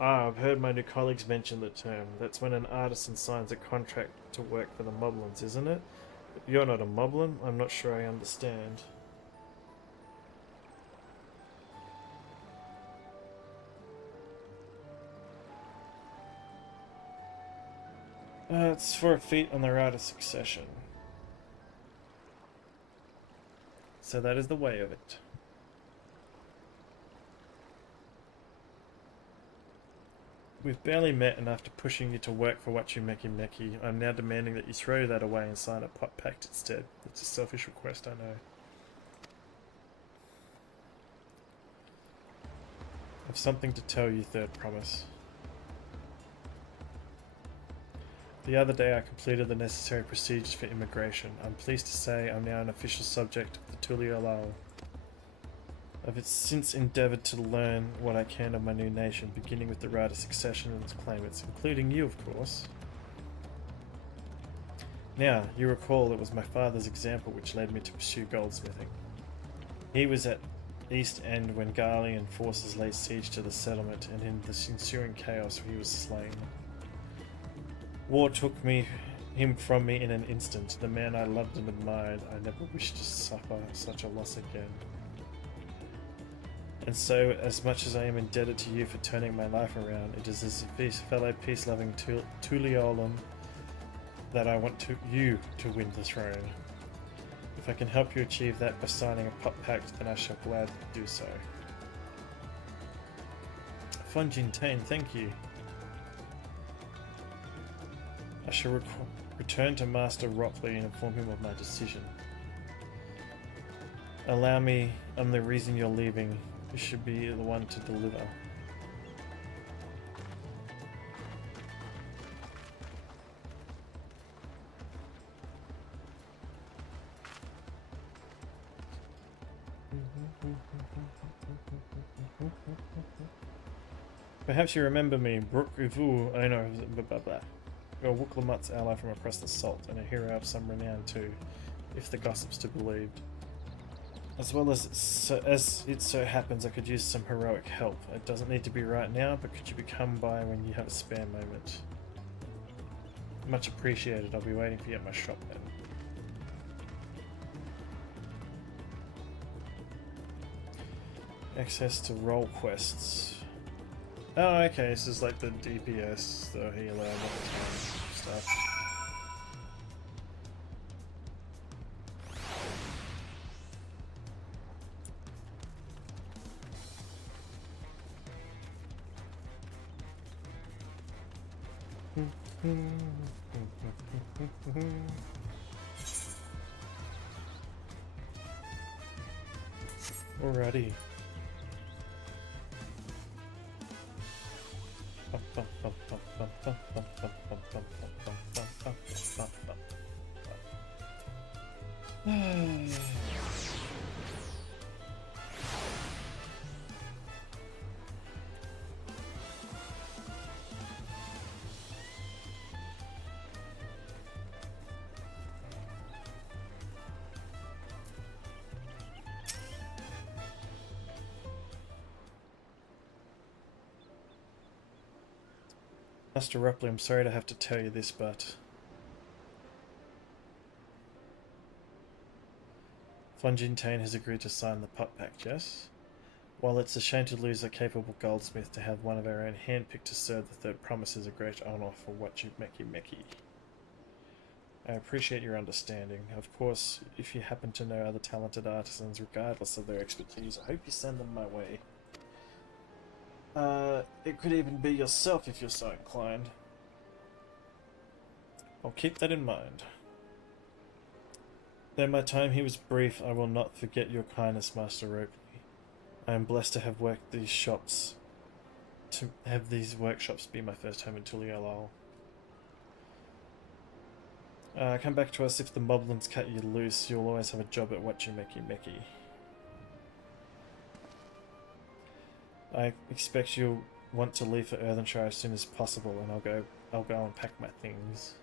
Ah, I've heard my new colleagues mention the term. That's when an artisan signs a contract to work for the Moblins, isn't it? You're not a Moblin? I'm not sure I understand. It's for a feat on the route of succession. So that is the way of it. We've barely met, and after pushing you to work for Wachumeki, I'm now demanding that you throw that away and sign a pot pact instead. It's a selfish request, I know. I've something to tell you, third promise. The other day I completed the necessary procedures for immigration. I'm pleased to say I'm now an official subject of the KookieLaH. I've since endeavoured to learn what I can of my new nation, beginning with the right of succession and its claimants, including you, of course. Now, you recall it was my father's example which led me to pursue goldsmithing. He was at East End when Garlean forces laid siege to the settlement, and in the ensuing chaos he was slain. War took him from me in an instant. The man I loved and admired. I never wished to suffer such a loss again. And so, as much as I am indebted to you for turning my life around, it is as a fellow peace-loving Tuliyolan that I want you to win the throne. If I can help you achieve that by signing a pact, then I shall gladly do so. Funjin Tane, thank you. I shall return to Master Rockley and inform him of my decision. Allow me, I'm the reason you're leaving. You should be the one to deliver. Perhaps you remember me, Brook Uvu, owner of blah blah blah. You're Wooklamut's ally from across the salt, and a hero of some renown too, if the gossip's to be believed. As well as it so happens, I could use some heroic help. It doesn't need to be right now, but could you come by when you have a spare moment? Much appreciated. I'll be waiting for you at my shop then. Access to role quests. Oh, okay, this is like the DPS, the healer, stuff. Alrighty. Master Rupley, I'm sorry to have to tell you this, but Funjin Tane has agreed to sign the pup pact, yes? While it's a shame to lose a capable goldsmith, to have one of our own handpicked to serve the third promise is a great honour for what you Meki. I appreciate your understanding. Of course, if you happen to know other talented artisans, regardless of their expertise, I hope you send them my way. It could even be yourself if you're so inclined. I'll keep that in mind. Though my time here was brief, I will not forget your kindness, Master Ropley. I am blessed to have worked these shops, to have these workshops be my first home in KookieLaH. Come back to us if the moblins cut you loose. You'll always have a job at what you Meki. I expect you'll want to leave for Earthenshire as soon as possible, and I'll go and pack my things.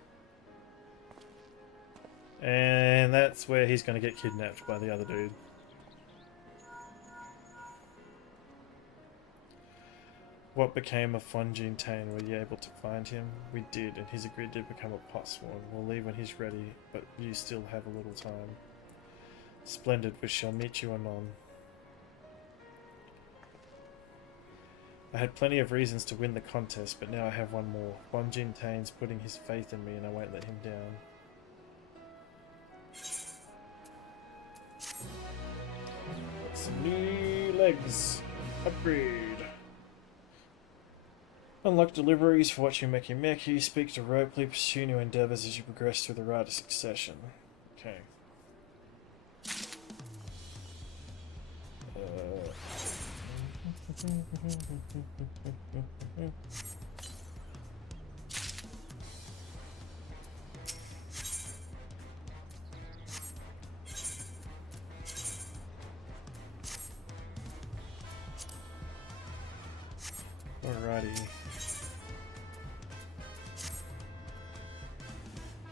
And that's where he's going to get kidnapped by the other dude. What became of Funjin Tane? Were you able to find him? We did, and he's agreed to become a potsworn. We'll leave when he's ready, but you still have a little time. Splendid, we shall meet you anon. I had plenty of reasons to win the contest, but now I have one more. Funjin Tane's putting his faith in me, and I won't let him down. Got some new legs. Upgrade. Unlock deliveries for what you Meki. Speak to Ropley. Pursue new endeavours as you progress through the rite of succession. Okay. Alrighty.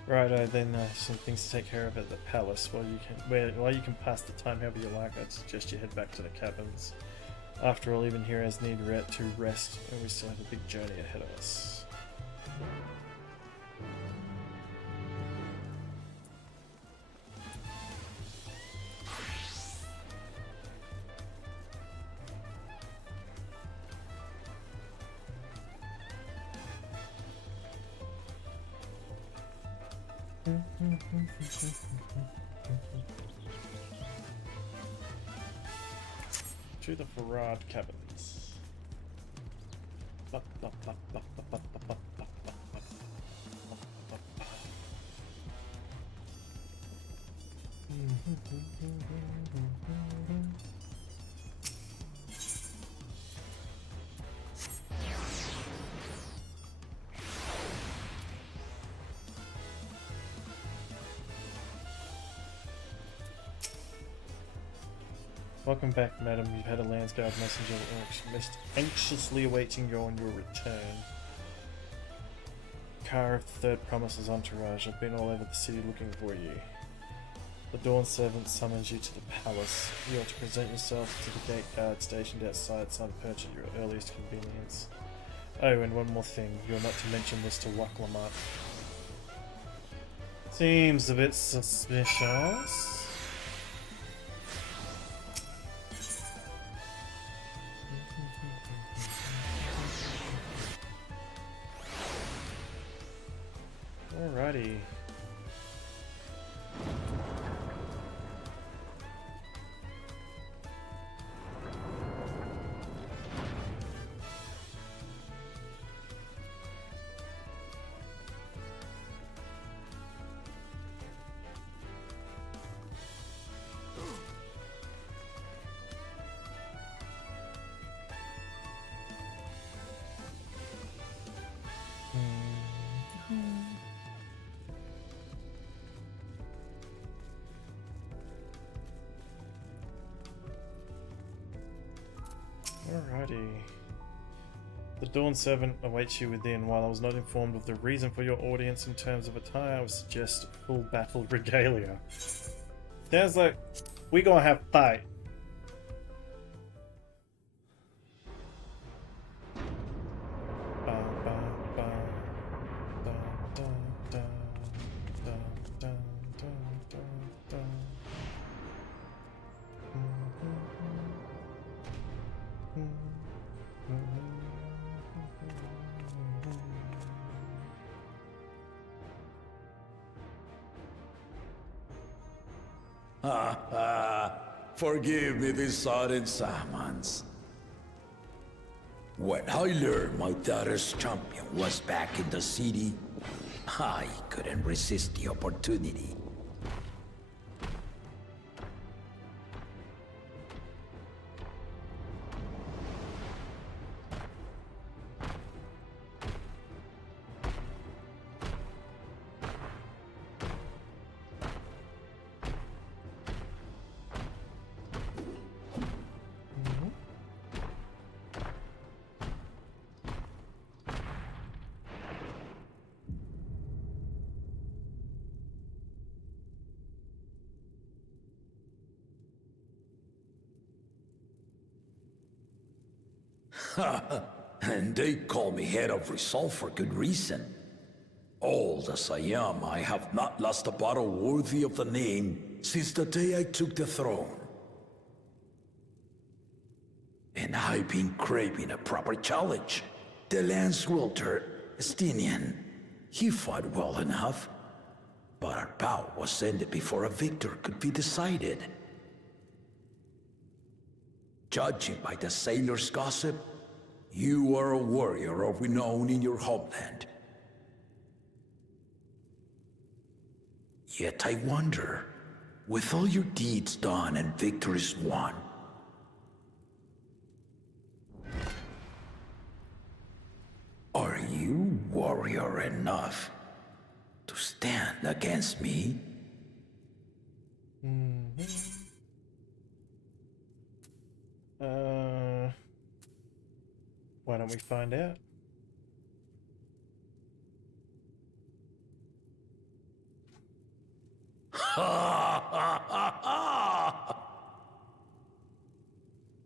Righto, then some things to take care of at the palace. While you can pass the time however you like, I'd suggest you head back to the cabins. After all, even heroes need to rest, and we still have a big journey ahead of us. To the Farad cabins. Welcome back, madam. You've had a Landsguard messenger anxiously awaiting you on your return. Car of the Third Promise's entourage. I've been all over the city looking for you. The Dawn Servant summons you to the palace. You are to present yourself to the gate guard stationed outside some perch at your earliest convenience. Oh, and one more thing. You are not to mention this to KookieLaH. Seems a bit suspicious. Alrighty. Alrighty. The Dawn Servant awaits you within. While I was not informed of the reason for your audience in terms of attire, I would suggest full battle regalia. Sounds like we gonna have fight. Forgive me this sudden summons. When I learned my daughter's champion was back in the city, I couldn't resist the opportunity. And they call me head of resolve for good reason. Old as I am, I have not lost a battle worthy of the name since the day I took the throne. And I've been craving a proper challenge. The Lance Wielder, Estinian, he fought well enough, but our bout was ended before a victor could be decided. Judging by the sailors' gossip, you are a warrior of renown in your homeland. Yet I wonder, with all your deeds done and victories won, are you warrior enough to stand against me? Why don't we find out?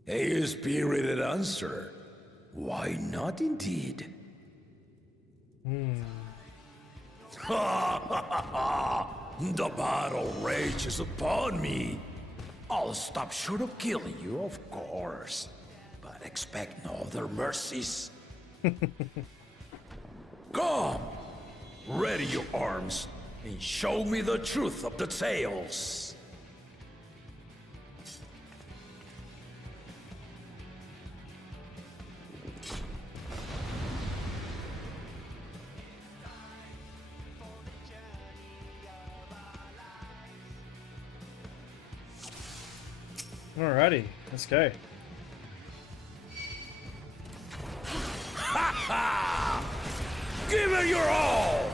A spirited answer. Why not indeed? The battle rages upon me. I'll stop short of killing you, of course. But expect no other mercies. Come! Ready your arms. and show me the truth of the tales. Alrighty, let's go. Ha ha! Give it your all!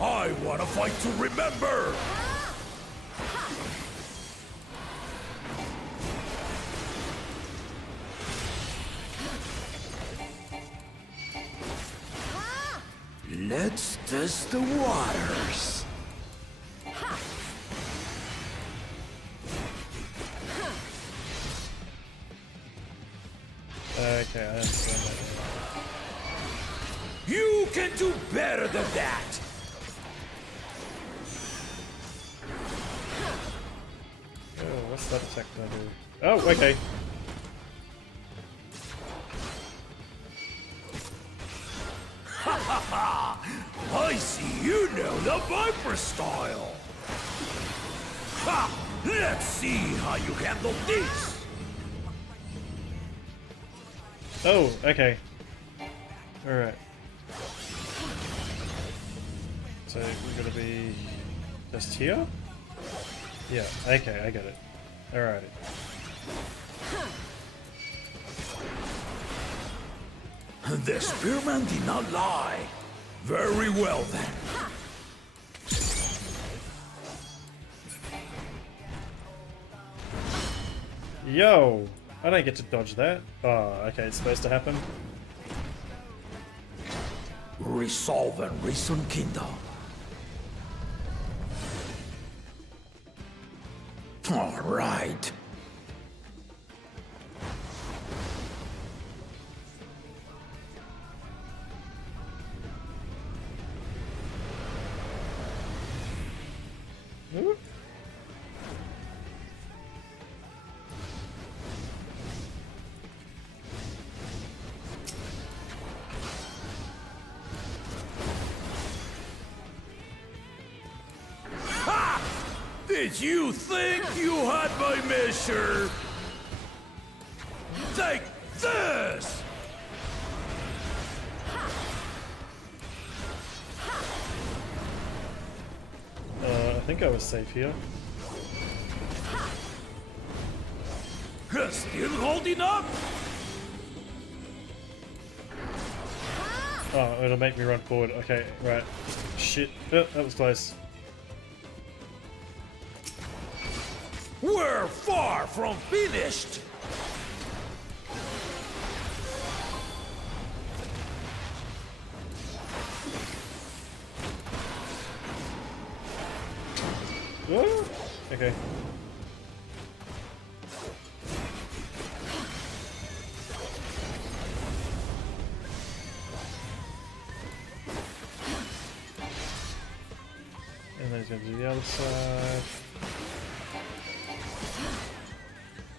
I want to fight to remember! Let's test the waters. Okay, I understand that. You can do better than that! Oh, what's that attack gonna do? Oh, okay. Ha ha ha! I see you know the Viper style! Ha! Let's see how you handle this! Oh, okay. Alright. So we're gonna be just here? Yeah, okay, I get it. Alrighty. The spearman did not lie. Very well then. Yo! I don't get to dodge that. Oh, okay, it's supposed to happen. Resolve and reason kingdom. All right. Ooh. Did you think you had my measure? Take this! I think I was safe here. Still holding up? Oh, it'll make me run forward. Okay, right. Shit. Oh, that was close. We're far from finished! Oh, okay. And then he's going to do the other side.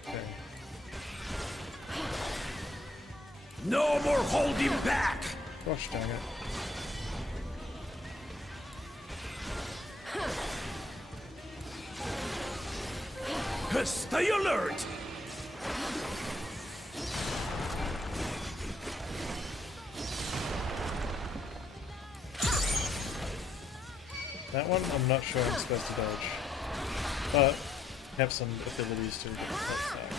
Okay. No more holding back! Gosh dang it. Stay alert! That one, I'm not sure I'm supposed to dodge. But I have some abilities to get that.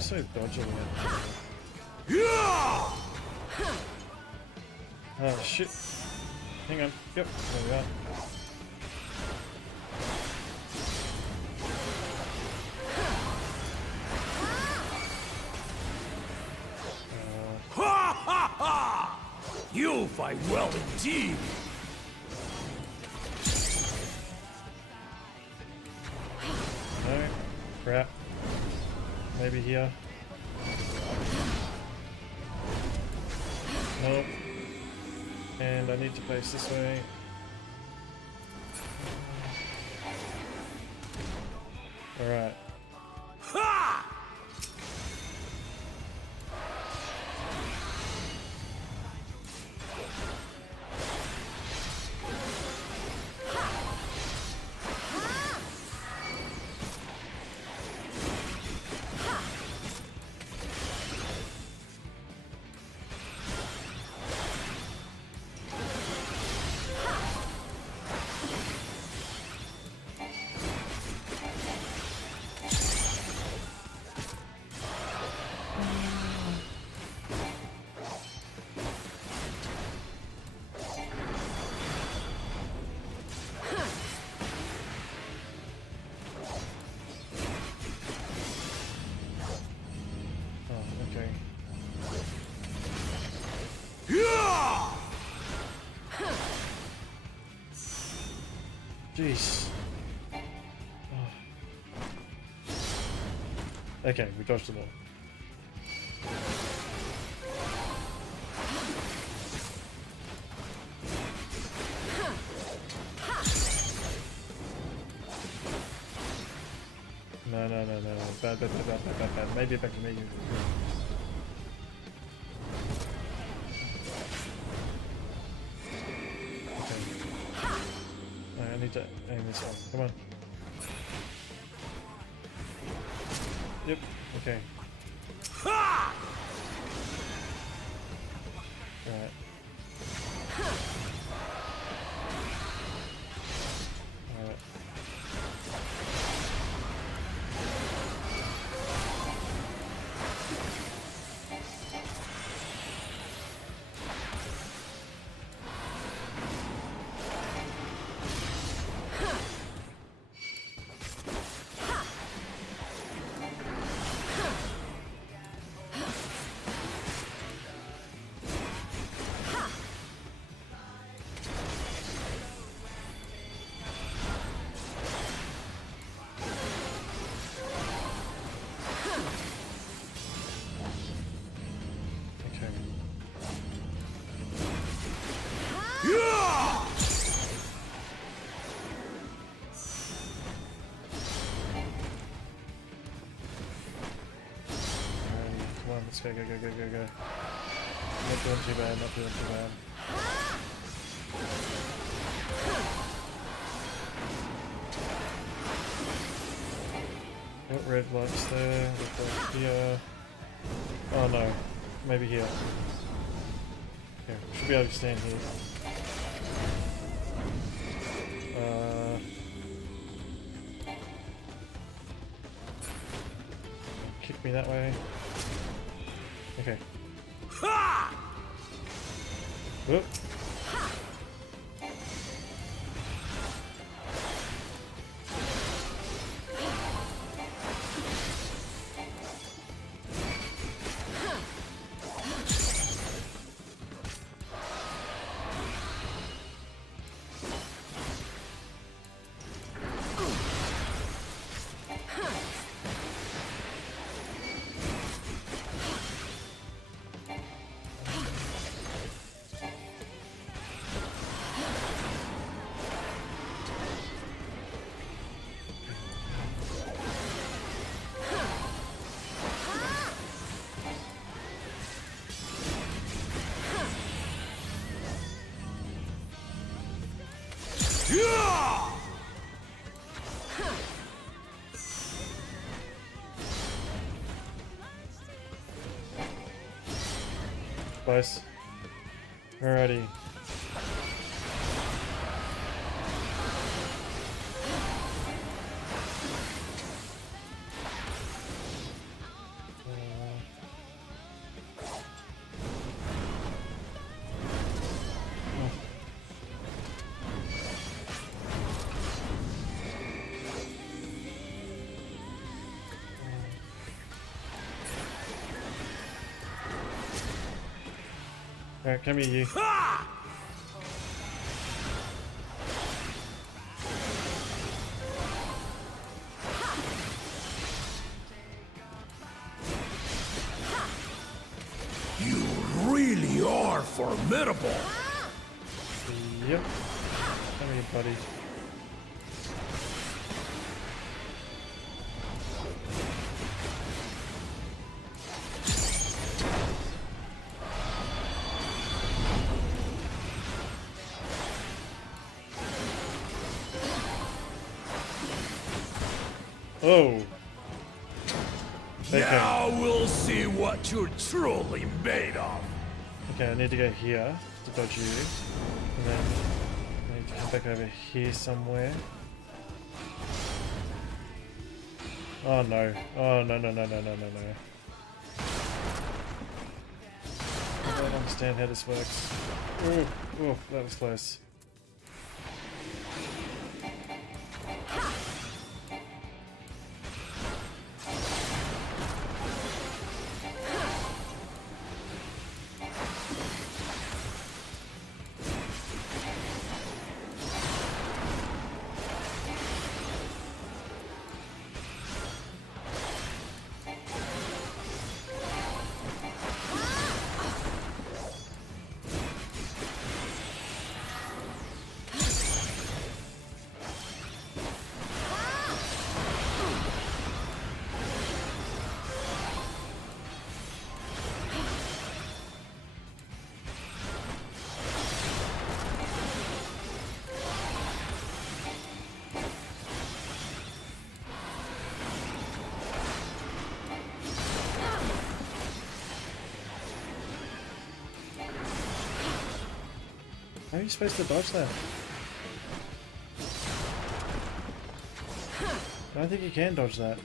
So dodging it. Yeah! Oh shit. Hang on. Yep, there we are. Ha ha ha! You fight well indeed! No. Crap. Maybe here. And I need to face this way. Alright. Jeez. Oh. Okay, we dodged them all. No. Bad. Maybe back to me. I need to aim this one. Come on. Yep. Okay. Right. Alright. Let's go. Not doing too bad. What red lights there? Red light here. Oh no. Maybe here. Yeah, should be able to stand here. Kick me that way. Okay. Whoop. Nice. Alrighty. Alright, come here, you. You really are formidable. Come here, buddy. Oh. Okay. Now we'll see what you're truly made of. Okay, I need to go here to dodge you. And then I need to come back over here somewhere. Oh no. Oh no, no, no, no, no, no, no. I don't understand how this works. Oh, oh, that was close. How are you supposed to dodge that? I don't think you can dodge that.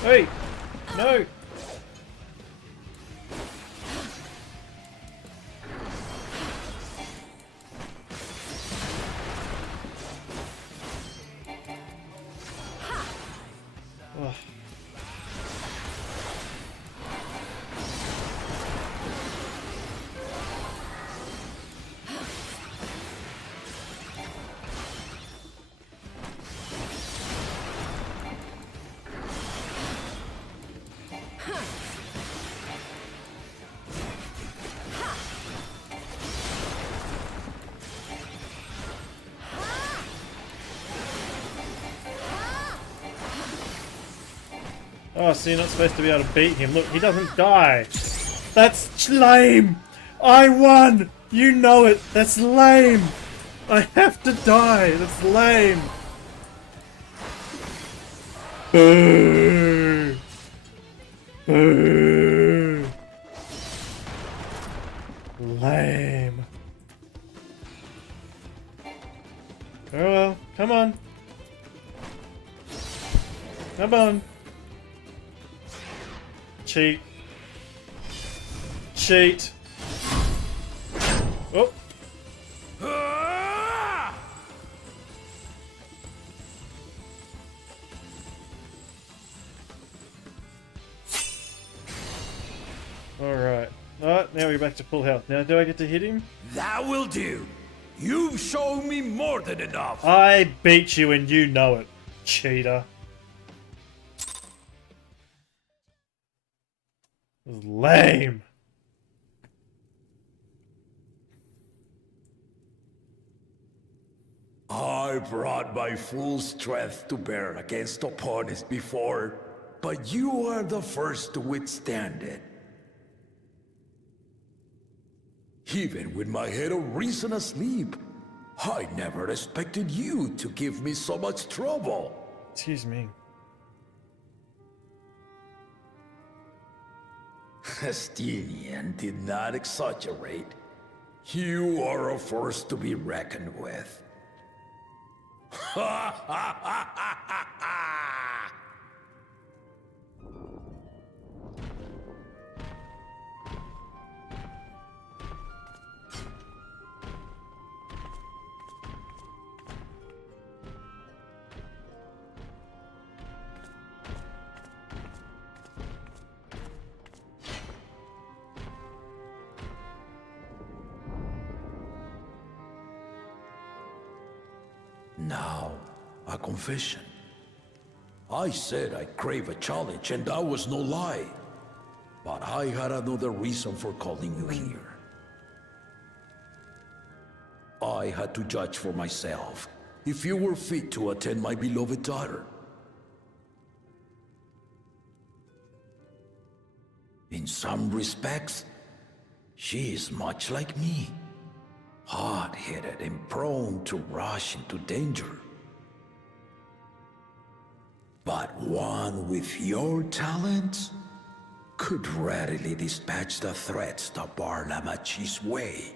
Hey! No! Ugh. Oh, so you're not supposed to be able to beat him. Look, he doesn't die. That's lame. I won. You know it. That's lame. I have to die. That's lame. Boo. Boo. Lame. Oh well. Come on. Come on. Cheat. Cheat. Oh. Alright. Alright, now we're back to full health. Now, do I get to hit him? That will do. You've shown me more than enough. I beat you and you know it, cheater. It was lame. I brought my full strength to bear against opponents before, but you are the first to withstand it. Even with my head of reason asleep, I never expected you to give me so much trouble. Excuse me. Estinian did not exaggerate. You are a force to be reckoned with. Ha ha ha ha ha! Now, a confession. I said I crave a challenge, and that was no lie. But I had another reason for calling you here. I had to judge for myself if you were fit to attend my beloved daughter. In some respects, she is much like me. Hard-headed and prone to rush into danger. But one with your talents could readily dispatch the threats that bar Lamachi's way.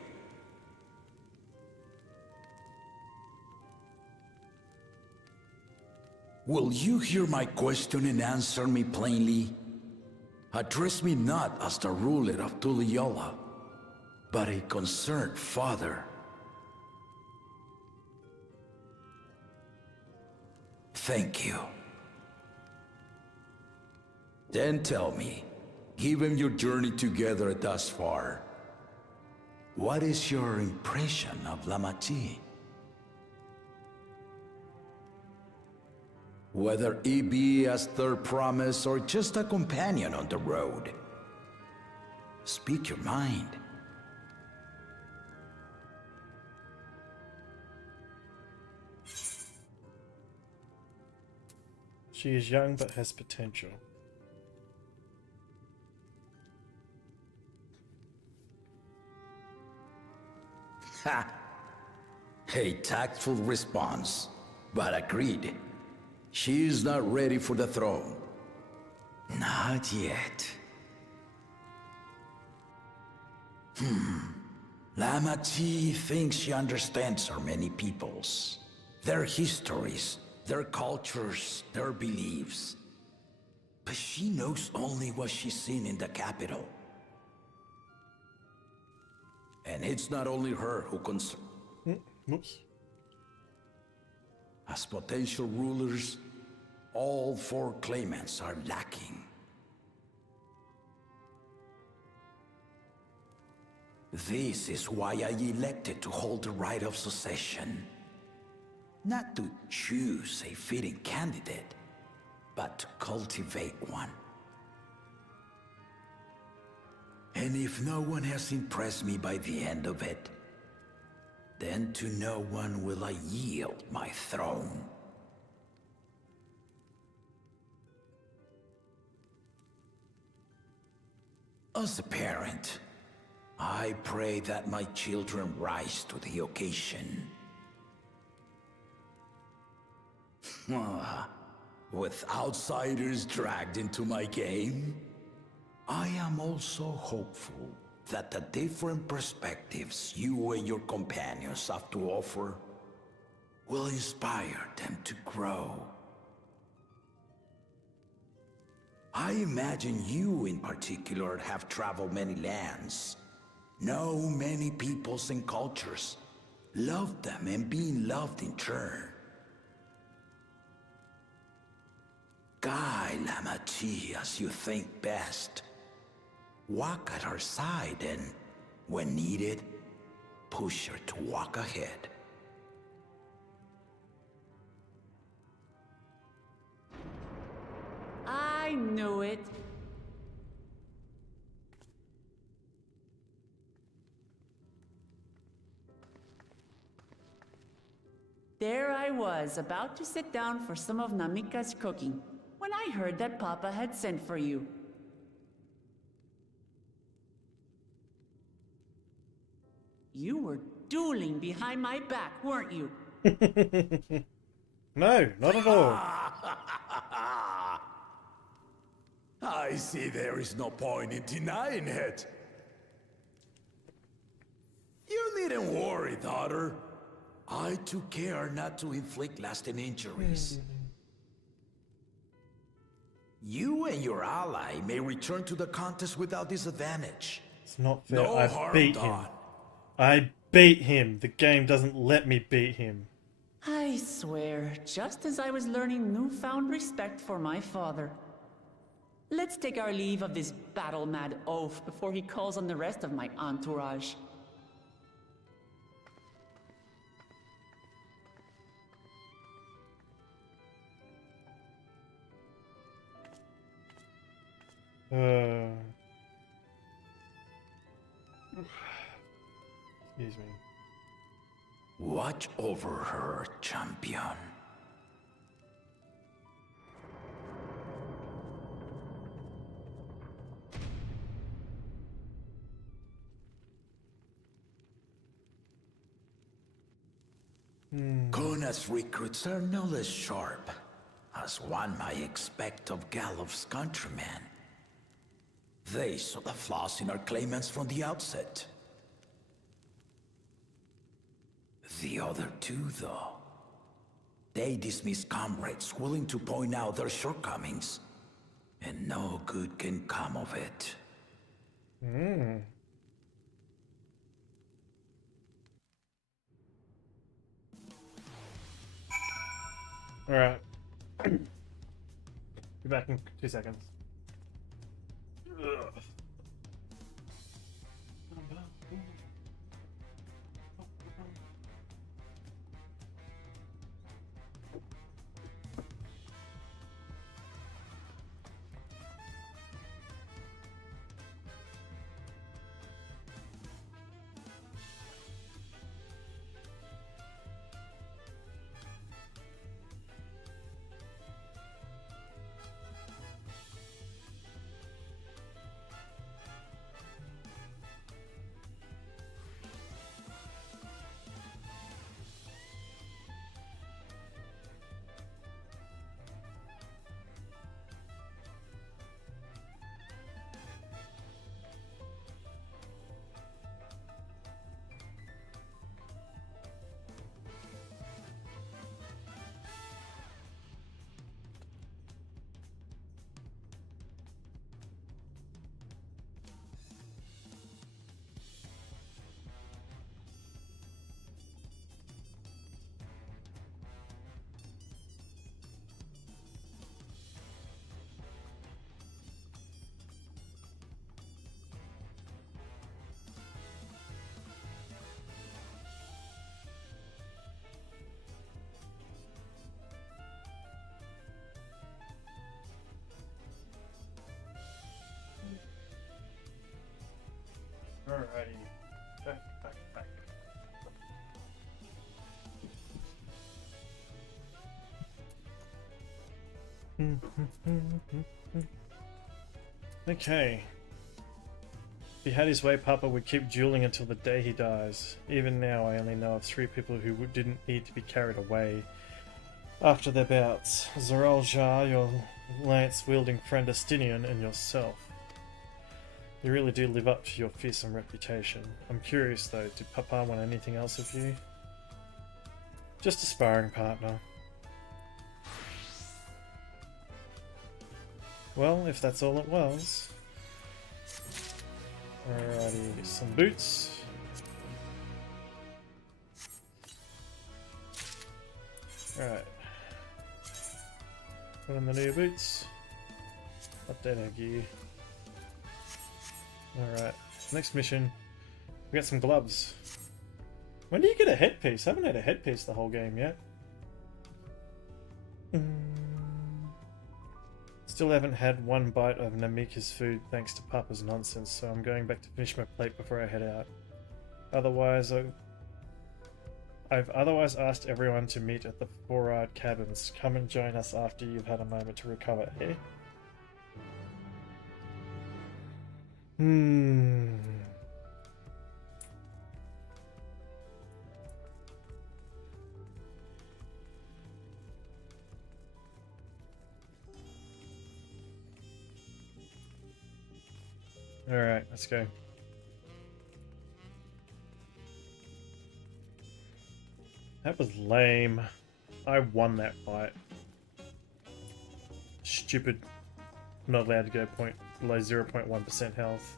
Will you hear my question and answer me plainly? Address me not as the ruler of Tuliyola, but a concerned father. Thank you. Then tell me, given your journey together thus far, what is your impression of Lamachi? Whether it be as third promise or just a companion on the road. Speak your mind. She is young but has potential. Ha! A tactful response, but agreed. She is not ready for the throne. Not yet. Lamachi thinks she understands our many peoples, their histories, their cultures, their beliefs. But she knows only what she's seen in the capital. And it's not only her who concerns. As potential rulers, all four claimants are lacking. This is why I elected to hold the right of succession. Not to choose a fitting candidate, but to cultivate one. And if no one has impressed me by the end of it, then to no one will I yield my throne. As a parent, I pray that my children rise to the occasion. With outsiders dragged into my game, I am also hopeful that the different perspectives you and your companions have to offer will inspire them to grow. I imagine you in particular have traveled many lands, know many peoples and cultures, loved them and been loved in turn. Guide Lamachi as you think best. Walk at her side and, when needed, push her to walk ahead. I knew it. There I was, about to sit down for some of Namika's cooking, when I heard that Papa had sent for you. You were dueling behind my back, weren't you? No, not at all. I see there is no point in denying it. You needn't worry, daughter. I took care not to inflict lasting injuries. You and your ally may return to the contest without disadvantage. It's not fair. No I harm beat him. done. I beat him. The game doesn't let me beat him. I swear, just as I was learning newfound respect for my father. Let's take our leave of this battle-mad oaf before he calls on the rest of my entourage. Excuse me. Watch over her, champion. Kona's recruits are no less sharp, as one might expect of Galof's countrymen. They saw the flaws in our claimants from the outset. The other two, though, they dismiss comrades willing to point out their shortcomings, and no good can come of it. Alright. Be back in 2 seconds. Ugh. Alrighty. Back. Okay. If he had his way, Papa would keep dueling until the day he dies. Even now, I only know of 3 people who didn't need to be carried away after their bouts. Zoral Jar, your lance-wielding friend Astinian, and yourself. You really do live up to your fearsome reputation. I'm curious though, did Papa want anything else of you? Just a sparring partner. Well, if that's all it was. Alrighty, some boots. Alright. Put on the new boots. Update our gear. Alright, next mission. We got some gloves. When do you get a headpiece? I haven't had a headpiece the whole game yet. Still haven't had one bite of Namika's food thanks to Papa's nonsense, so I'm going back to finish my plate before I head out. Otherwise, I've otherwise asked everyone to meet at the Four-Eyed Cabins. Come and join us after you've had a moment to recover, eh? Alright, let's go. That was lame. I won that fight. Stupid. I'm not allowed to go below 0.1% health.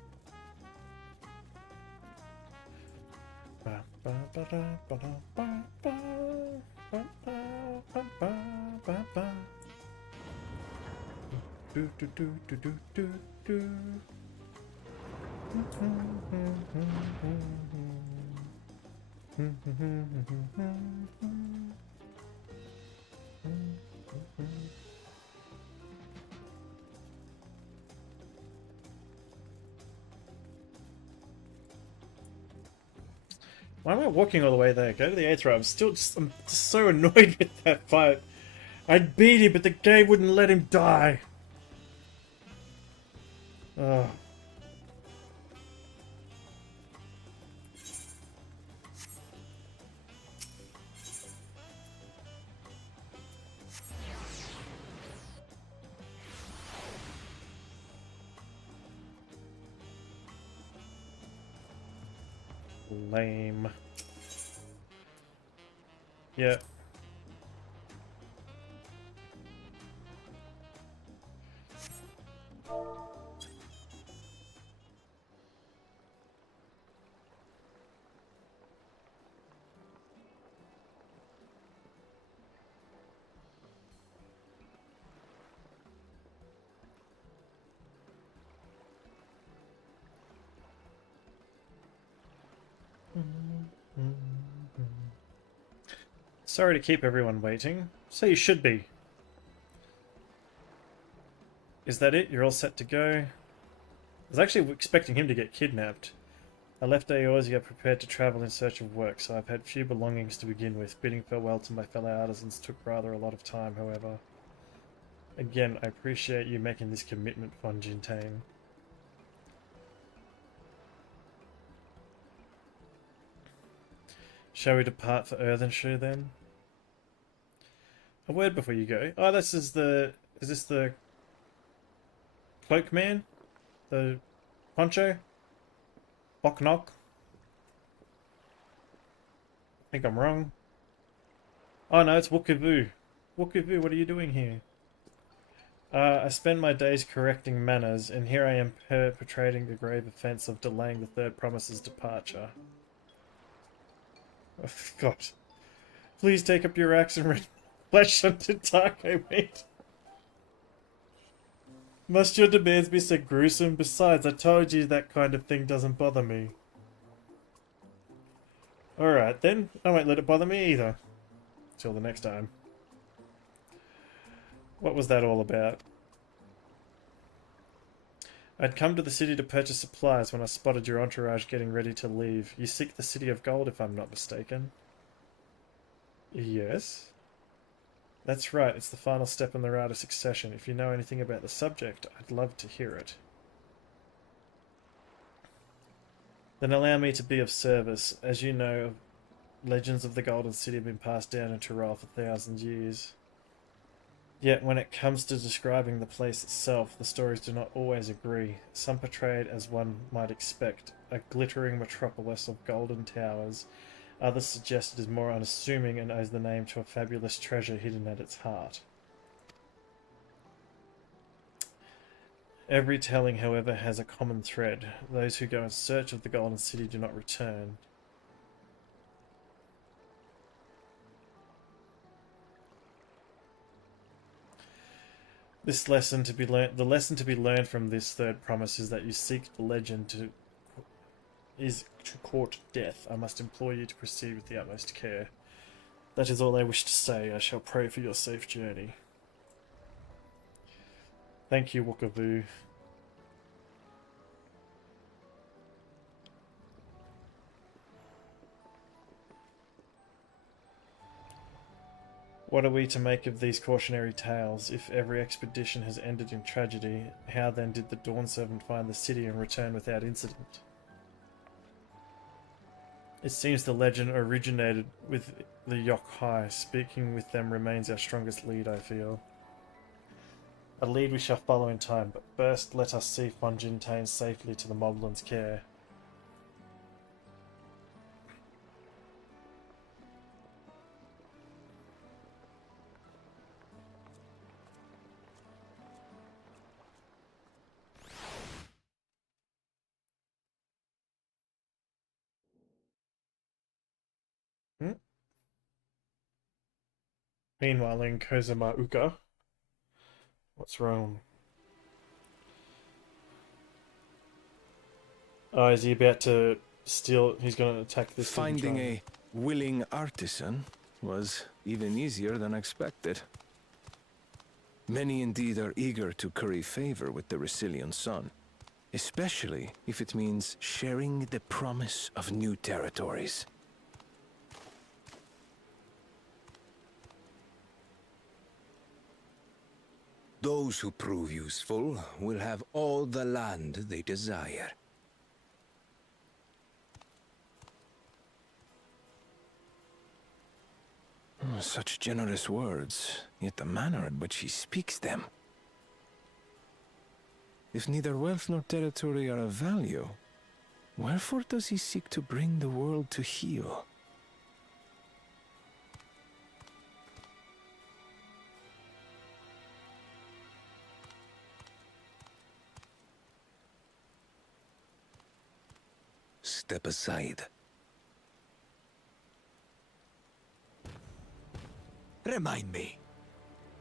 Why am I walking all the way there? Go to the 8th row. I'm just so annoyed with that fight. I'd beat him, but the game wouldn't let him die. Ugh. Lame. Yeah. Sorry to keep everyone waiting. So you should be. Is that it? You're all set to go? I was actually expecting him to get kidnapped. I left Eorzea prepared to travel in search of work, so I've had few belongings to begin with. Bidding farewell to my fellow artisans took rather a lot of time, however. Again, I appreciate you making this commitment, Von Jintain. Shall we depart for Earthenshaw then? A word before you go. Oh, this is the... Is this the... Cloak Man? The... Poncho? Boknok? I think I'm wrong. Oh no, it's Wukavu. Wukavu, what are you doing here? I spend my days correcting manners, and here I am perpetrating the grave offence of delaying the third promise's departure. Oh, God. Please take up your axe and red flesh unto taco meat. Must your demands be so gruesome? Besides, I told you that kind of thing doesn't bother me. Alright then, I won't let it bother me either. Till the next time. What was that all about? I'd come to the city to purchase supplies when I spotted your entourage getting ready to leave. You seek the City of Gold, if I'm not mistaken. Yes? That's right, it's the final step in the route of succession. If you know anything about the subject, I'd love to hear it. Then allow me to be of service. As you know, legends of the Golden City have been passed down in Tyrol for 1,000 years. Yet when it comes to describing the place itself, the stories do not always agree. Some portray it as one might expect, a glittering metropolis of golden towers. Others suggest it is more unassuming and owes the name to a fabulous treasure hidden at its heart. Every telling, however, has a common thread. Those who go in search of the Golden City do not return. The lesson to be learned from this third promise is that you seek the legend to court death. I must implore you to proceed with the utmost care. That is all I wish to say. I shall pray for your safe journey. Thank you, Wukavu. What are we to make of these cautionary tales? If every expedition has ended in tragedy, how then did the Dawn Servant find the city and return without incident? It seems the legend originated with the Yokai. Speaking with them remains our strongest lead, I feel. A lead we shall follow in time, but first let us see Von Jintain safely to the Moblin's care. Meanwhile, in Kozuma Uka, what's wrong? Oh, is he about to steal? He's going to attack this. Finding a willing artisan was even easier than expected. Many indeed are eager to curry favor with the Resilient Sun, especially if it means sharing the promise of new territories. Those who prove useful will have all the land they desire. Such generous words, yet the manner in which he speaks them. If neither wealth nor territory are of value, wherefore does he seek to bring the world to heel? Step aside. Remind me.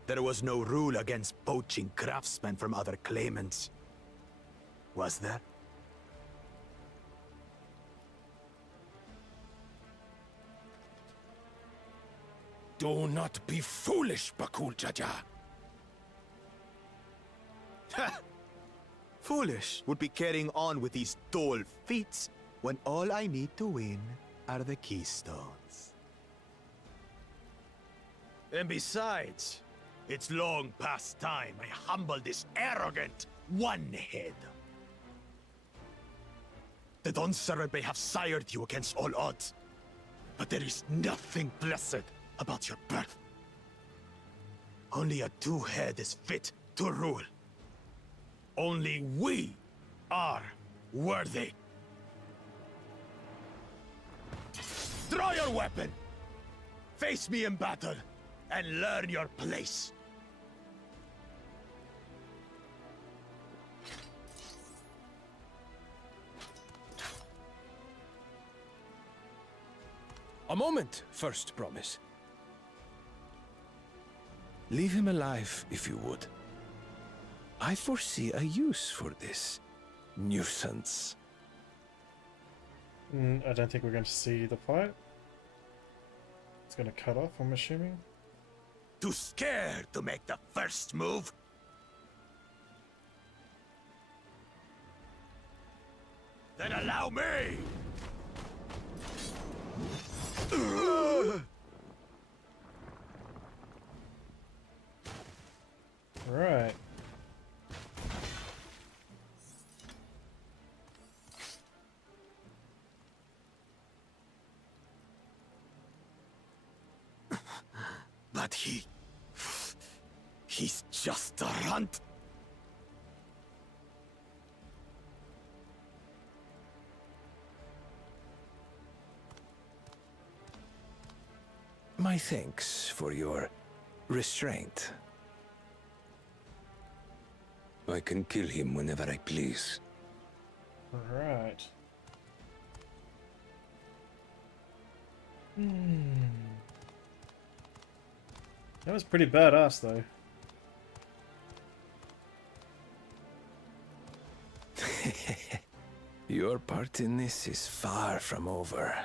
There was no rule against poaching craftsmen from other claimants. Was there? Do not be foolish, Bakul Jaja. Foolish would be carrying on with these dull feats when all I need to win are the keystones. And besides, it's long past time I humble this arrogant one-head. The Dawn Servant may have sired you against all odds, but there is nothing blessed about your birth. Only a two-head is fit to rule. Only we are worthy. Draw your weapon! Face me in battle, and learn your place. A moment, first promise. Leave him alive, if you would. I foresee a use for this nuisance. I don't think we're going to see the fight. It's going to cut off, I'm assuming. Too scared to make the first move? Then allow me! Right. But he's just a runt. My thanks for your restraint. I can kill him whenever I please. Right. That was pretty badass, though. Your part in this is far from over.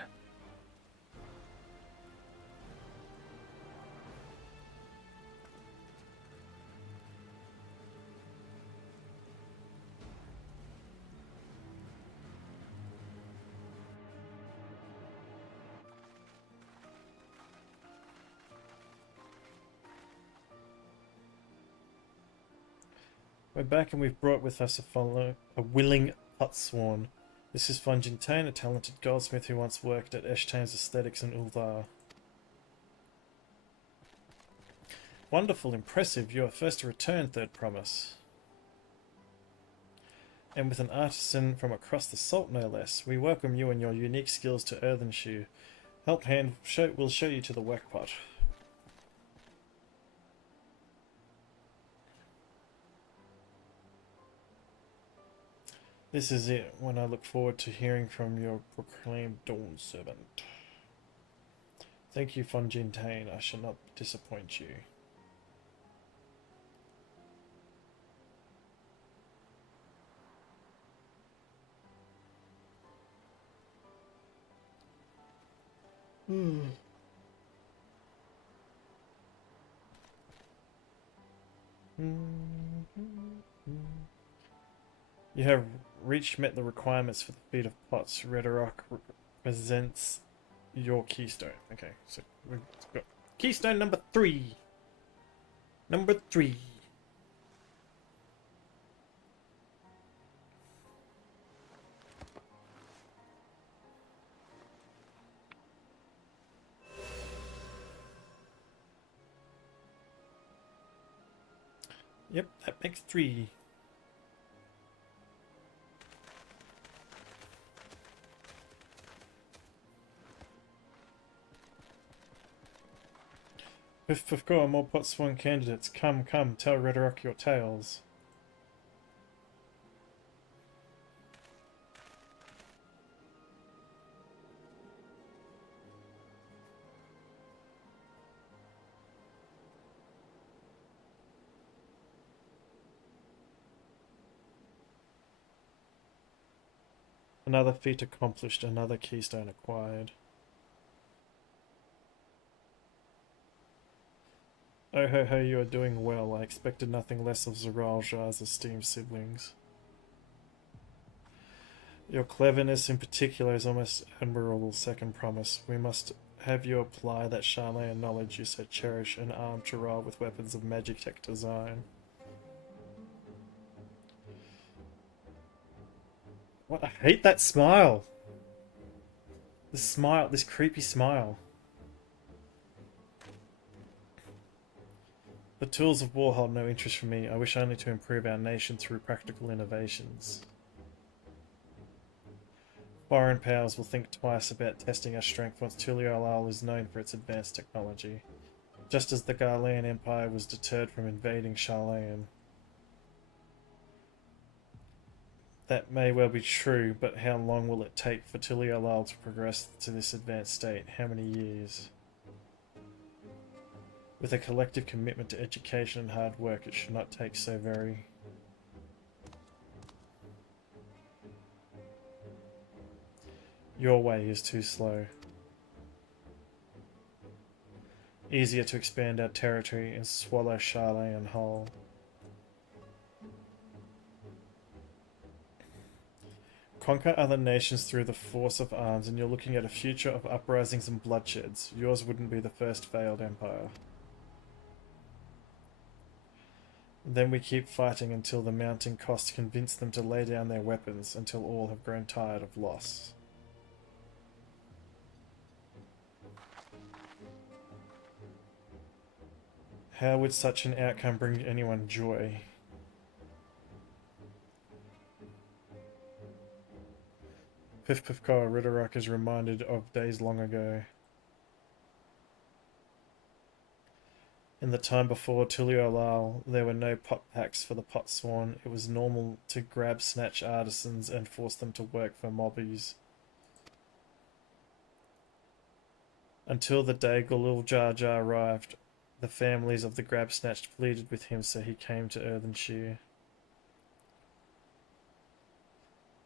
We're back and we've brought with us a willing Hutsworn. This is Fungin Tane, a talented goldsmith who once worked at Eshtane's Aesthetics in Ulthar. Wonderful, impressive, you are first to return, Third Promise. And with an artisan from across the salt, no less, we welcome you and your unique skills to Earthenshoe. Help Hand will show you to the workpot. This is it, when I look forward to hearing from your proclaimed Dawn Servant. Thank you, Fungin Tane, I shall not disappoint you. You have met the requirements for the feat of pots. Redorock represents your keystone. Okay, so we've got keystone number 3. Number 3. Yep, that makes 3. Of course, more Potswan candidates. Come, come, tell Redrock your tales. Another feat accomplished, another keystone acquired. Oh ho ho, you are doing well. I expected nothing less of Zeraljar's esteemed siblings. Your cleverness in particular is almost admirable, second promise. We must have you apply that Charlayan knowledge you so cherish and arm Chiral with weapons of Magitech design. What? I hate that smile! This smile, this creepy smile. The tools of war hold no interest for me. I wish only to improve our nation through practical innovations. Foreign powers will think twice about testing our strength once Tuliolal is known for its advanced technology, just as the Garlean Empire was deterred from invading Charlayan. That may well be true, but how long will it take for Tuliolal to progress to this advanced state? How many years? With a collective commitment to education and hard work, it should not take so very. Your way is too slow. Easier to expand our territory and swallow Charlayan whole. Conquer other nations through the force of arms and you're looking at a future of uprisings and bloodsheds. Yours wouldn't be the first failed empire. Then we keep fighting until the mounting costs convince them to lay down their weapons, until all have grown tired of loss. How would such an outcome bring anyone joy? Pif Pifkoa Ridderock is reminded of days long ago. In the time before Tuliolal, there were no pot packs for the Potswan. It was normal to grab snatch artisans and force them to work for mobbies. Until the day Gulul Jar Jar arrived, the families of the grab snatched pleaded with him, so he came to Earthenshire.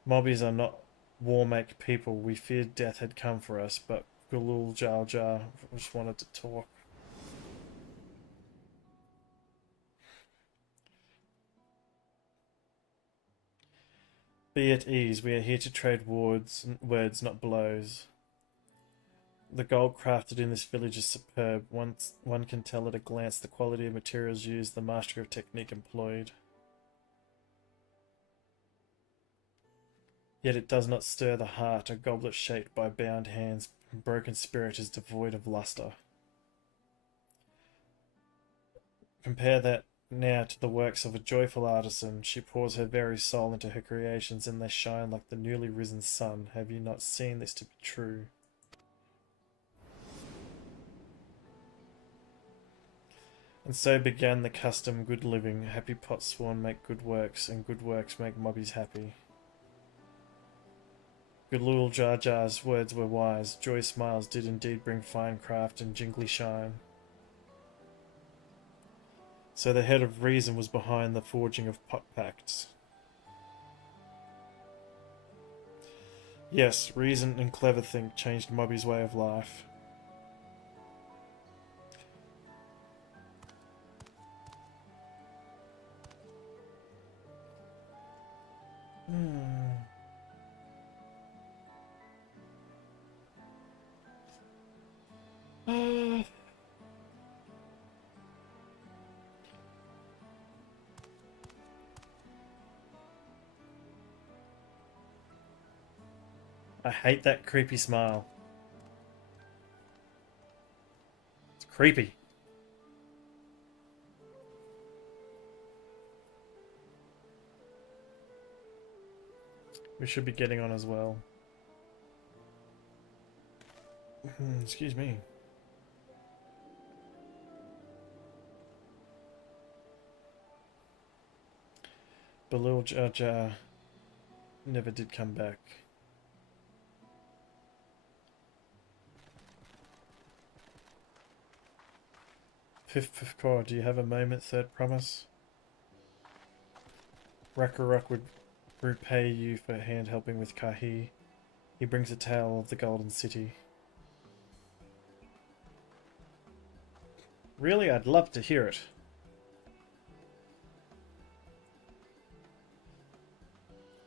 Mobbies are not war-make people. We feared death had come for us, but Gulul Jar Jar just wanted to talk. Be at ease, we are here to trade words, not blows. The gold crafted in this village is superb. One can tell at a glance the quality of materials used, the mastery of technique employed. Yet it does not stir the heart. A goblet shaped by bound hands, broken spirit is devoid of luster. Compare that now to the works of a joyful artisan. She pours her very soul into her creations, and they shine like the newly risen sun. Have you not seen this to be true? And so began the custom good living. Happy Potswan make good works, and good works make mobbies happy. Gulul Jar Jar's words were wise. Joy smiles did indeed bring fine craft and jingly shine. So the head of reason was behind the forging of pot pacts. Yes, reason and clever think changed Mobby's way of life. I hate that creepy smile. It's creepy. We should be getting on as well. Excuse me. Balul Jar Jar never did come back. Fifth core, do you have a moment, third promise? Rakarok would repay you for hand helping with Kahi. He brings a tale of the Golden City. Really? I'd love to hear it.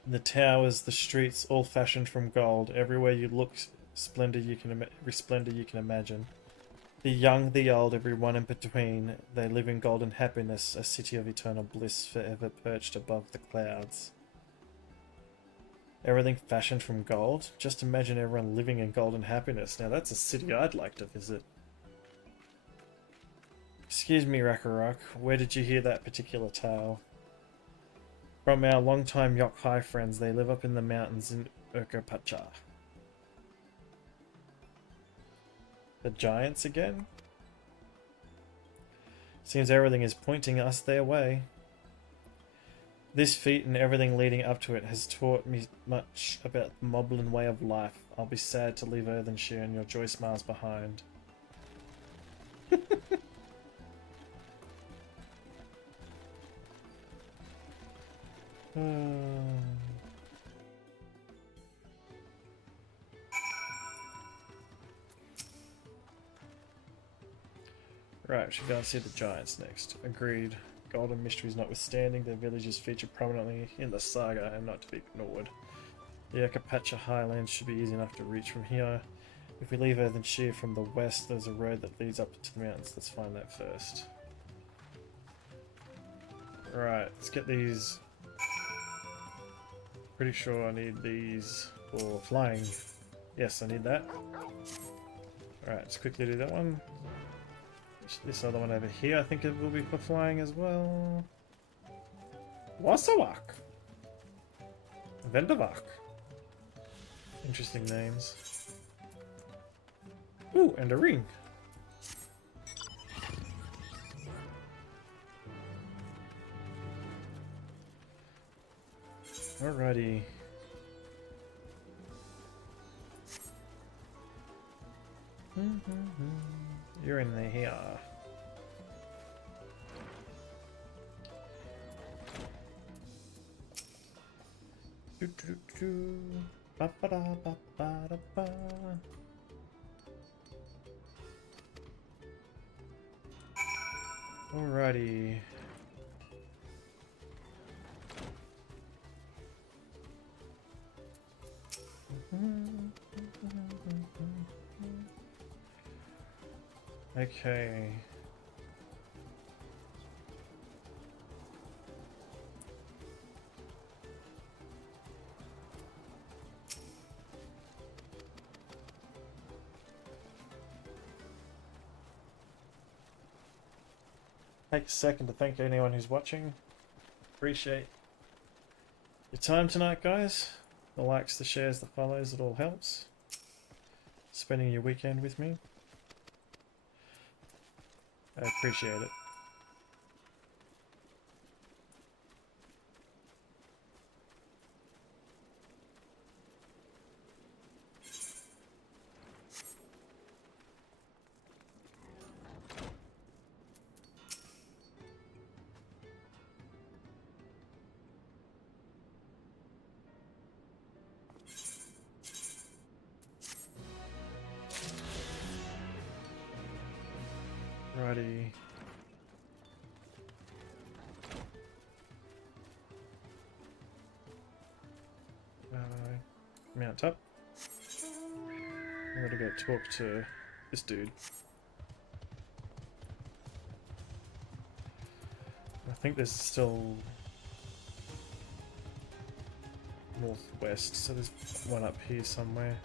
The towers, the streets, all fashioned from gold. Everywhere you look, splendor you can imagine. The young, the old, everyone in between, they live in golden happiness, a city of eternal bliss, forever perched above the clouds. Everything fashioned from gold? Just imagine everyone living in golden happiness. Now that's a city I'd like to visit. Excuse me, Rakarok, where did you hear that particular tale? From our longtime Yokai friends, they live up in the mountains in Urkapacha. The giants again? Seems everything is pointing us their way. This feat and everything leading up to it has taught me much about the Moblin way of life. I'll be sad to leave Earthenshire and your joy smiles behind. Right, we should go and see the giants next. Agreed. Golden mysteries notwithstanding, their villages feature prominently in the saga and not to be ignored. The Urkapacha Highlands should be easy enough to reach from here. If we leave Earthenshire from the west, there's a road that leads up to the mountains. Let's find that first. Right, let's get these. Pretty sure I need these for flying. Yes, I need that. Alright, let's quickly do that one. This other one over here, I think it will be for flying as well. Wasawak! Vendavak. Interesting names. Ooh, and a ring. Alrighty. You're in there here. Do, do, do. Ba, ba, da, ba, ba, da, ba. Alrighty. Okay. Take a second to thank anyone who's watching. Appreciate your time tonight, guys. The likes, the shares, the follows, it all helps. Spending your weekend with me. I appreciate it. Righty. Mount up. I'm gonna go talk to this dude. I think there's still northwest, so there's one up here somewhere.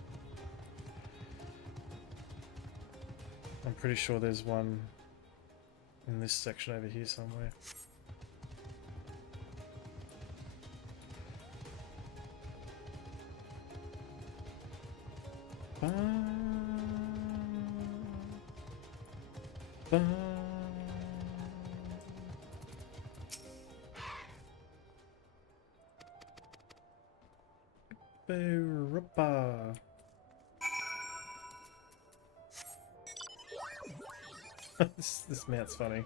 I'm pretty sure there's one in this section over here somewhere. This mount's funny.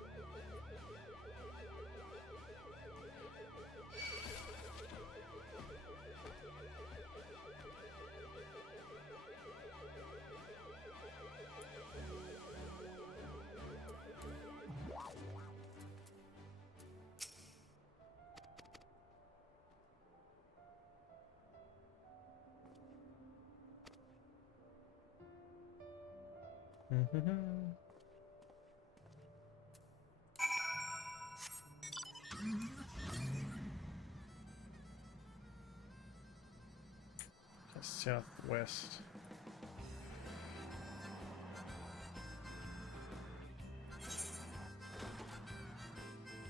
Southwest.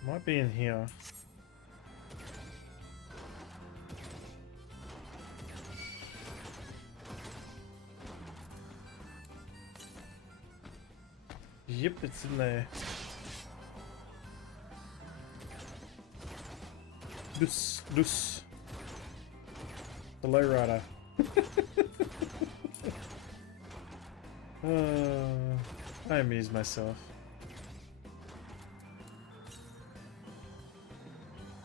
Might be in here. Yep, it's in there. Dus. The lowrider. I amuse myself.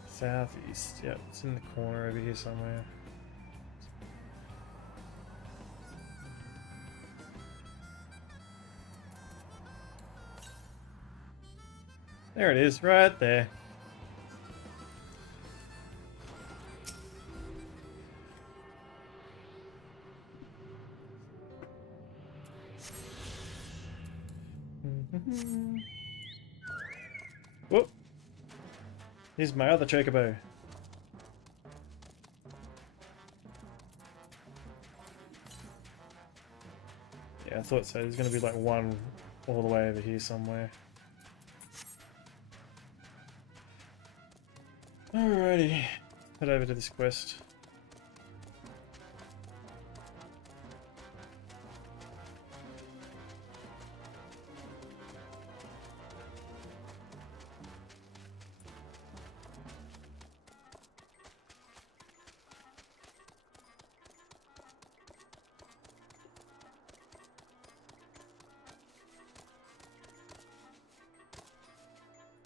Southeast. Yep, it's in the corner over here somewhere. There it is, right there. Whoop! Here's my other chocobo. Yeah, I thought so. There's gonna be like one all the way over here somewhere. Alrighty, head over to this quest.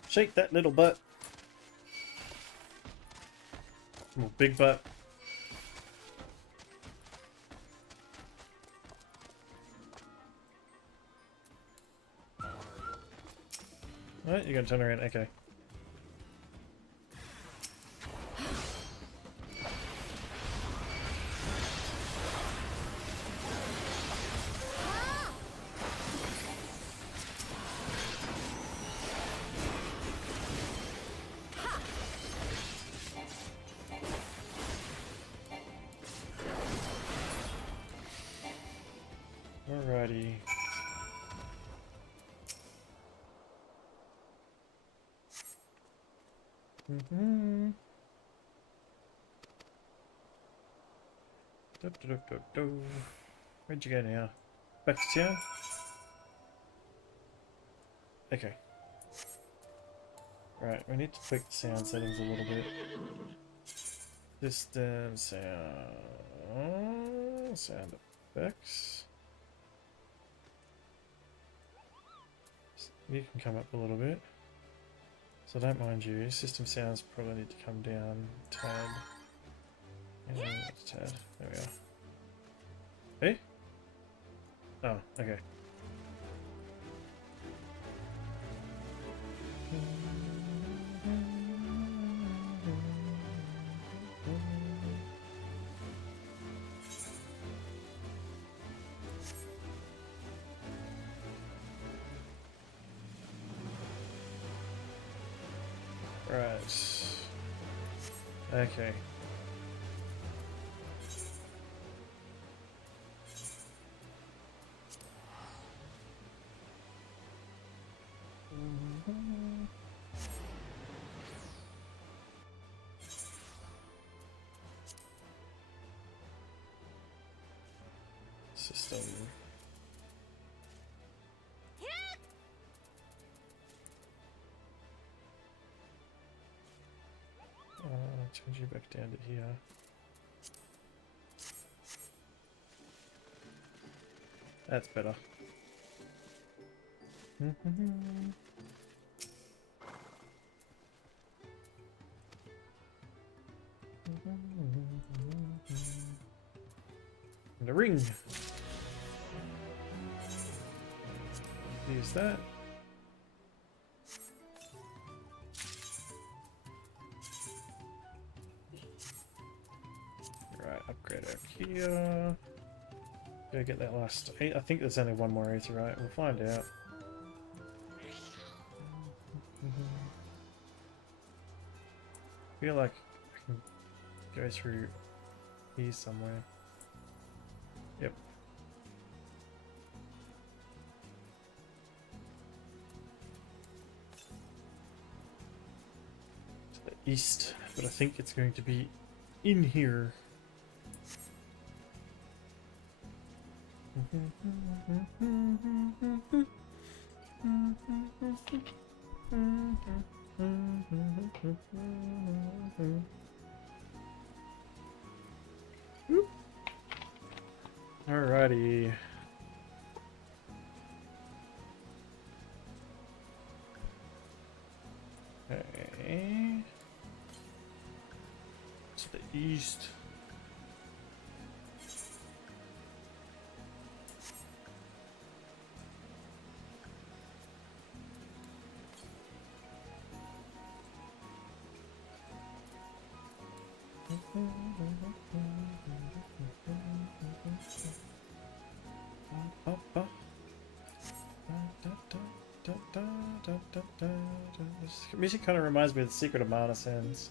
Shake that little butt. Little big butt. Alright, you're gonna turn around, okay. Alrighty. Where'd you go now? Back to town? Okay. Right, we need to tweak the sound settings a little bit. Distance, sound effects. You can come up a little bit. So don't mind you. System sounds probably need to come down a tad. And then a tad. There we are. Hey? Oh, okay. Right. Okay. System. change you back down to here. That's better. And a ring. Use that. Right, upgrade up here. Go get that last 8. I think there's only one more ether, right? We'll find out. I feel like I can go through here somewhere. Yep. To the east, but I think it's going to be in here. Alrighty. Okay. To the east. This music kind of reminds me of the Secret of Mana Sands.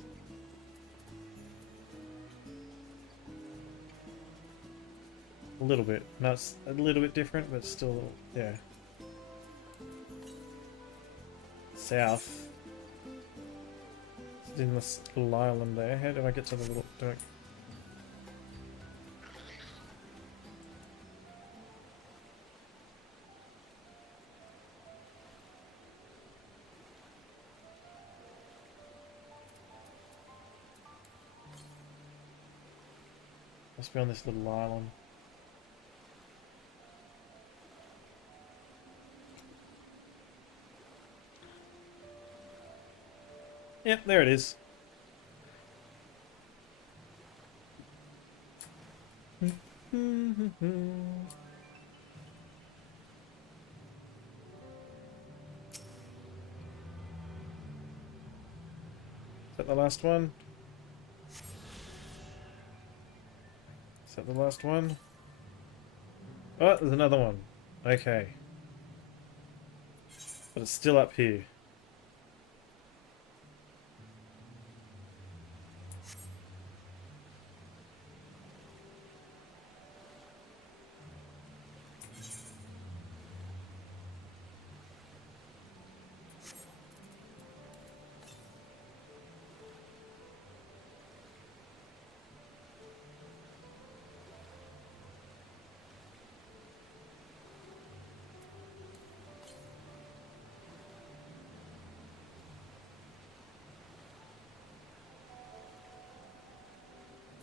A little bit. Not a little bit different, but still, yeah. South. It's in this little island there. How do I get to the little... Must be on this little island. Yep, there it is. Is that the last one? Is that the last one? Oh, there's another one. Okay. But it's still up here.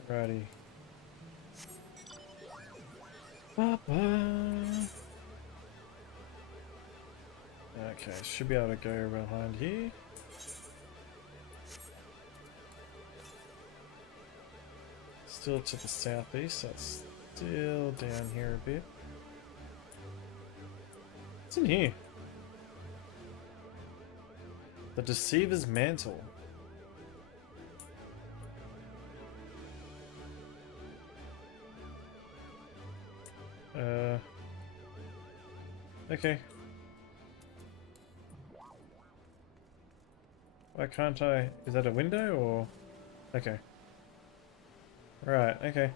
Alrighty. Okay, should be able to go behind here. Still to the southeast, that's still down here a bit. What's in here? The Deceiver's Mantle. Okay. Why can't I? Is that a window or? Okay. Right, okay.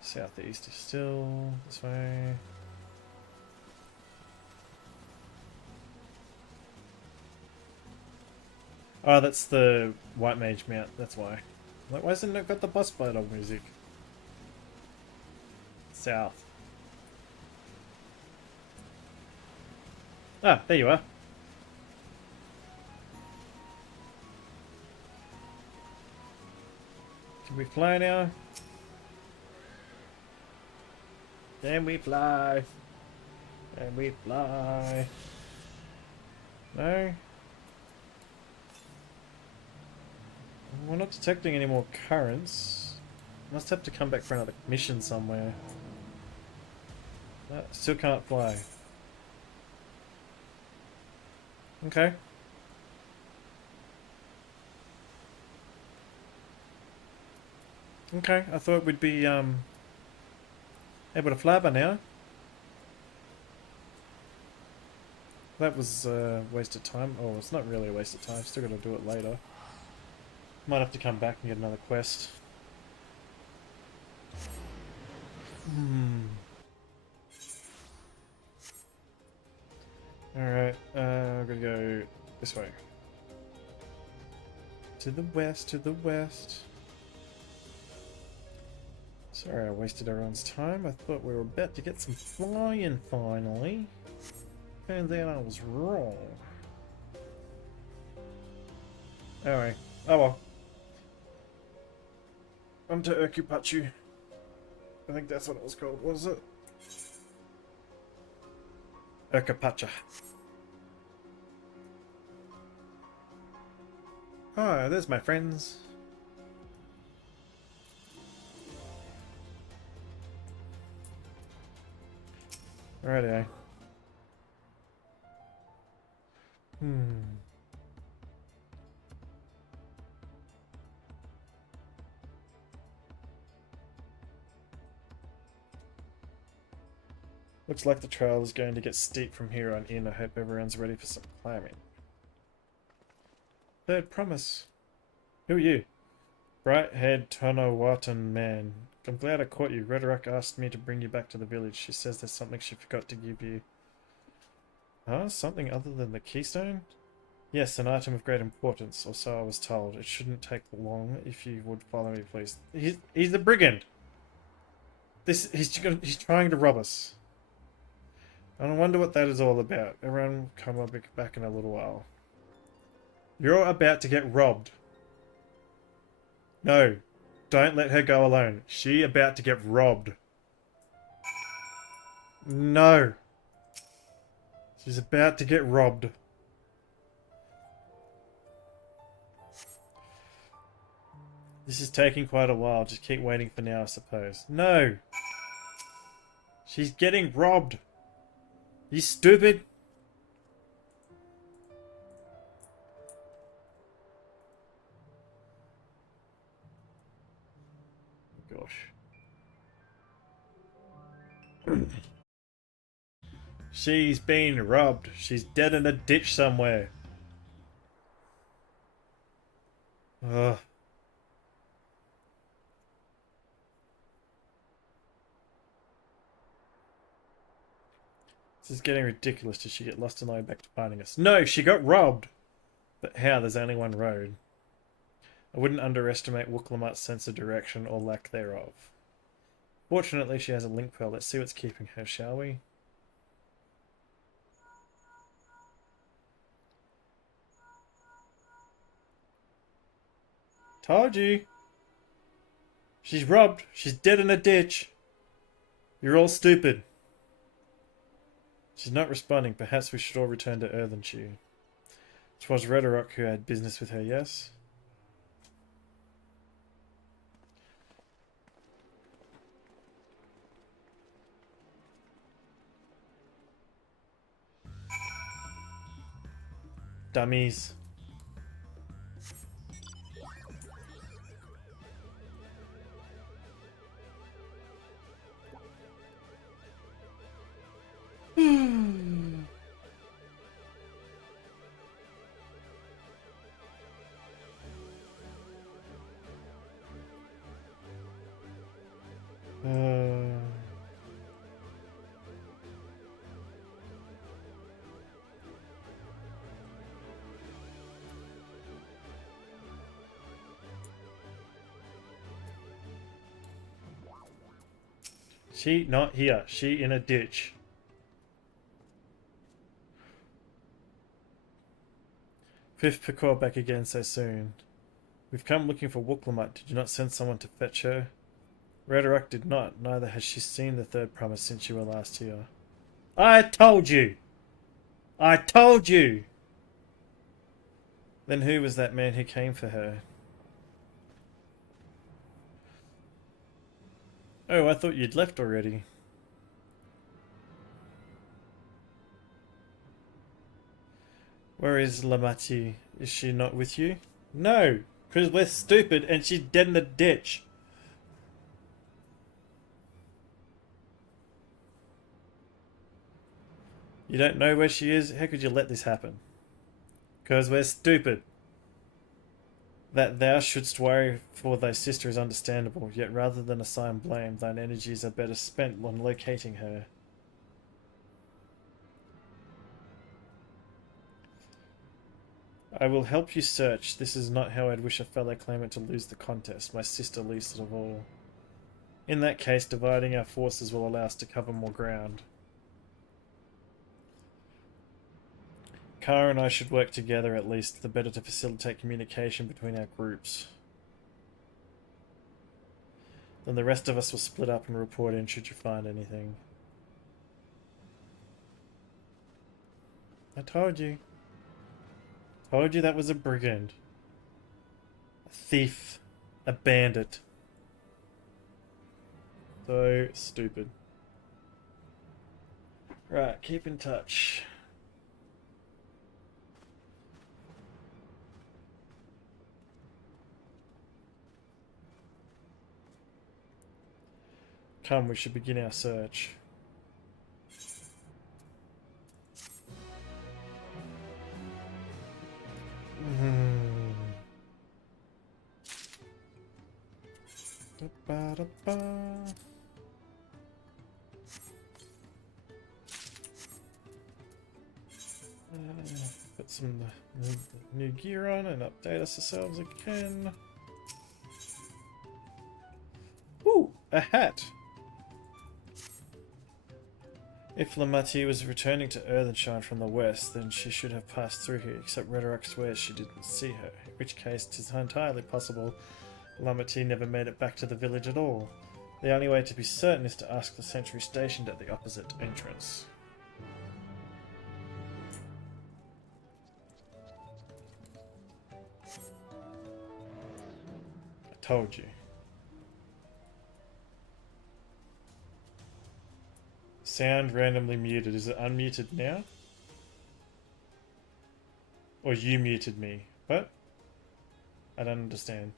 Southeast is still this way. Oh, that's the White Mage Mount, that's why. Like, why hasn't it got the boss battle music? South. Ah, there you are. Can we fly now? Can we fly? Can we fly? No? We're not detecting any more currents. Must have to come back for another mission somewhere. Still can't fly. Okay. Okay, I thought we'd be able to fly by now. That was a waste of time. Oh, it's not really a waste of time. Still got to do it later. Might have to come back and get another quest. Alright, I'm gonna go this way. To the west, to the west. Sorry I wasted everyone's time. I thought we were about to get some flying finally. Turns out I was wrong. Anyway, oh well. On to Urkupachu. I think that's what it was called, was it? Urkupacha. Oh, there's my friends. Alrighty. Looks like the trail is going to get steep from here on in. I hope everyone's ready for some climbing. Third promise. Who are you? Bright-haired Tonawatan man. I'm glad I caught you. Rhetoric asked me to bring you back to the village. She says there's something she forgot to give you. Huh? Something other than the keystone? Yes, an item of great importance, or so I was told. It shouldn't take long if you would follow me, please. He's a brigand! He's trying to rob us. I wonder what that is all about. Everyone come back in a little while. You're about to get robbed. No. Don't let her go alone. She about to get robbed. No. She's about to get robbed. This is taking quite a while. Just keep waiting for now, I suppose. No. She's getting robbed. You stupid. Gosh. She's been robbed. She's dead in a ditch somewhere. Ugh. This is getting ridiculous. Did she get lost and lie back to finding us? No, she got robbed. But how? There's only one road. I wouldn't underestimate Wooklamat's sense of direction or lack thereof. Fortunately, she has a link pearl. Let's see what's keeping her, shall we? Told you. She's robbed. She's dead in a ditch. You're all stupid. She's not responding. Perhaps we should all return to Earthenshire. 'Twas Redorock who had business with her, yes? Dummies. She not here. She in a ditch. Quiff Picor back again so soon. We've come looking for Wooklamut. Did you not send someone to fetch her? Rhetoric did not. Neither has she seen the third promise since you were last here. I told you! I told you! Then who was that man who came for her? Oh, I thought you'd left already. Where is Lamati? Is she not with you? No, because we're stupid and she's dead in the ditch. You don't know where she is? How could you let this happen? Because we're stupid. That thou shouldst worry for thy sister is understandable, yet rather than assign blame, thine energies are better spent on locating her. I will help you search. This is not how I'd wish a fellow claimant to lose the contest, my sister least of all. In that case, dividing our forces will allow us to cover more ground. Kara and I should work together at least, the better to facilitate communication between our groups. Then the rest of us will split up and report in should you find anything. I told you. Told you that was a brigand. A thief. A bandit. So stupid. Right, keep in touch. Come, we should begin our search. Put some new gear on and update us ourselves again. Ooh, a hat! If Lamati was returning to Earthenshine from the west, then she should have passed through here, except Rhetoric swears she didn't see her, in which case it is entirely possible Lamati never made it back to the village at all. The only way to be certain is to ask the sentry stationed at the opposite entrance. I told you. Sound randomly muted. Is it unmuted now? Or you muted me? What? I don't understand.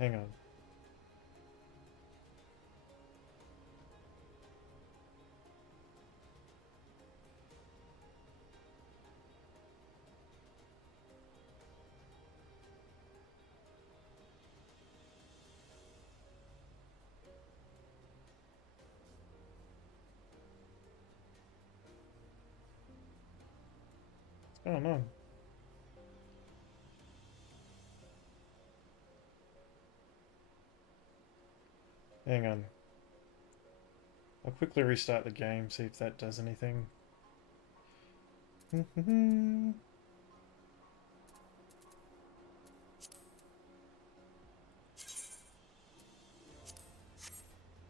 Hang on. What's going on? Hang on. I'll quickly restart the game, see if that does anything.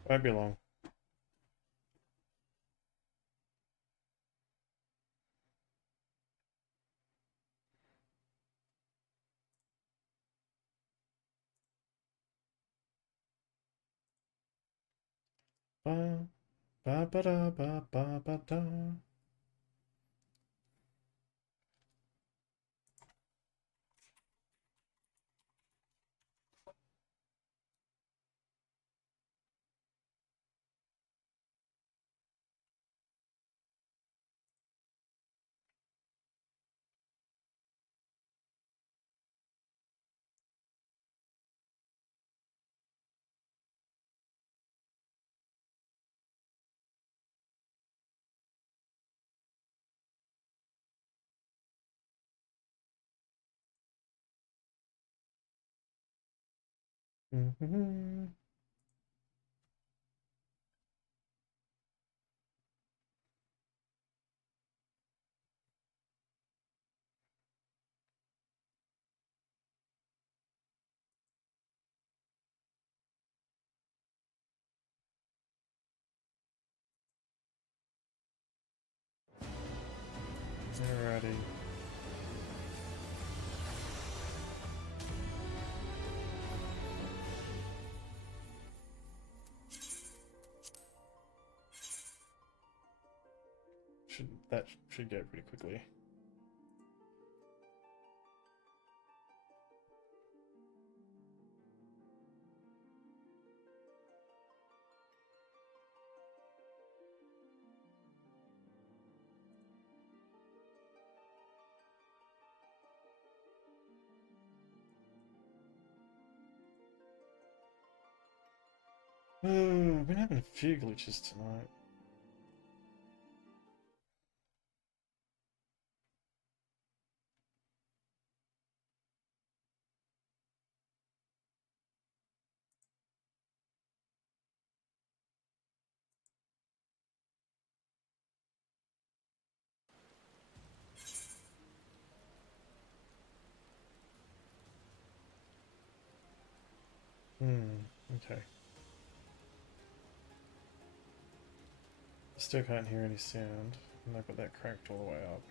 Won't be long. Ba ba ba da ba ba ba da. Mm-hmm. Alrighty. That should go pretty quickly. Oh, I've been having a few glitches tonight. Okay. Still can't hear any sound, and I've got that cracked all the way up.